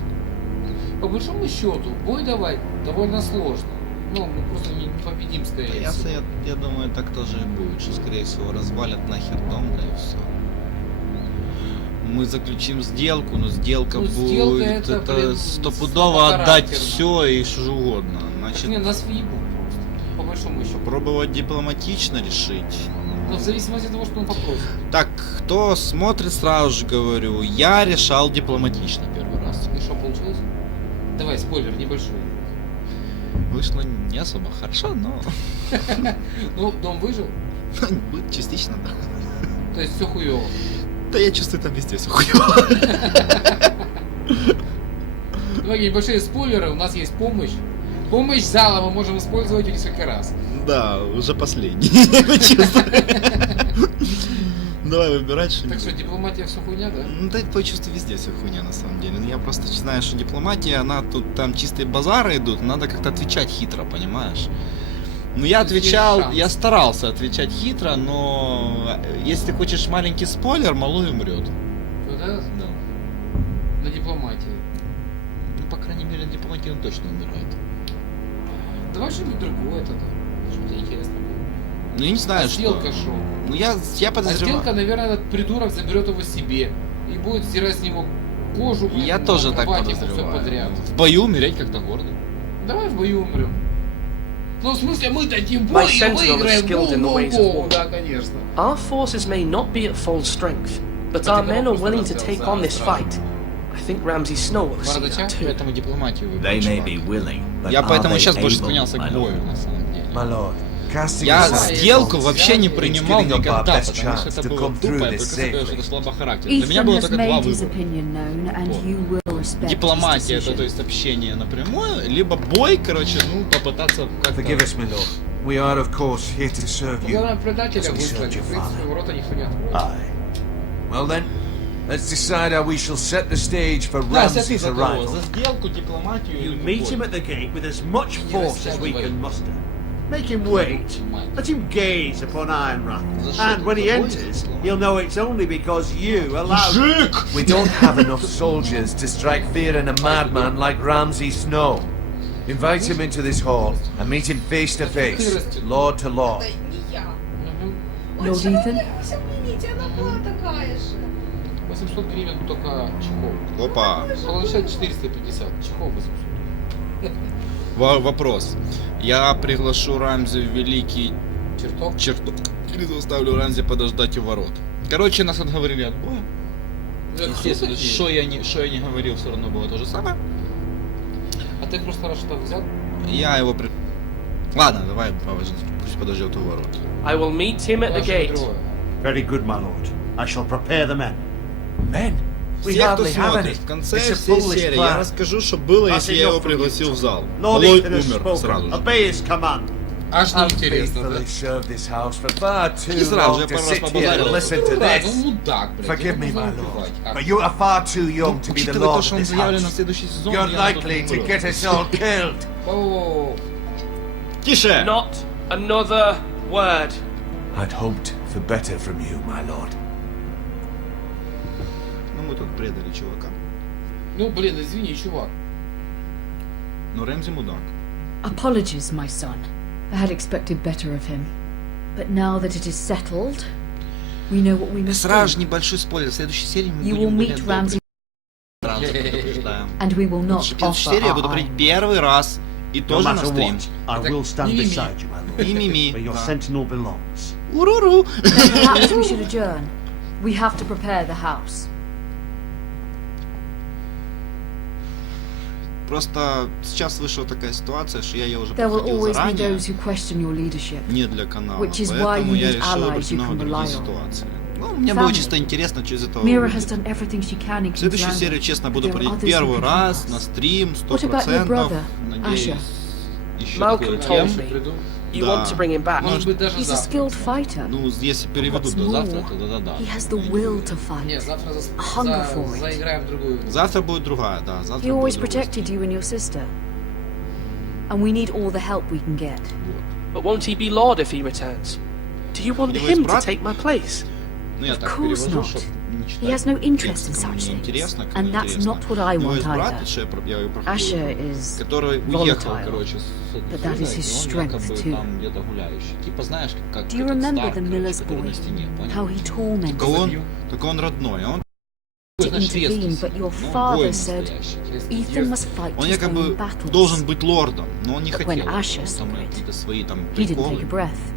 По большому счету, бой давать довольно сложно. Ну, мы просто не победим, скорее всего. Я думаю, так тоже и будет, что, скорее всего, развалят нахер дом, да и все. Мы заключим сделку, но сделка будет это стопудово отдать все и что угодно. Значит, не, нас въебут просто, по большому счету. Попробовать дипломатично решить. Но в зависимости от того, что он попросит. Так, кто смотрит, сразу же говорю, я решал дипломатично первый раз. И что получилось? Давай, спойлер небольшой. Вышло не особо хорошо, но... Ну, дом выжил? Частично, да. То есть все хуёво? Да я чувствую, там везде все хуёво. Давай, небольшие спойлеры, у нас есть помощь. Помощь зала мы можем использовать несколько раз. Да, уже последний. Давай выбирать что-нибудь. Так что дипломатия все хуйня, да? Ну да, по чувству везде все хуйня на самом деле. Я просто знаю, что дипломатия, она тут там чистые базары идут, надо как-то отвечать хитро, понимаешь? Ну я отвечал, я старался отвечать хитро, но если хочешь маленький спойлер, малой умрет. Да? Да. На дипломатии. Ну, по крайней мере, на дипломатии он точно умирает. Давай что-нибудь другое тогда, чтобы тебе интересно было. Ну я не знаю, сделка что. Шоу. Ну я подозреваю. Сделка, наверное, этот придурок заберет его себе и будет стирать с него кожу. Я тоже так подозреваю. Подряд. В бою умереть как-то гордо. Давай в бою умрем. Ну, в смысле, мы дадим бой и выиграем. Да, конечно. Our forces may not be at full strength, but our men are willing to take on this fight. I think Ramsay Snow will see that too. Поэтому дипломатию выбрал. They may be willing, but Я are поэтому they сейчас больше able, склонялся my к бою, lord? на самом деле. My lord, casting Я aside сделку faults, вообще не принимал it's giving up our никогда, best потому что chance это to было come тупо, through я this только сказал, что это safely. слабохарактерно. Для меня Ethan было has только два made his выбора. opinion known, and Вот. you will respect his Дипломатия, это decision. то есть общение напрямую, либо бой, короче, ну, попытаться как-то... Forgive us, my lord. We are, of course, here to serve you. Главное, предателя as we выслать, served your в принципе, father. ворота никто не откроет. Aye. Well then, let's decide how we shall set the stage for Да, сядь Ramsay's за кого? arrival. За сделку, дипломатию You или meet him бой? at the gate with as much force as we can muster. Make him wait. Let him gaze upon Ironrath. And when he enters, he'll know it's only because you allowed him. We don't have enough soldiers to strike fear in a madman like Ramsay Snow. Invite him into this hall and meet him face to face, lord to lord. Не я. Lord Ethan? Все видите, она была такая же. 800 гривен только чехол. Опа. Получает 450. Чехол 800. Вопрос. Я приглашу Рамзи в великий чертог. Или заставлю Рамзи подождать у ворот. Короче, нас отговорили от боя. Естественно, что я не говорил, все равно было то же самое. А ты в прошлый раз что взял? Я его Ладно, давай, пусть подождет у ворот. I will meet him at the gate. Very good, my lord. I shall prepare the men. Men? We Все, кто hardly have смотрит, any. в конце It's a всей foolish серии я plan. расскажу, что было, если я его пригласил в зал. Lord Малой Ethan has умер сразу spoken. же. Obey his command. Аж I've неинтересно, да? faithfully served this house for far too И сразу long я to пару раз sit here and побазарил. listen to Да, this. ну мудак, блядь. Forgive его me, можно my lord, убивать. Как? but you are far too young to be the Учитывая lord то, of что он this заявлен на house. следующий сезон, You're я likely to get us all killed. Воу-воу-воу. Тише! Not another word. I'd hoped for better from you, my lord. Ну мы тут предали чувака. Ну, блин, извини, чувак. Но Рэмзи мудак. Apologies, my son. I had expected better of him. But now that it is settled, we know what we must Сразу же do. небольшой спойлер. В следующей серии мы You will будем meet Ramsay, Сразу предупреждаем. and we will not В следующей offer серии я our буду eye. говорить первый раз. И No тоже на matter стрим. what, I will stand Мимими. beside you, my lord. Мимими. Where your Да. sentinel belongs. Уруру. Then perhaps we should adjourn. We have to prepare the house. Просто сейчас вышла такая ситуация, что я ее уже There will проходил always be заранее. those who question your leadership. Не для канала. Which is why Поэтому you я need решил allies выбрать you много can другие rely on. ситуации. Ну, мне было Family. чисто интересно, что из этого Mira выйдет. has done everything she can in King's Следующую Landing. серию, честно, буду There are проходить others who первый can раз help на us. стрим, What about your 100%. brother, Надеюсь, Asher? еще Malcolm кое-кем. told me you Да. want to bring him back. Может быть, даже He's a завтра. skilled fighter. Ну, если переведут What's до завтра, more, то да. He has the will to Нет, fight. завтра A hunger for it. заиграем в другую. Завтра будет другая, да. Завтра He always будет другой protected you and your sister. And we need all the help we can get. стрим. Вот. But won't he be Lord if he returns? Do you want him to take my place? Of course not. He has no interest in such things. And that's not what I want either. Asher is volatile, but that is his strength too. Do you remember the miller's boy? How he tormented you? To intervene, but your father said Ethan must fight his own battles. But when Asher saw it, he didn't take a breath.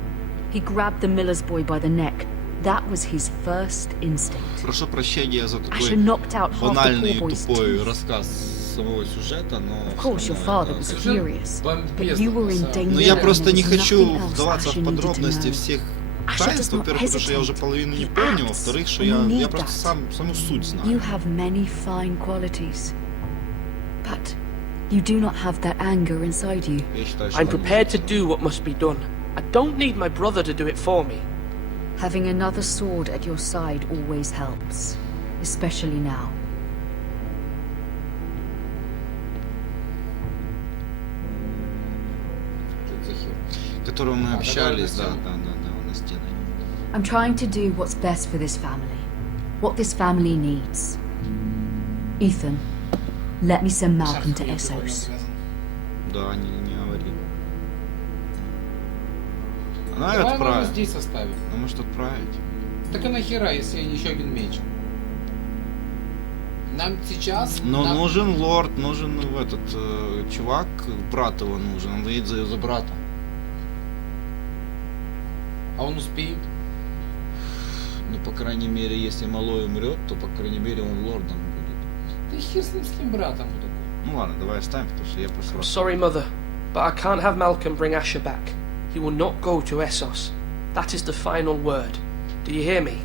He grabbed the miller's boy by the neck. That was his first instinct. Asher knocked out half the poor boy's teeth. Of course, your father was furious, but you were in danger. Но я просто не and there was хочу nothing else вдаваться в Asher needed to подробности know. всех Asher таинств, does not во-первых, потому что я уже hesitate. половину не He помню, acts, во-вторых, что and you я need просто that. саму суть знаю. You have many fine qualities, but you do not have that anger inside you. I'm prepared to do what must be done. I don't need my brother to do it for me. Having another sword at your side always helps, especially now. Которого мы общались, да, на стене. I'm trying to do what's best for this family, what this family needs. Ethan, let me send Malcolm to Essos. Да, не говори. Она Давай отправит. его здесь оставим. А может отправить? Так а нахера, если еще один меч? Нам сейчас... Но нам- нужен лорд, нужен этот чувак, брат его нужен, он едет за брата. А он успеет? Ну, по крайней мере, если малой умрет, то, по крайней мере, он лордом будет. Да хер с ним, с кем братом такой. Ну ладно, давай оставим, потому что я просто... Sorry, Mother, but I can't have Malcolm bring Asher back. He will not go to Essos. That is the final word. Do you hear me?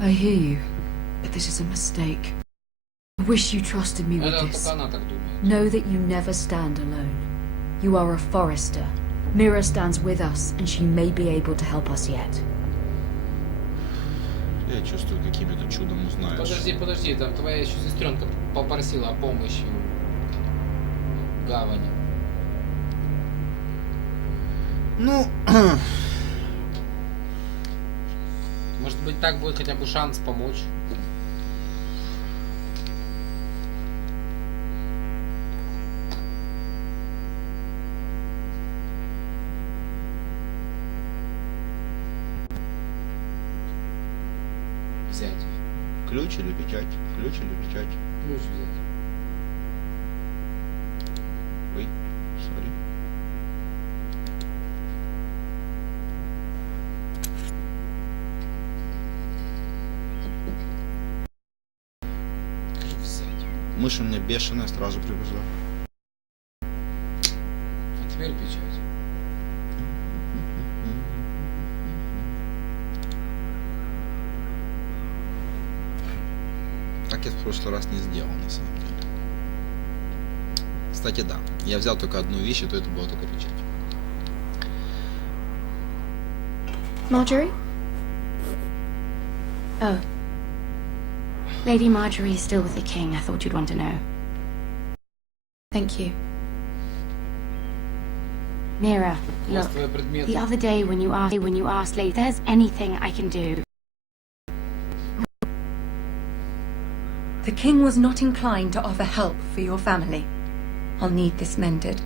I hear you, but this is a mistake. I wish you trusted me with Это this. только она так думает. Know that you never stand alone. You are a forester. Mira stands with us, and she may be able to help us yet. Я чувствую, каким-то чудом узнаешь. Подожди, там твоя еще сестренка попросила о помощи в гавани. Ну... Может быть, так будет хотя бы шанс помочь. Взять. Ключ или печать? Ключ или печать? Ключ взять. Ой, сори. Мышь у меня бешеная, сразу прибежала. А теперь печать. Так я в прошлый раз не сделал, на самом деле. Кстати, да. Я взял только одну вещь, и то это была только печать. Marjorie? Oh. Lady Marjorie is still with the king. I thought you'd want to know. Thank you. Mira, look. The other day when you asked Lady, if there's anything I can do. The king was not inclined to offer help for your family. I'll need this mended.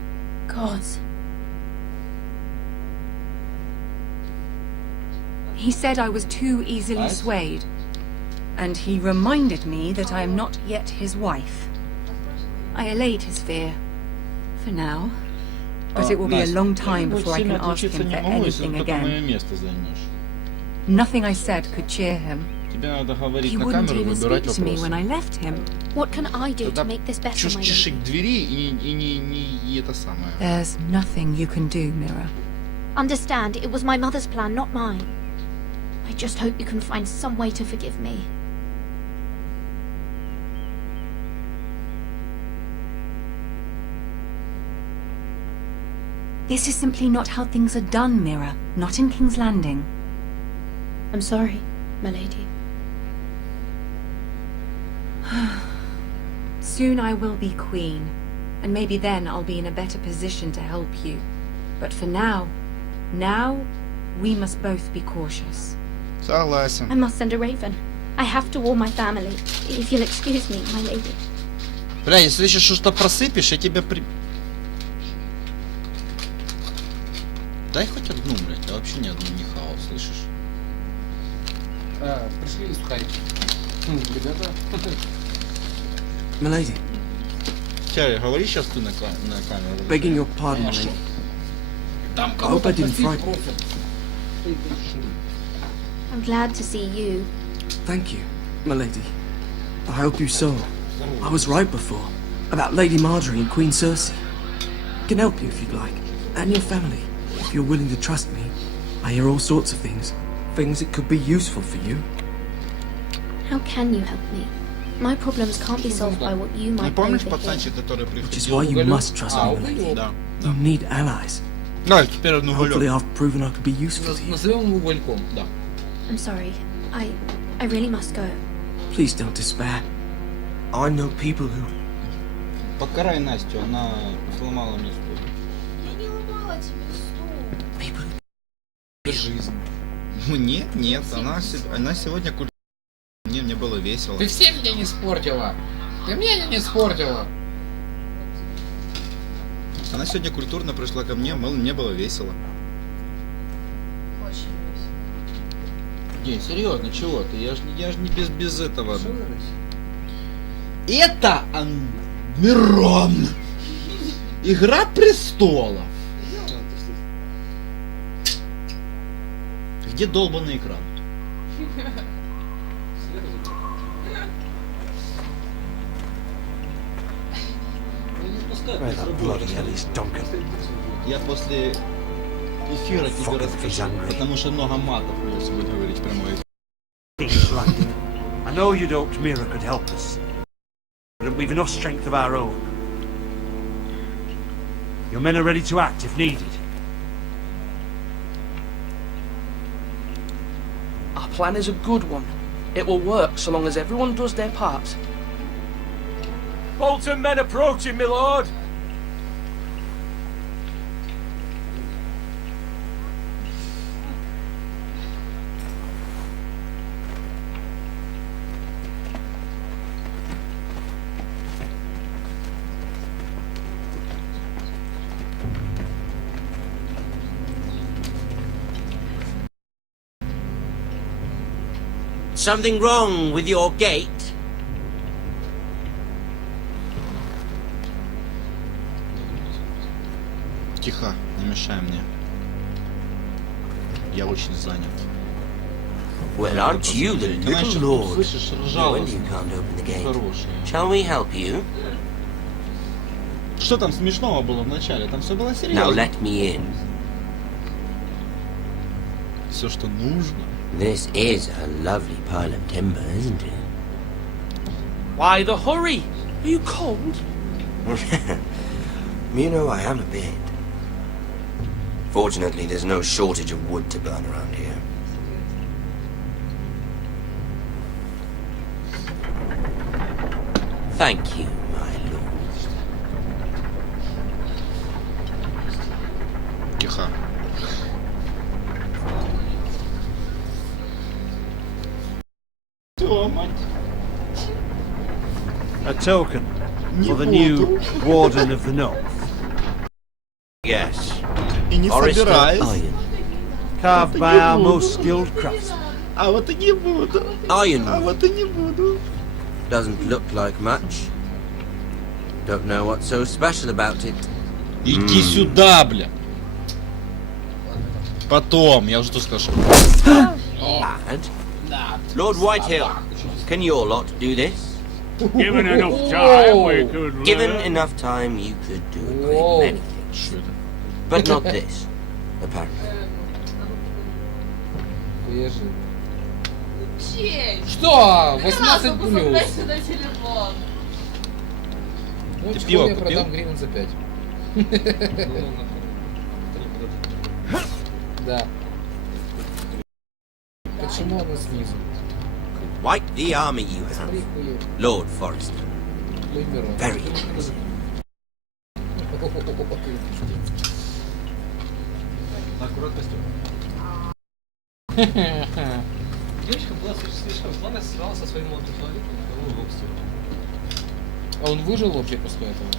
Gods. He said I was too easily swayed. And he reminded me that I am not yet his wife. I allayed his fear. For now. But it will be a long time before I can ask him for anything again. Nothing I said could cheer him. He wouldn't even speak to me when I left him. What can I do to make this better, my Чеши lady? к двери и не это самое. There's nothing you can do, Mira. Understand, it was my mother's plan, not mine. I just hope you can find some way to forgive me. This is simply not how things are done, Mira. Not in King's Landing. I'm sorry, my lady. Soon I will be queen, and maybe then I'll be in a better position to help you. But for now, we must both be cautious. Согласен. I must send a raven. I have to warn my family. If you'll excuse me, my lady. Бля, если еще что-то просыпешь, я тебя Дай хоть одну, блядь, я вообще ни одну не хавал, слышишь? Пришли сухарики. Ребята. Milady. Чарли, говори сейчас ты на камеру. Begging your pardon, milady. I hope I didn't frighten you. I'm glad to see you. Thank you, milady. I hope you saw. I was right before. About Lady Marjorie and Queen Cersei. I can help you if you'd like. And your family. If you're willing to trust me. I hear all sorts of things. Things that could be useful for you. How can you help me? My problems can't be solved by what you might Помнишь overhear. пацанчик, который Which is why you must trust me, milady. Да. You need allies. Да, теперь одну Hopefully I've proven I could be useful to you. Назовем его угольком, да. I'm sorry. I really must go. Please don't despair. I know people who... Покарай Настю, она сломала мне стул. Я не ломала тебе стул. Жизнь. Мне? Нет, она сегодня мне было весело. Ты все меня не испортила. Ты меня не испортила. Она сегодня культурно пришла ко мне, мне было весело. Очень весело. Не, серьезно, чего ты? Я ж не без этого. Это Мирон. Игра престолов. Где долбанный экран? Я после эфира тебе расскажу, потому что много матов придется будет говорить в прямой эфир. I know you'd hoped Mira could help us, but we've enough strength of our own. Your men are ready to act if needed. Our plan is a good one. It will work so long as everyone does their part. Bolton men approaching, my lord! Something wrong with your gate? Тихо, не мешай мне. Я очень занят. Well, aren't you the little lord? No wonder you can't open the gate. Shall we help you? Что там смешного было в начале? Там все было Now серьезно. let me in. Все, что нужно. This is a lovely pile of timber, isn't it? Why the hurry? Are you cold? You know, I am a bit. Fortunately, there's no shortage of wood to burn around here. Thank you, my lord. Тихо. A token for the new Warden of the North. Yes. И не Forester собираюсь. iron. Carved by our most skilled craftsmen. А вот и не буду. Iron А вот и не буду. doesn't look like much. Don't know what's so special about it. Иди сюда, бля. Потом, я уже тут скажу. Lad? Lord Whitehill, can your lot do this? Given enough time, we could Given learn. enough time, you could do a great many things. But not this, apparently. Честь. Что? Ты сразу 18 плюс. посмотрите на телефон. Ну, Ты чего пиво я купил? продам гривен за 5. Да. Почему она снизу? Quite the army you have, Смотри, хуёво. Lord Forester. Very interesting. Девочка была слишком слабая, срала со своим молодым человеком, и его обстирала. А он выжил вообще после этого?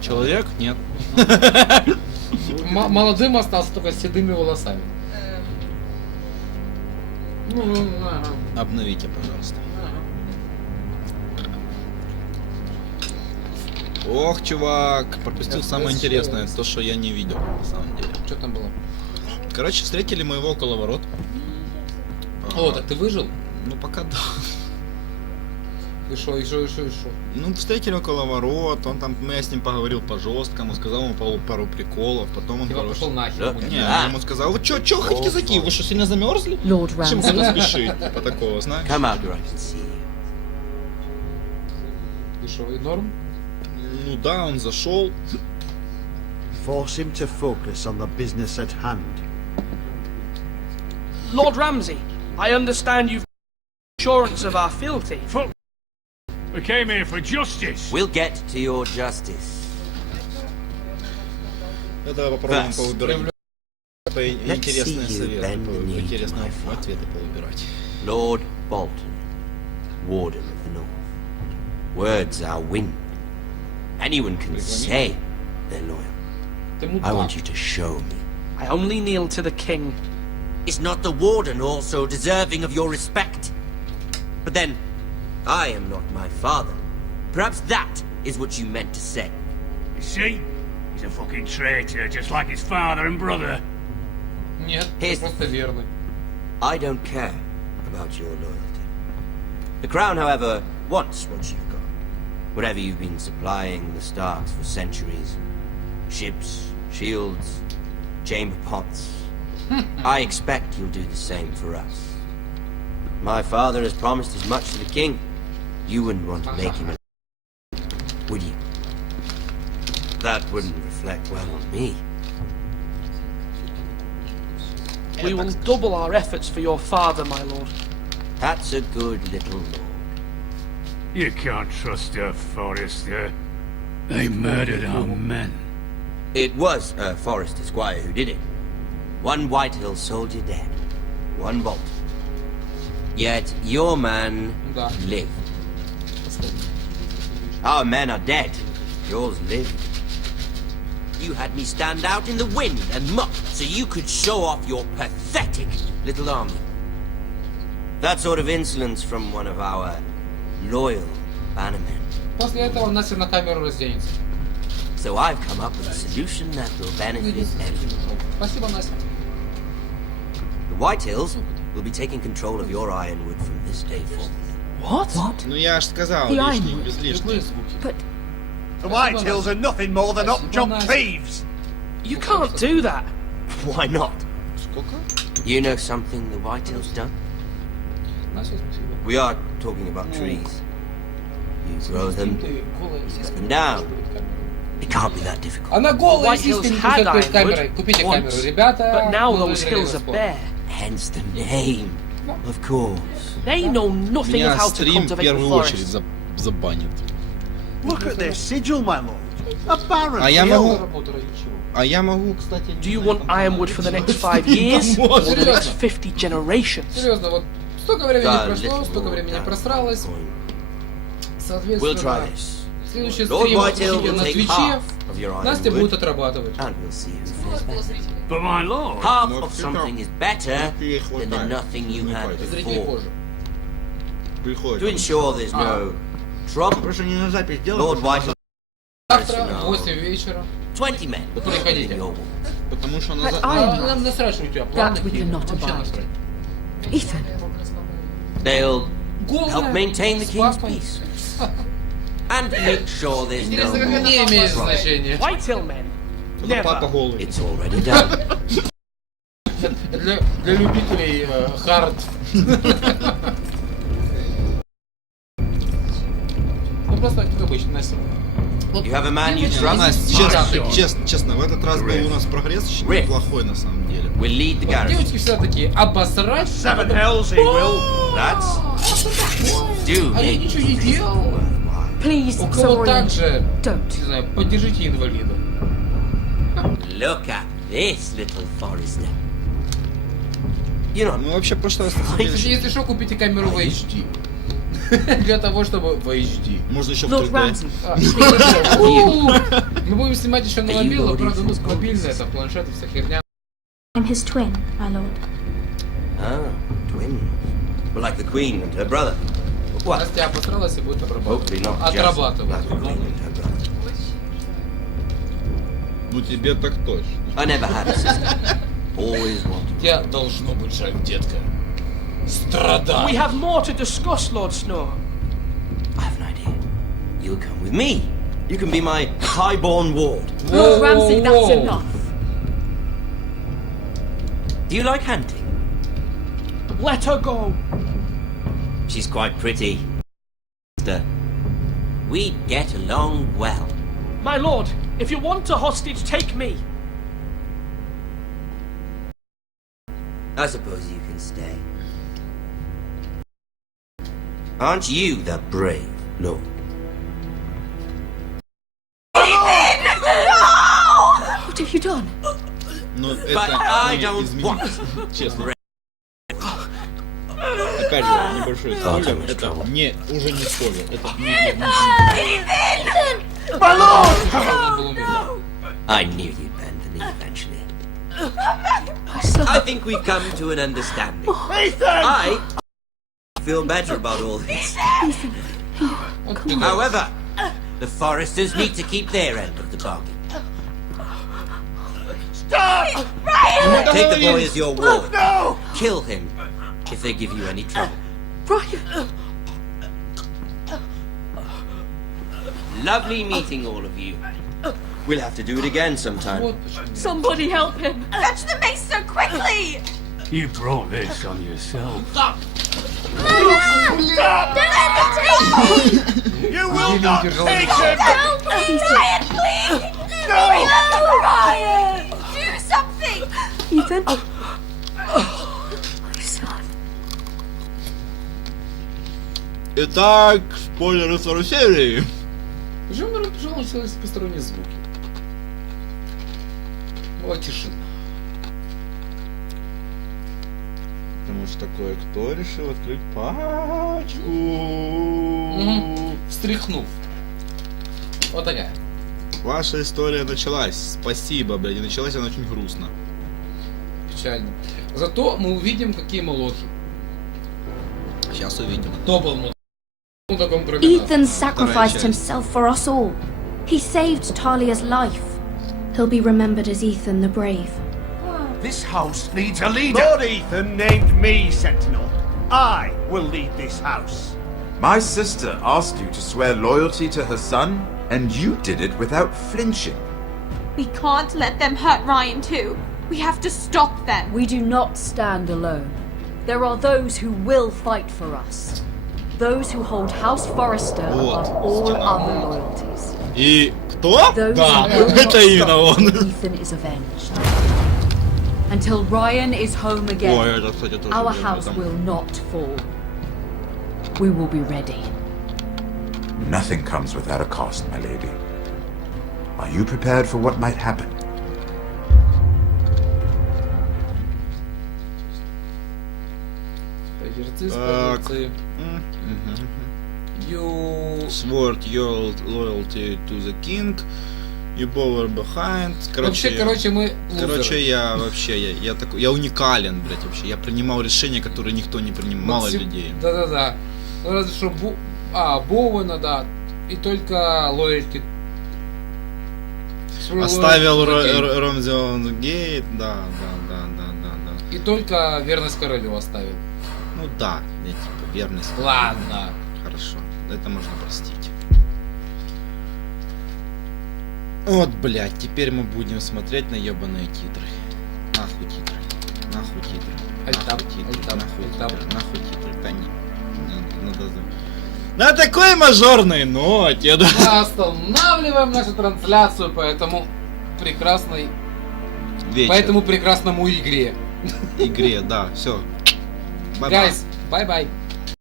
Человек? Нет. Молодым остался только с седыми волосами. Обновите, пожалуйста. Ох, чувак, пропустил самое интересное, то, что я не видел, на самом деле. Что там было? Короче, встретили мы его около ворот. О, так ты выжил? Ну, пока да. И шо? Ну, встретили около ворот, он там, я с ним поговорил по-жесткому, сказал ему пару приколов, потом он... Типа пошел нахер. Не, я ему сказал, вы чё хоть-кизаки, вы что, сильно замерзли? Чем куда спешить? Типа такого, знаешь? И шо, и норм? Ну да, он зашел. Force him to focus on the business at hand. Lord Ramsay, I understand you've assurance of our fealty. We came here for justice. We'll get to your justice. Давай попробуем повыбирать. Интересные советы, интересные ответы повыбирать. Lord Bolton, Warden of the North. Words are wind. Anyone can say they're loyal. I want you to show me. I only kneel to the king. Is not the Warden also deserving of your respect? But then, I am not my father. Perhaps that is what you meant to say. You see? He's a fucking traitor, just like his father and brother. Нет, ты просто верный. I don't care about your loyalty. The Crown, however, wants what you've got. Whatever you've been supplying the Starks for centuries. Ships, shields, chamber pots. I expect you'll do the same for us. My father has promised as much to the king. You wouldn't want to make him a... would you? That wouldn't reflect well on me. We will double our efforts for your father, my lord. That's a good little lord. You can't trust a Forrester. They murdered our men. It was a Forrester squire who did it. One Whitehill soldier dead. One Bolton. Yet your man lived. Our men are dead. Yours lived. You had me stand out in the wind and muck so you could show off your pathetic little army. That sort of insolence from one of our loyal bannermen. После этого Настя на камеру разденется. So I've come up with a solution that will benefit everyone. Спасибо, Настя. The Whitehills will be taking control of your ironwood from this day forward. What? Ну я ж сказал, The лишний, ironwood. без лишних. But The Whitehills are nothing more than up-jump thieves. You can't do that. Why not? Сколько? You know something the Whitehills done? Настя, спасибо. We are talking about trees. You grow them, you cut them down. It can't be that difficult. Она голая, Whitehills сиськи не had пускают перед камерой. ironwood Купите once, камеру, ребята. But now мы those выиграли hills are спор. bare. Hence the name, of course. They know nothing of Меня how to стрим в cultivate the первую очередь forest. забанит. Look at their sigil, my lord. A barren А я hill. могу, кстати... Do you want ironwood for the next 5 years? Or the next Серьезно. 50 generations? Серьезно, вот столько времени Да, прошло, little столько времени more просралось. We'll try Соответственно, this. следующий Lord стрим Whitehill будет will на take Твиче. half of your Настя будет ironwood, отрабатывать. and we'll see who fares better. But my lord. Half of something is better than the nothing you had Зрители before. позже. To ensure there's no trouble, Просто не на запись делай. Lord Whitehill Завтра в 8 вечера. 20 men Приходите. in your walls. Потому что But на I'm Нам насрать, что у тебя планы. That we cannot Вообще abide. насрать. Ethan, They'll Голая, help maintain the с king's папой. peace and make sure there's no Интересно, как more не имеет trouble. значения. Whitehill men? это папа Never. голый. It's already done. Для любителей хард. Ну просто как обычно, Настя. You have a man you Настя, trust. честно, в этот раз был у нас прогресс очень Riff. неплохой на самом деле. We'll lead the garrison. Девочки всегда такие, обосрать. Seven hells he will. That's due А я me. ничего не делал. Please, У кого Sir также, don't. не знаю, поддержите инвалидов. Look at this little Forrester. You know, Мы вообще в прошлый раз Кстати, если что, купите камеру в HD. Для того, чтобы в HD. Можно еще в Lord 3D. Мы будем снимать еще на мобилу, но правда, ну, мобильный, это планшет и вся херня. I'm his twin, my lord. Ah, twins. Well, like the Queen and her brother. What? Настя обосралась и будет Hopefully not just отрабатывать. like the Queen and her brother. Ну тебе так точно. I never had a sister. Always wanted. Тебя должно быть жаль, детка. Страдай. We have more to discuss, Lord Snow. I have an idea. You'll come with me. You can be my highborn ward. Lord Ramsay, that's enough. Do you like hunting? Let her go. She's quite pretty. We'd get along well. My lord, if you want a hostage, take me. I suppose you can stay. Aren't you the brave lord? What have you done? Но But это I не don't want. изменится, честно. Опять же, небольшой спойлер. Это не, уже не спойлер. Это I knew you'd bend the knee eventually. I think we've come to an understanding. I feel better about all this. However, the Foresters need to keep their end of the bargain. Stop! Take the boy as your ward. No! Kill him if they give you any trouble. Brian! Lovely meeting all of you. We'll have to do it again sometime. Somebody help him! Fetch the mace so quickly! You brought this on yourself. Stop! Stop! Don't let me take it! You will not take him! Help me! Ryan, please! No! Ryan! Do something! Ethan? My son. Итак, спойлеры второй серии. Почему мы начались посторонние звуки? Была тишина. Потому что кое-кто решил открыть пачку. Встряхнув. Вот такая. Ваша история началась. Спасибо, блядь. И началась она очень грустно. Печально. Зато мы увидим, какие мы лохи. Сейчас увидим. Кто был мудак? Мудаком кроме Ethan нас? sacrificed himself for us all. He saved Talia's life. He'll be remembered as Ethan the Brave. This house needs a leader. Lord Ethan named me Sentinel. I will lead this house. My sister asked you to swear loyalty to her son, and you did it without flinching. We can't let them hurt Ryan too. We have to stop them. We do not stand alone. There are those who will fight for us. Those who hold House Forrester above all other loyalties. И кто? Those Да, who will not это именно stop он. till Ethan is avenged. Until Ryan is home again, Ой, это, кстати, тоже our верно, house там. will not fall. We will be ready. Nothing comes without a cost, my lady. Are you prepared for what might happen? Спойлерцы. You swore your loyalty to the king. You bow behind. Короче, мы Короче, я вообще, я такой, я уникален, блять, вообще. Я принимал решения, которые никто не принимал, мало людей. Да-да-да. Ну, разве что Боуэна, да. И только лояльки. Оставил Ромзион Гейт, да. И только верность королю оставил. Ну да, я типа верность. Ладно. Хорошо, это можно простить. Вот, блядь, теперь мы будем смотреть на ебаные титры. Нахуй титры. Нахуй титры. Нахуй титры. Нахуй титры. Конечно. На такой мажорной ноте, да. Мы останавливаем нашу трансляцию по этому прекрасной... Вечер. По этому прекрасному игре. Игре, да, все. Guys, bye-bye.